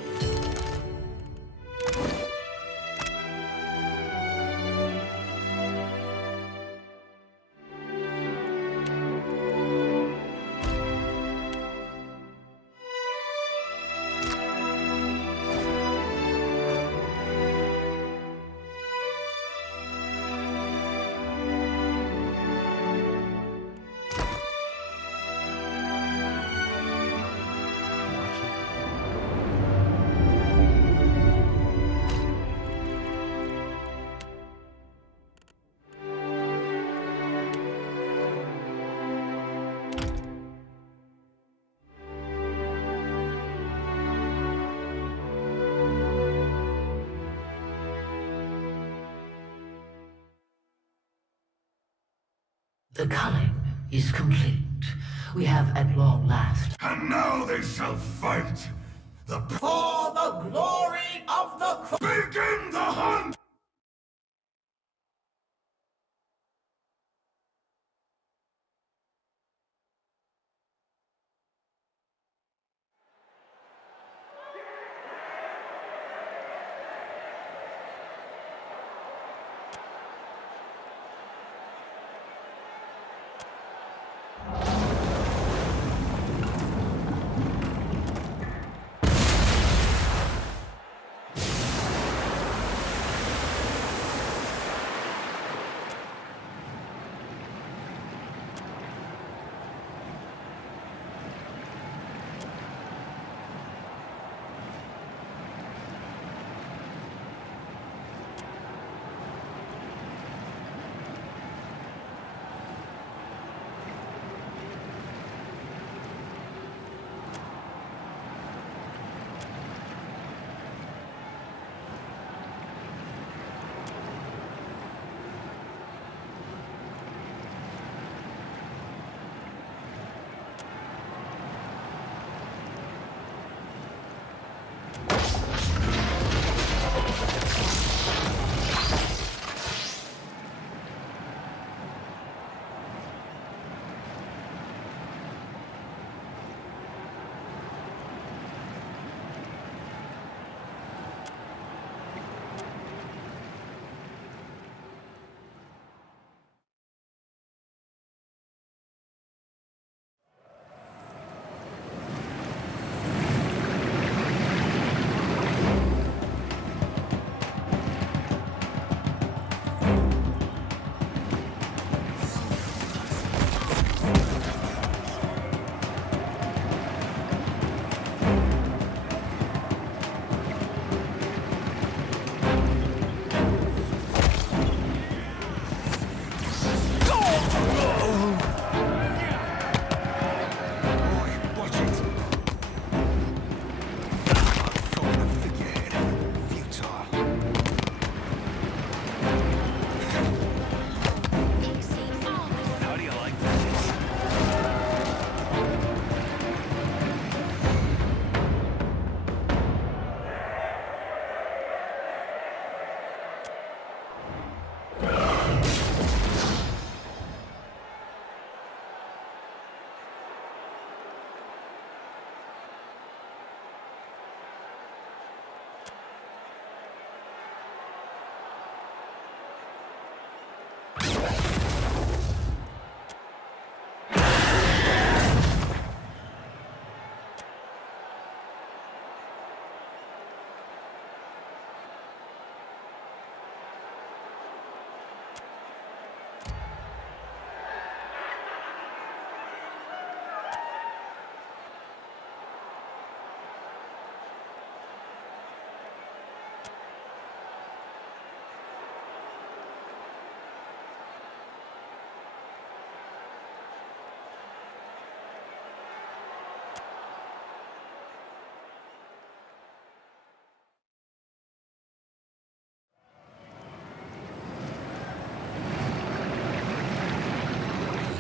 The culling is complete. We have at long last. And now they shall fight. For the glory of the begin the hunt!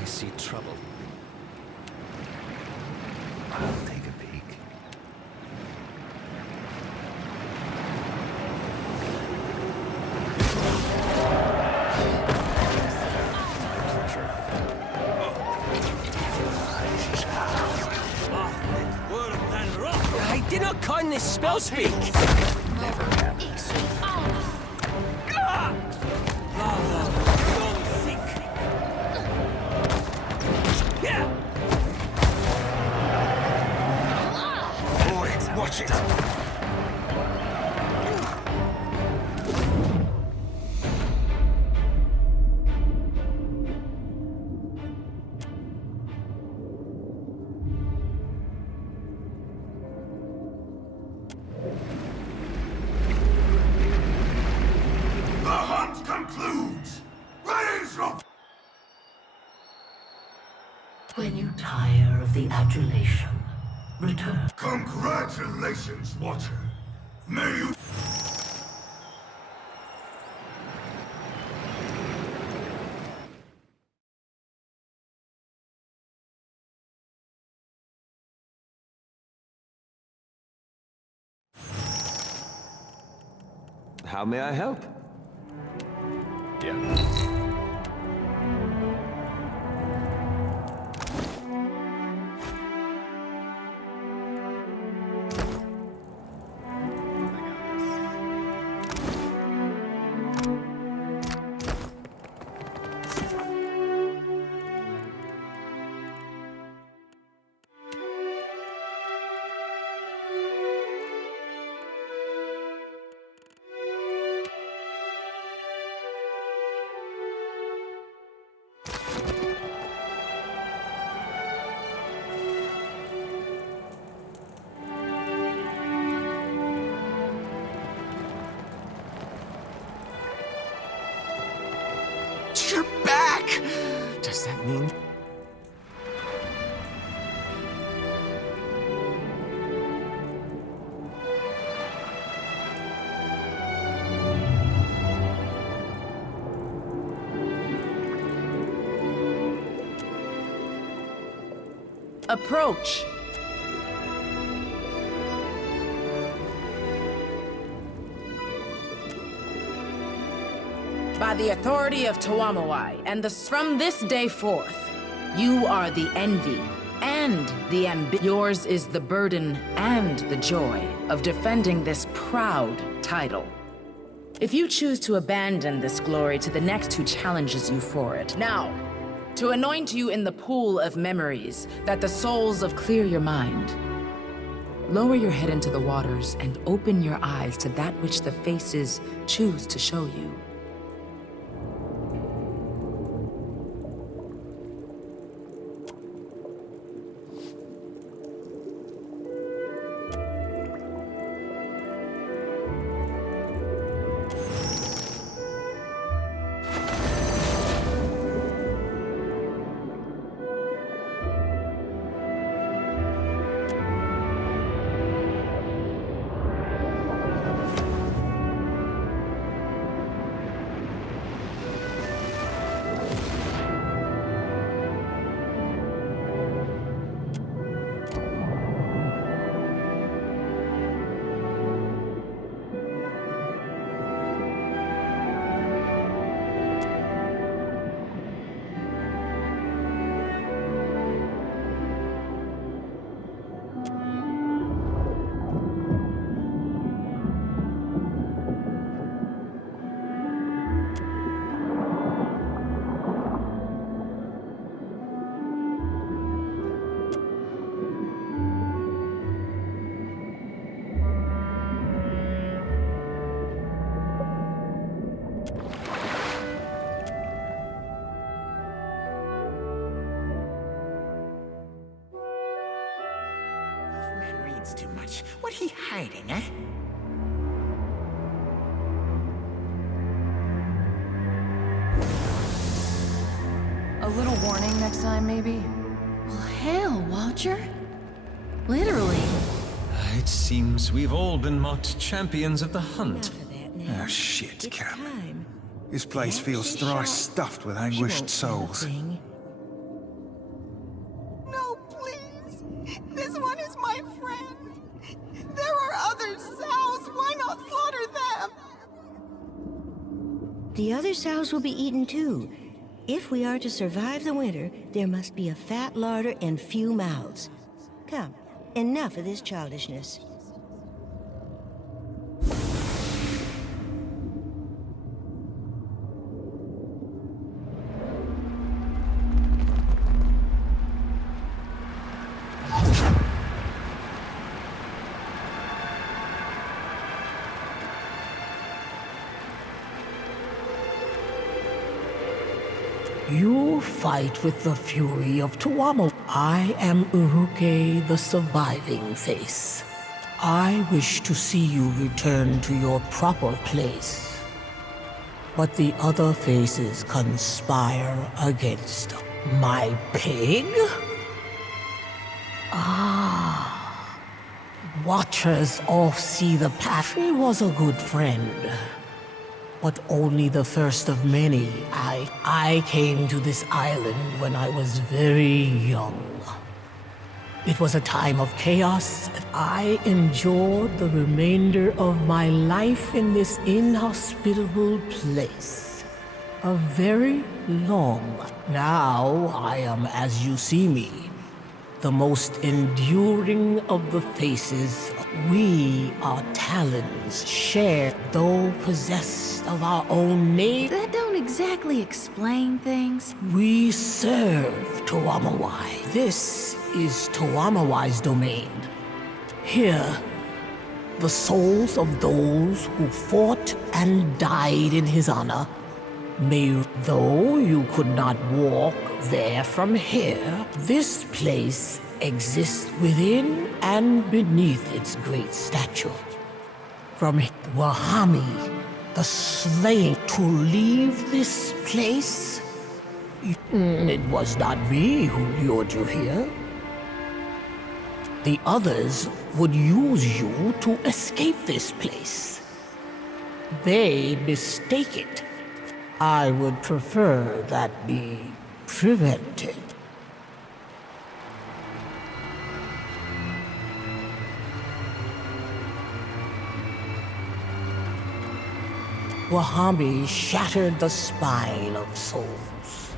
See trouble. I'll take a peek. My pleasure. I did not kindness spell speak. Never happens. Watch it! The hunt concludes! Raise your... When you tire of the adulation, return. Congratulations, Watcher. May you... How may I help? Yeah. You're back! Does that mean... Approach. By the authority of Tuamawai, and from this day forth, you are the envy and the ambition. Yours is the burden and the joy of defending this proud title. If you choose to abandon this glory to the next who challenges you for it, now, to anoint you in the pool of memories, that the souls of clear your mind. Lower your head into the waters and open your eyes to that which the faces choose to show you. Too much. What he hiding, eh? A little warning next time, maybe? Well, hell, Watcher. Literally. It seems we've all been mocked champions of the hunt. Ah, shit, Cap. This place feels thrice stuffed with anguished souls. No, please. This one is my friend. There are other sows. Why not slaughter them? The other sows will be eaten too. If we are to survive the winter, there must be a fat larder and few mouths. Come, enough of this childishness. You fight with the fury of Tuamo. I am Uruke, the surviving face. I wish to see you return to your proper place. But the other faces conspire against my pig? Ah. Watchers all see the path. She was a good friend. But only the first of many. I came to this island when I was very young. It was a time of chaos. I endured the remainder of my life in this inhospitable place. A very long. Now I am as you see me, the most enduring of the faces. We are talons shared, though possessed of our own nature. That don't exactly explain things. We serve Tuamawai. This is Tuamawai's domain. Here, the souls of those who fought and died in his honor may, though you could not walk there from here, this place exists within and beneath its great statue. From Wahami, the slain, to leave this place? It was not me who lured you here. The others would use you to escape this place. They mistake it. I would prefer that be prevented. Wahami shattered the spine of souls.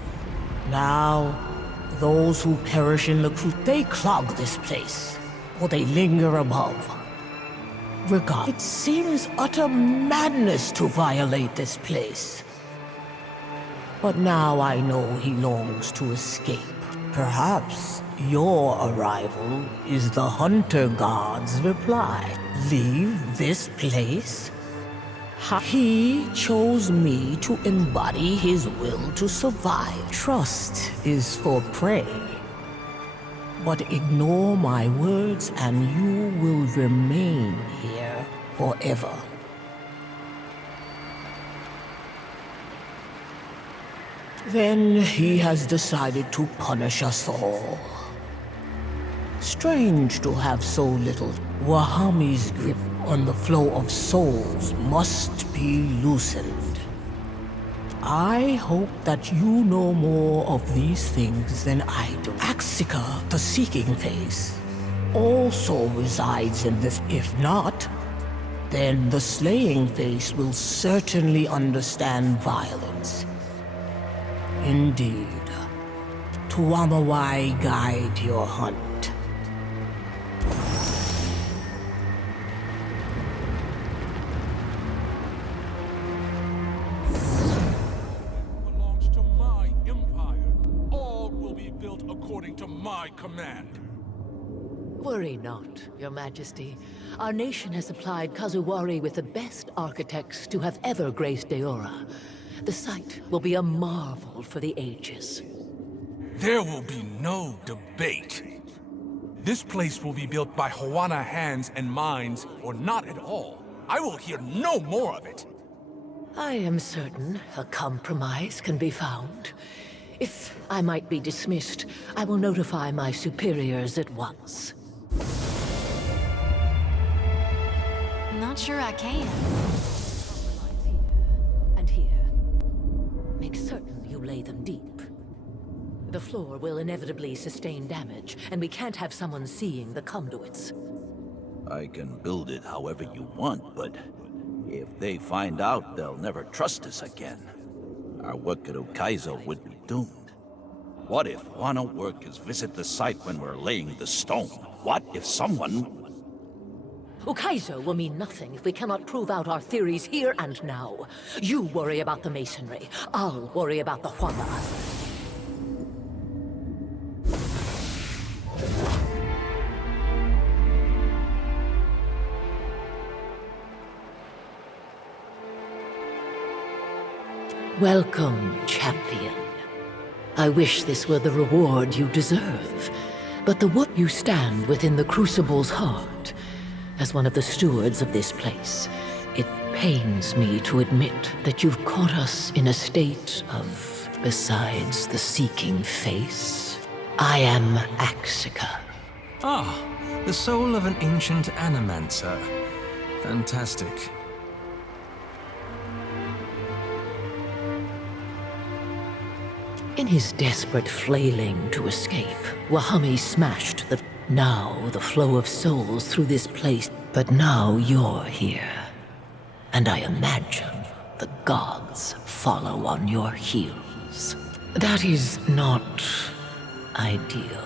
Now, those who perish in the crucible, they clog this place, or they linger above. It seems utter madness to violate this place. But now I know he longs to escape. Perhaps your arrival is the Hunter God's reply. Leave this place? He chose me to embody his will to survive. Trust is for prey. But ignore my words and you will remain here forever. Then he has decided to punish us all. Strange to have so little. Wahami's grip on the flow of souls must be loosened. I hope that you know more of these things than I do. Axika, the seeking face, also resides in this. If not, then the slaying face will certainly understand violence. Indeed. Tuamawai guide your hunt. Belongs to my empire. All will be built according to my command. Worry not, Your Majesty. Our nation has supplied Kazuwari with the best architects to have ever graced Deora. The site will be a marvel for the ages. There will be no debate. This place will be built by Hawana hands and minds, or not at all. I will hear no more of it. I am certain a compromise can be found. If I might be dismissed, I will notify my superiors at once. Not sure I can. And here. Make certain you lay them deep. The floor will inevitably sustain damage, and we can't have someone seeing the conduits. I can build it however you want, but if they find out, they'll never trust us again. Our work at Ukaizo would be doomed. What if Wano workers visit the site when we're laying the stone? What if someone... Ukaizo will mean nothing if we cannot prove out our theories here and now. You worry about the masonry. I'll worry about the Hwana. Welcome, champion. I wish this were the reward you deserve, but the what you stand within the Crucible's heart. As one of the stewards of this place, it pains me to admit that you've caught us in a state of, besides the seeking face, I am Axika. Ah, the soul of an ancient animancer. Fantastic. In his desperate flailing to escape, Wahami smashed the... Now the flow of souls through this place, but now you're here. And I imagine the gods follow on your heels. That is not ideal.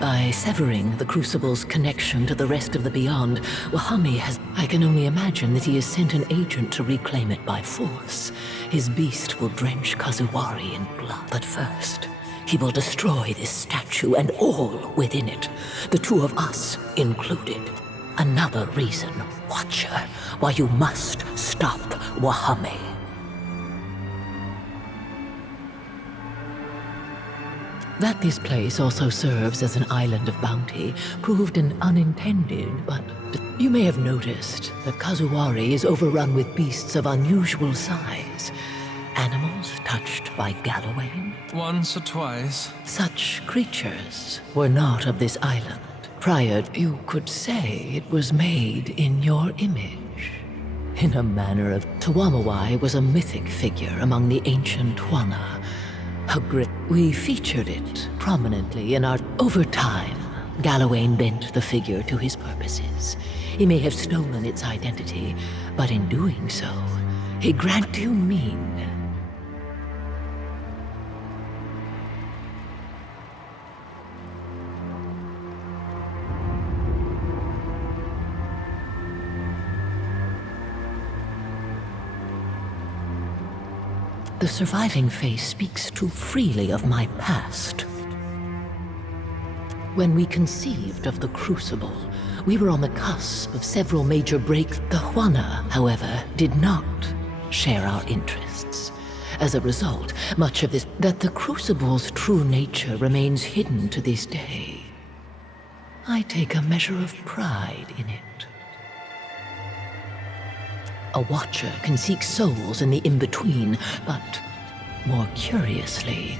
By severing the Crucible's connection to the rest of the Beyond, Wahami has... I can only imagine that he has sent an agent to reclaim it by force. His beast will drench Kazuwari in blood. But first, he will destroy this statue and all within it, the two of us included. Another reason, Watcher, why you must stop Wahami. That this place also serves as an island of bounty proved an unintended, but you may have noticed that Kazuwari is overrun with beasts of unusual size. Animals touched by Gallowayne. Once or twice. Such creatures were not of this island. Prior, you could say it was made in your image. In a manner of... Tuamawai was a mythic figure among the ancient Huana. We featured it prominently in our... Over time, Gallowayne bent the figure to his purposes. He may have stolen its identity, but in doing so, he granted you mean. The surviving face speaks too freely of my past. When we conceived of the Crucible, we were on the cusp of several major breaks. The Huana, however, did not share our interests. As a result, much of this... that the Crucible's true nature remains hidden to this day. I take a measure of pride in it. A Watcher can seek souls in the in-between, but more curiously,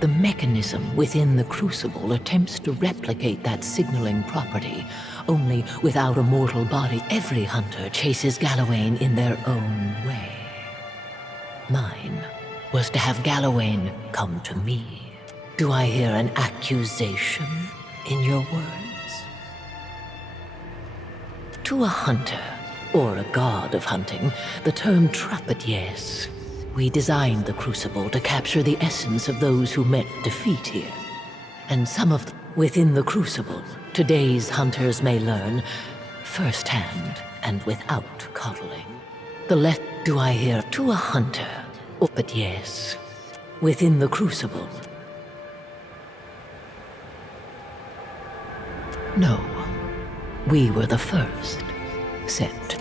the mechanism within the Crucible attempts to replicate that signaling property, only without a mortal body. Every hunter chases Gallowayne in their own way. Mine was to have Gallowayne come to me. Do I hear an accusation in your words? To a hunter, or a god of hunting, the term but yes. We designed the Crucible to capture the essence of those who met defeat here. And some of within the Crucible, today's hunters may learn, firsthand and without coddling. Do I hear to a hunter, or but yes, within the Crucible. No, we were the first set.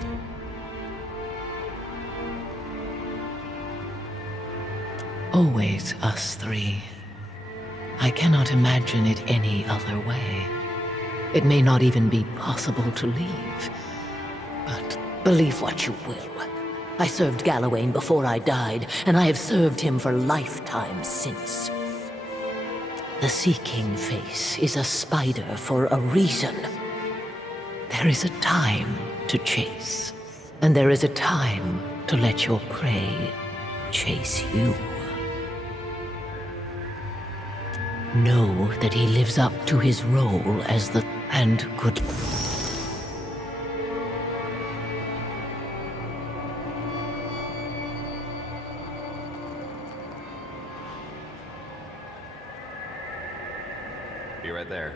Always us three. I cannot imagine it any other way. It may not even be possible to leave. But believe what you will. I served Gallowayne before I died, and I have served him for lifetimes since. The Seeking Face is a spider for a reason. There is a time to chase, and there is a time to let your prey chase you. Know that he lives up to his role as the... and good... Be right there.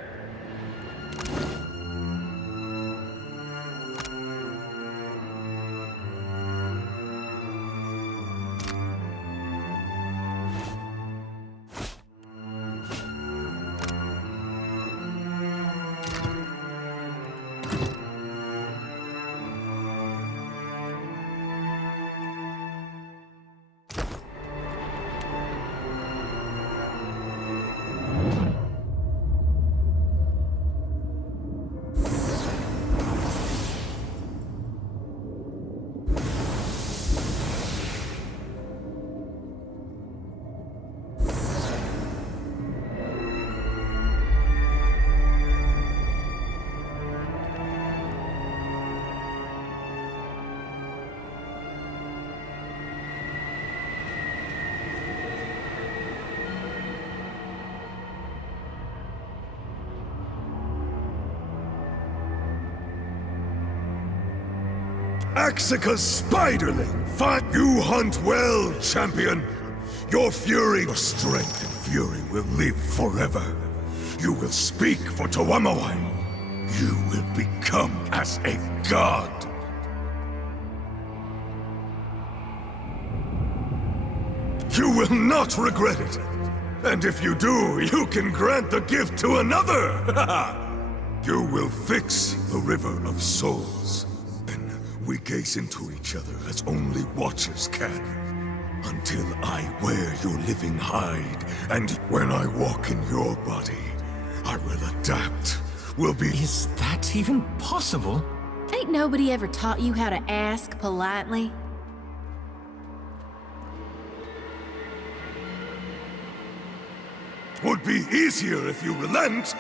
Axica's spiderling! Fine! You hunt well, champion! Your fury, your strength and fury will live forever. You will speak for Tuamawai. You will become as a god. You will not regret it. And if you do, you can grant the gift to another! You will fix the River of Souls. Then we gaze into each other as only watchers can. Until I wear your living hide, and when I walk in your body, I will adapt, will be— Is that even possible? Ain't nobody ever taught you how to ask politely? Would be easier if you relent.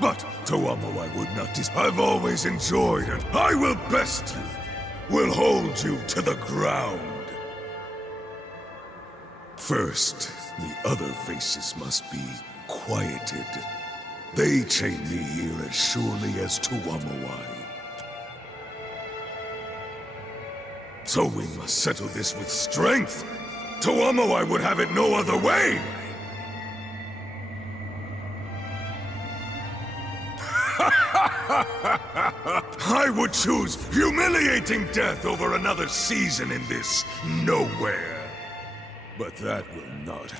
But Tuamawai would not I've always enjoyed it. I will best you. Will hold you to the ground. First, the other faces must be quieted. They chain me here as surely as Tuamawai. So we must settle this with strength. Tuamawai would have it no other way. I would choose humiliating death over another season in this nowhere. But that will not.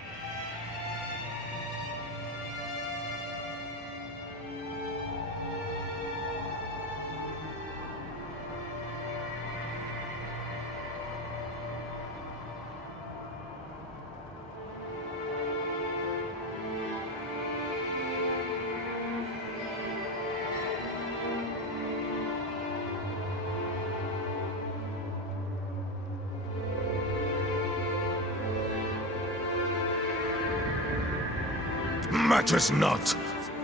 Matters not.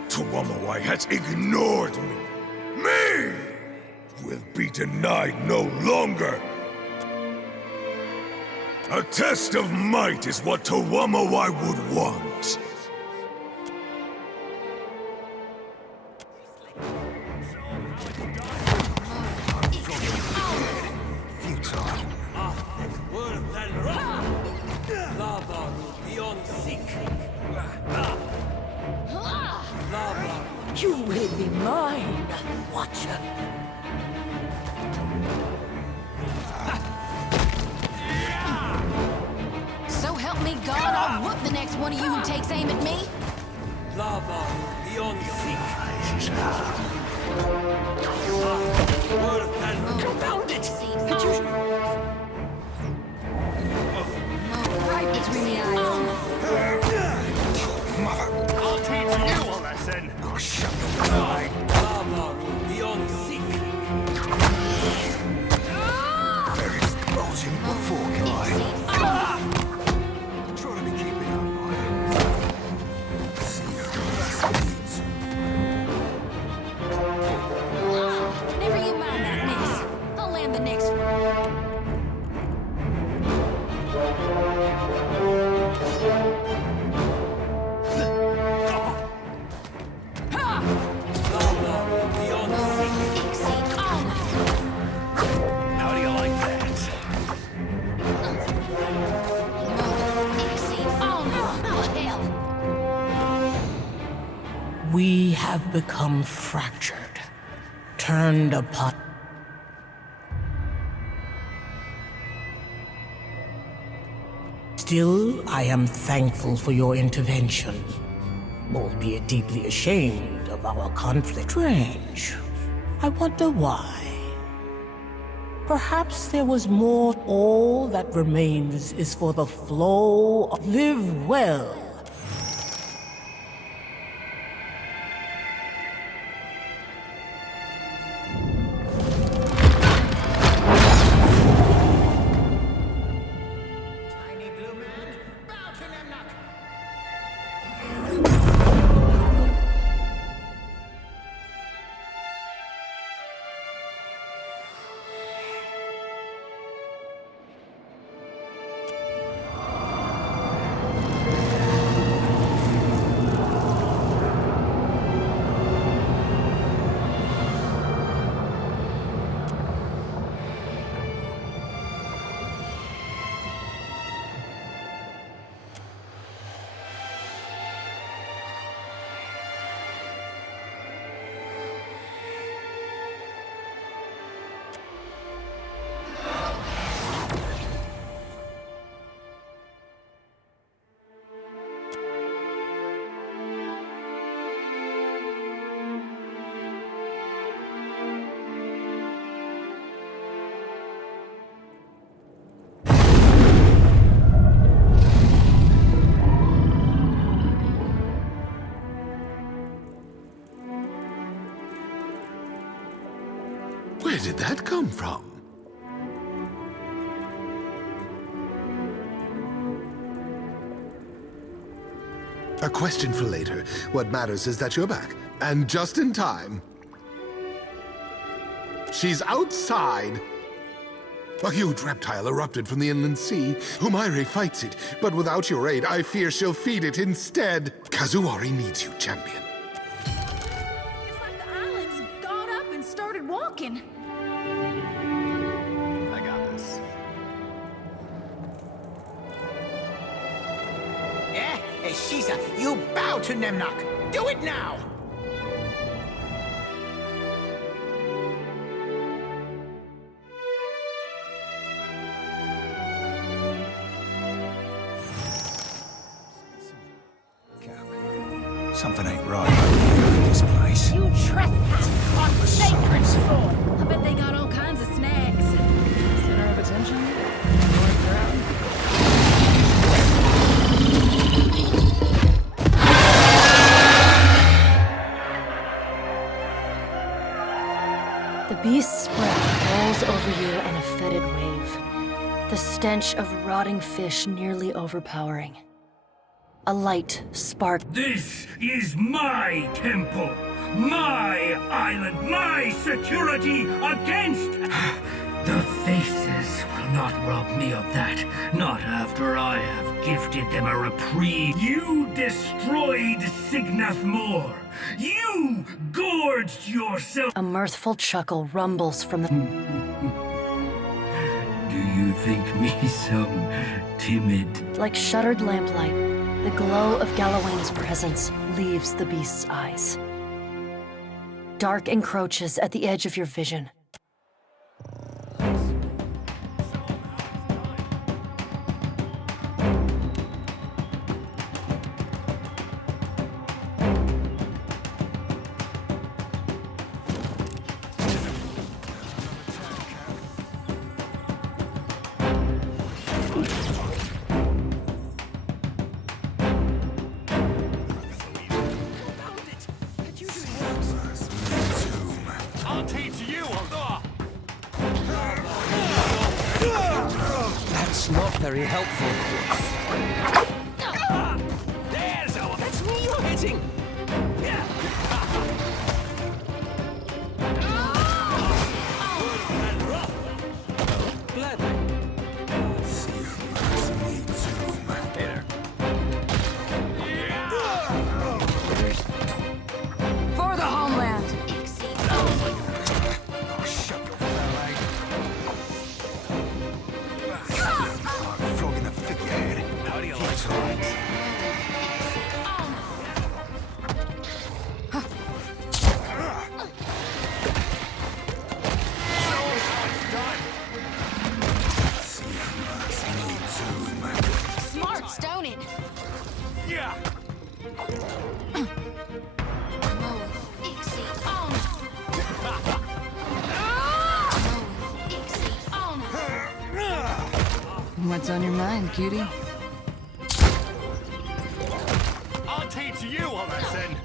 Tuamawai has ignored me. Me will be denied no longer. A test of might is what Tuamawai would want. You will be mine, Watcher. So help me God, I'll whoop the next one of you who takes aim at me. Lava beyond Confound it! Could you... Right between the eyes. I'll teach you a lesson. Oh, shut your eye. Lava beyond There is explosion before Kai. Try to be keeping up, boy. See your last beats. Never you mind that miss. I'll land the next one. How do you like that? We have become fractured, turned apart. Still, I am thankful for your intervention, albeit deeply ashamed of our conflict. Strange. I wonder why. Perhaps there was more. All that remains is for the flow of live well. Where did that come from? A question for later. What matters is that you're back. And just in time. She's outside! A huge reptile erupted from the inland sea. Humaire fights it, but without your aid, I fear she'll feed it instead. Kazuari needs you, champion. It's like the islands got up and started walking. I got this. Shiza, you bow to Nemnok. Do it now! Something ain't right in this place. You trespass on sacred soil. I bet they got all kinds of snacks. Center of attention? Ignored crowd? The beast's breath rolls over you in a fetid wave. The stench of rotting fish nearly overpowering. A light spark. This is my temple, my island, my security against... The faces will not rob me of that, not after I have gifted them a reprieve. You destroyed Signath Moor. You gorged yourself... A mirthful chuckle rumbles from the... Do you think me some timid... Like shuttered lamplight, the glow of Galawain's presence leaves the beast's eyes. Dark encroaches at the edge of your vision. I'll teach you, That's not very helpful. There's our... That's who you're hitting! Gladly. Here. For the homeland! Frog in the figurehead. How do you like that? Smart, stone it. Yeah. What's on your mind, cutie? I'll teach you a lesson.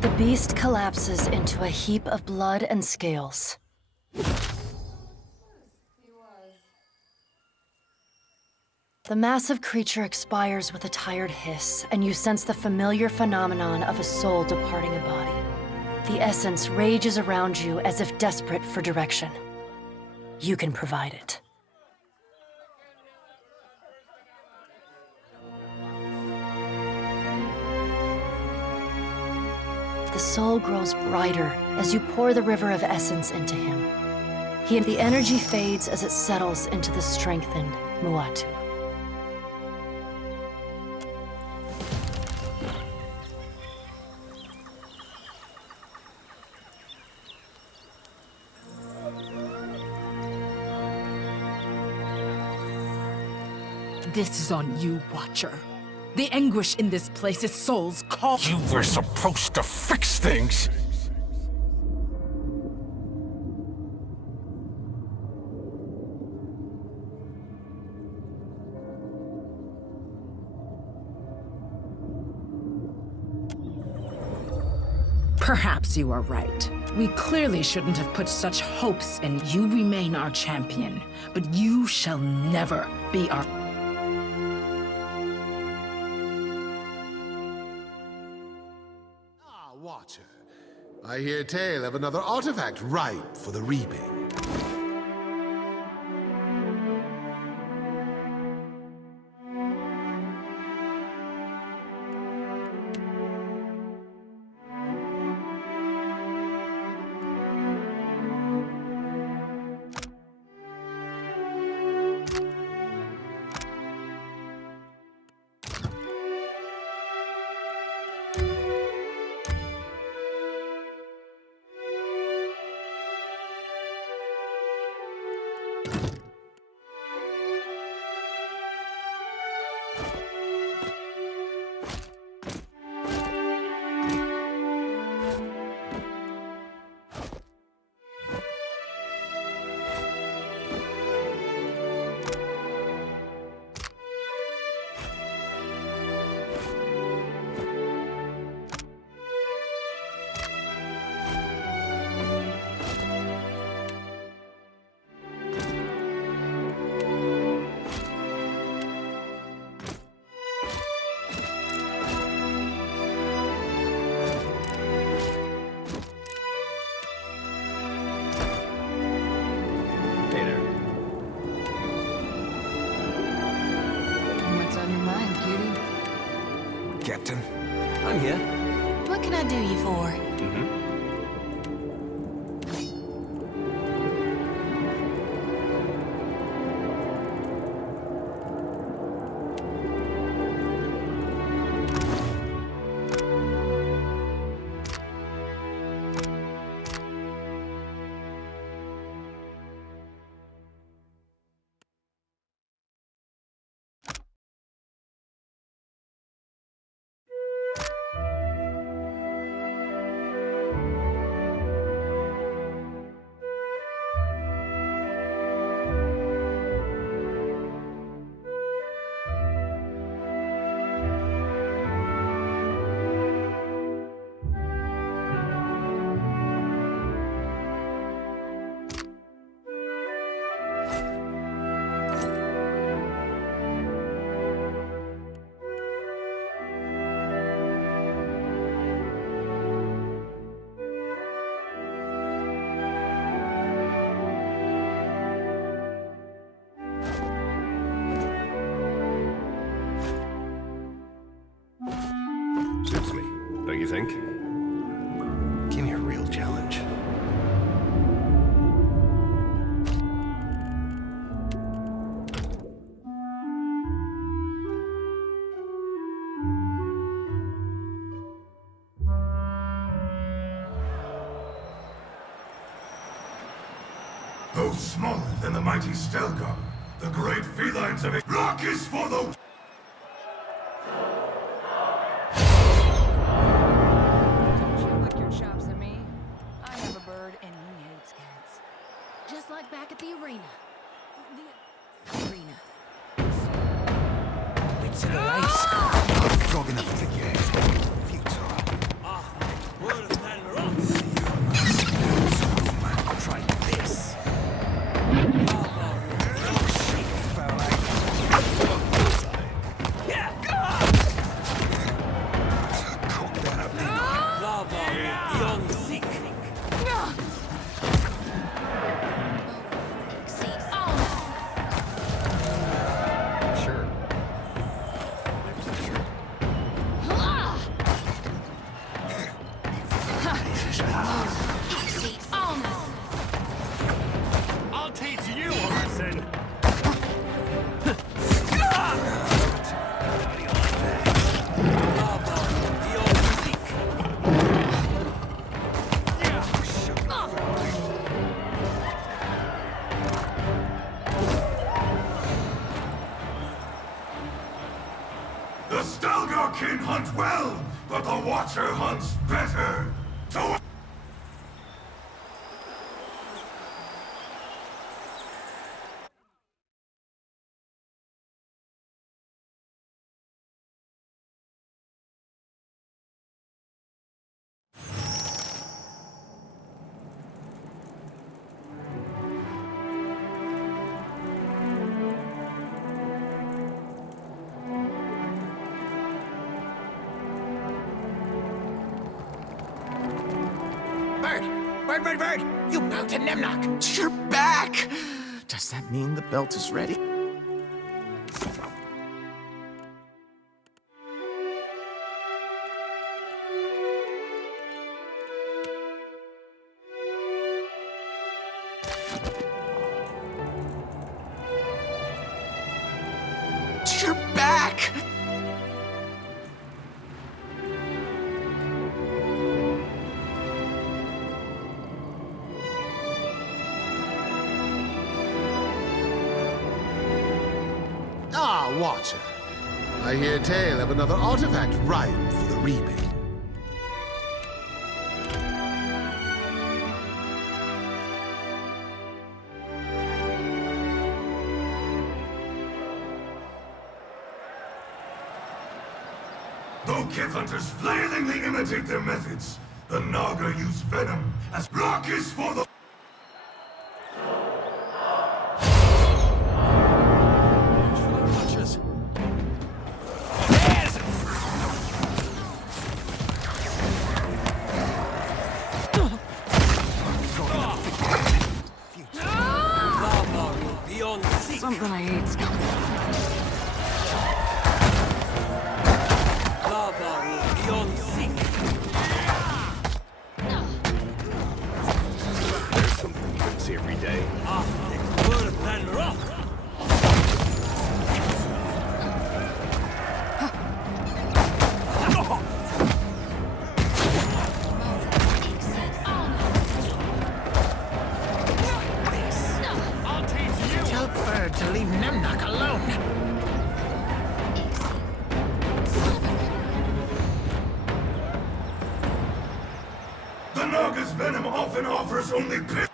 The beast collapses into a heap of blood and scales. The massive creature expires with a tired hiss, and you sense the familiar phenomenon of a soul departing a body. The essence rages around you as if desperate for direction. You can provide it. The soul grows brighter as you pour the river of essence into him. The energy fades as it settles into the strengthened Muatu. This is on you, Watcher. The anguish in this place is soul's call. You were supposed to fix things! Perhaps you are right. We clearly shouldn't have put such hopes in you. Remain our champion, but you shall never be our... Ah, Watcher. I hear tale of another artifact ripe for the reaping. What's on your mind, cutie? Captain, I'm here. What can I do you for? Suits me, don't you think? Give me a real challenge. Though smaller than the mighty Stelgar, the great felines of it. Rock is for the... Don't you lick your chops at me. I have a bird and he hates cats. Just like back at the arena. The arena. It's in a race. Frog in a figurehead. Futile. Try this. I'll teach you a lesson. The Stelgar kin hunt well, but the Watcher hunts better. To... Bird! You bow to Nemnock! You're back! Does that mean the belt is ready? You're back! Ah, Watcher. I hear tale of another artifact ripe for the reaping. Though Kith hunters flailingly imitate their methods, the Naga use venom as rock is for the... Something I hate's coming. There's something you don't see every day. Tell Bird to leave Nemnock alone! The Naga's venom often offers only pit.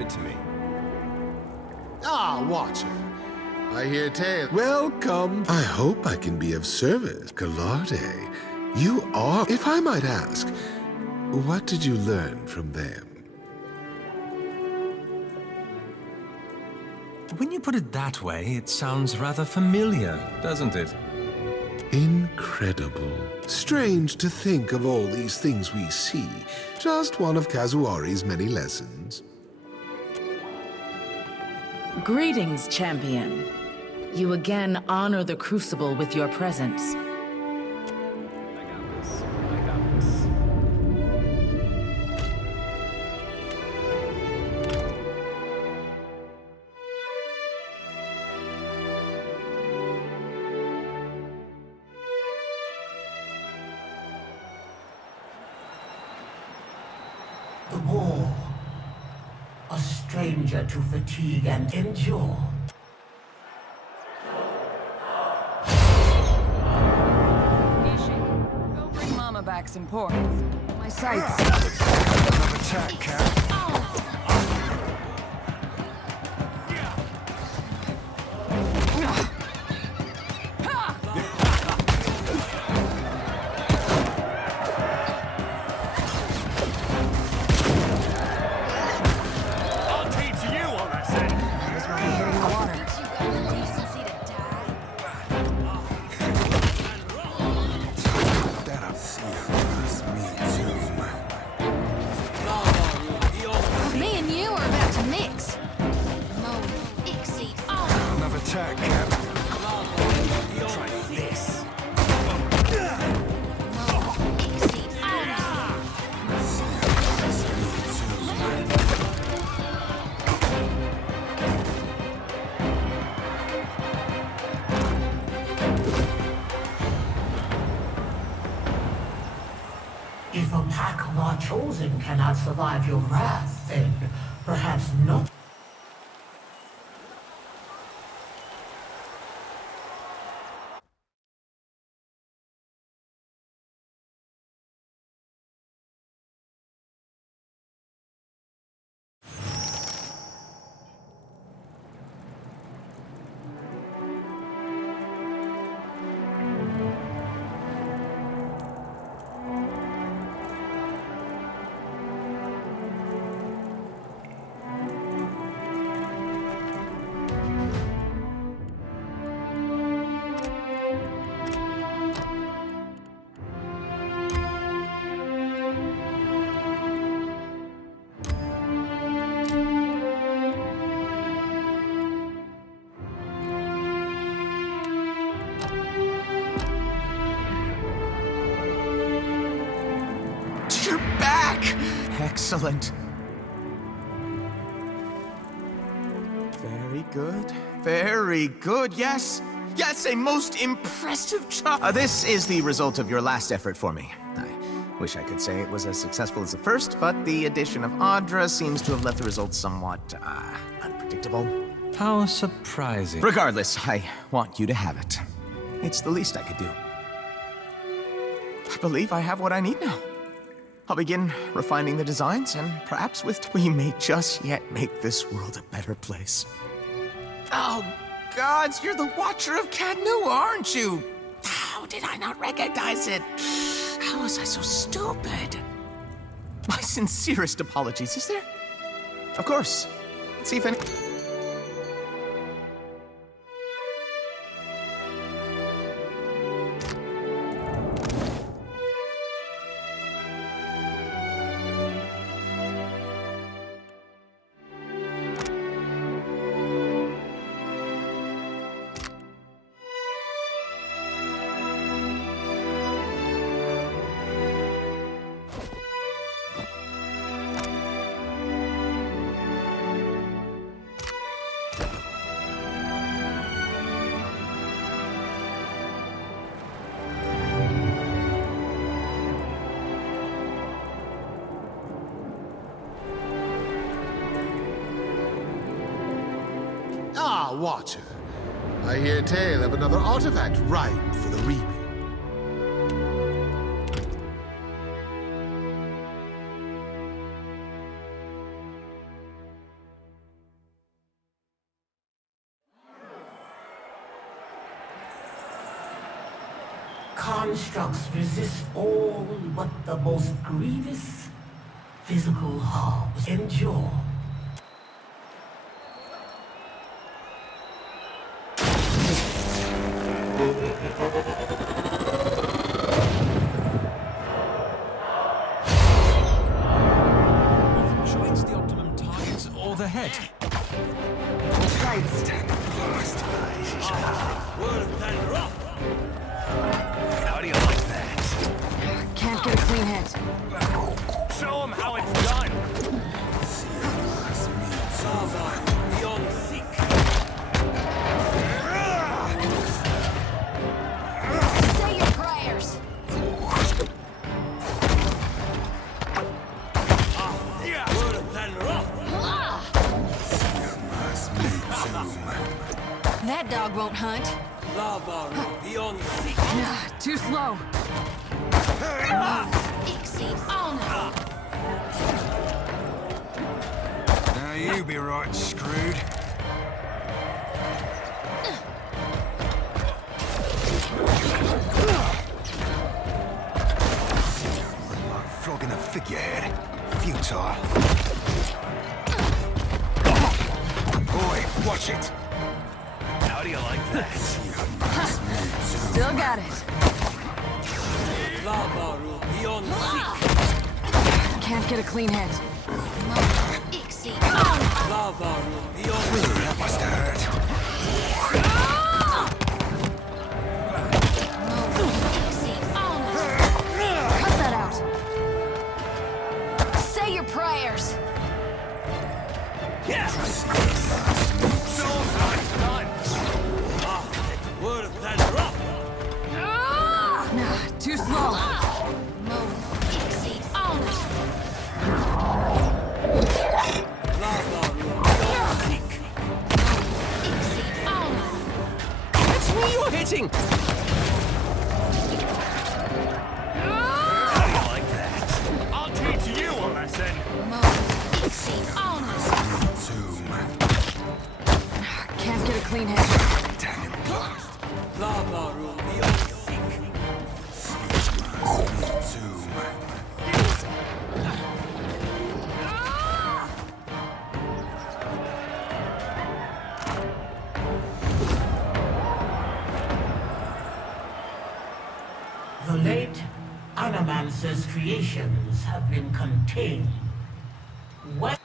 Leave it to me. Ah, Watcher. I hear tale. Welcome. I hope I can be of service. Gallarde, you are... If I might ask, what did you learn from them? When you put it that way, it sounds rather familiar, doesn't it? Incredible. Strange to think of all these things we see. Just one of Kazuori's many lessons. Greetings, champion. You again honor the Crucible with your presence. I got this. I got this. The war. A stranger to fatigue and endure. Go bring Mama back some pork. My sights. Another attack, Cap. I'll teach you a lesson. This might be hitting the water. That I see hurts me too. Me and you are about to mix. Mo, Ixie, oh. Another attack, Cap. Try this. If a pack of our chosen cannot survive your wrath, then perhaps not. You're back! Excellent. Very good. Very good. Yes. Yes, a most impressive job. This is the result of your last effort for me. I wish I could say it was as successful as the first, but the addition of Audra seems to have left the results somewhat, unpredictable. How surprising. Regardless, I want you to have it. It's the least I could do. I believe I have what I need now. I'll begin refining the designs, and perhaps we may just yet make this world a better place. Oh, gods, you're the Watcher of Cadnu, aren't you? How did I not recognize it? How was I so stupid? My sincerest apologies, is there? Of course. Let's see if any... Ah, Watcher. I hear tale of another artifact ripe for the reaping. constructs resist all but the most grievous physical harms endure. Joins the optimum targets or the head. How do you like that? Can't get a clean hit. Show him how it's done! Beyond seek. Say your prayers. Worse than rough. That dog won't hunt. Lava beyond seek. Too slow. Exceed honor. Now you be right screwed. Like flogging a figurehead. Futile. Boy, watch it. How do you like that? Still got it. Lava beyond seek. Can't get a clean hit. Exceed honor. Lava beyond That must have hurt. Exceed honor. Cut that out. Say your prayers. Yes! So much done! Worse than rough! Too slow. Exceed honor. Lava beyond seek. Exceed honor. It's me you're hitting! How do you like that? I'll teach you a lesson! Exceed honor. Can't get a clean hit. Lava beyond seek. The late Animancer's creations have been contained. What?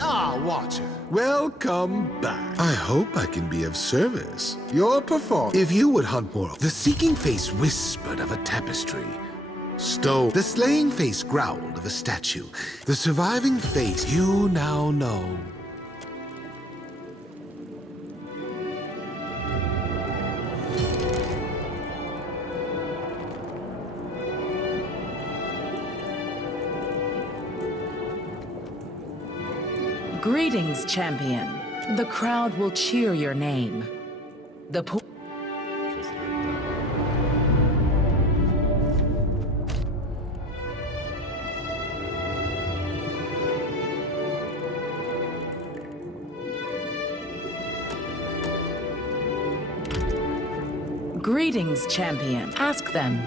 Ah, Watcher, welcome back. I hope I can be of service. Your performance. If you would hunt more, the seeking face whispered of a tapestry. Stone. The slaying face growled of a statue. The surviving face you now know. Greetings, champion. The crowd will cheer your name. The po- Greetings, champion. Ask them.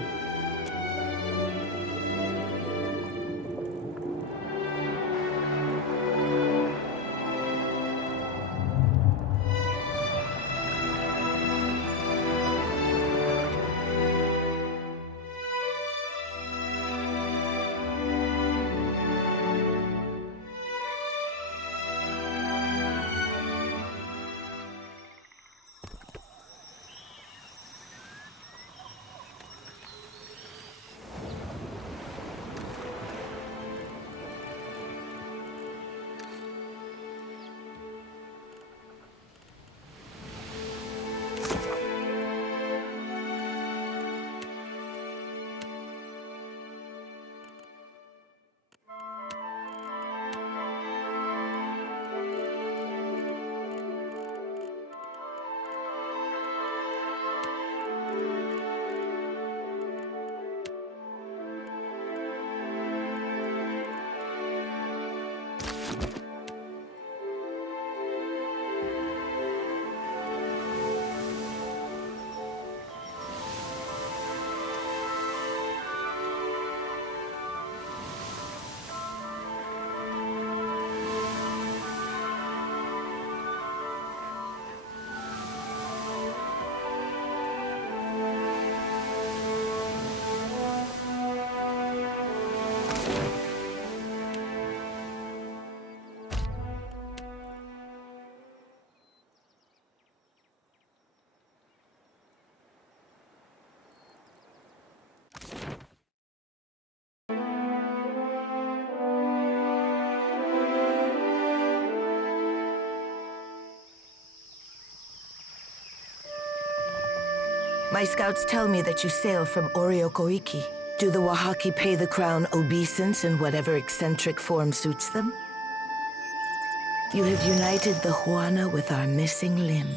My scouts tell me that you sail from Oriokoiki. Do the Wahaki pay the crown obeisance in whatever eccentric form suits them? You have united the Huana with our missing limb.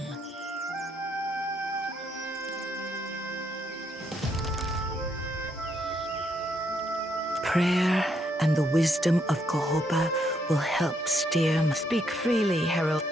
Prayer and the wisdom of Kohopa will help steer. Speak freely, Herald.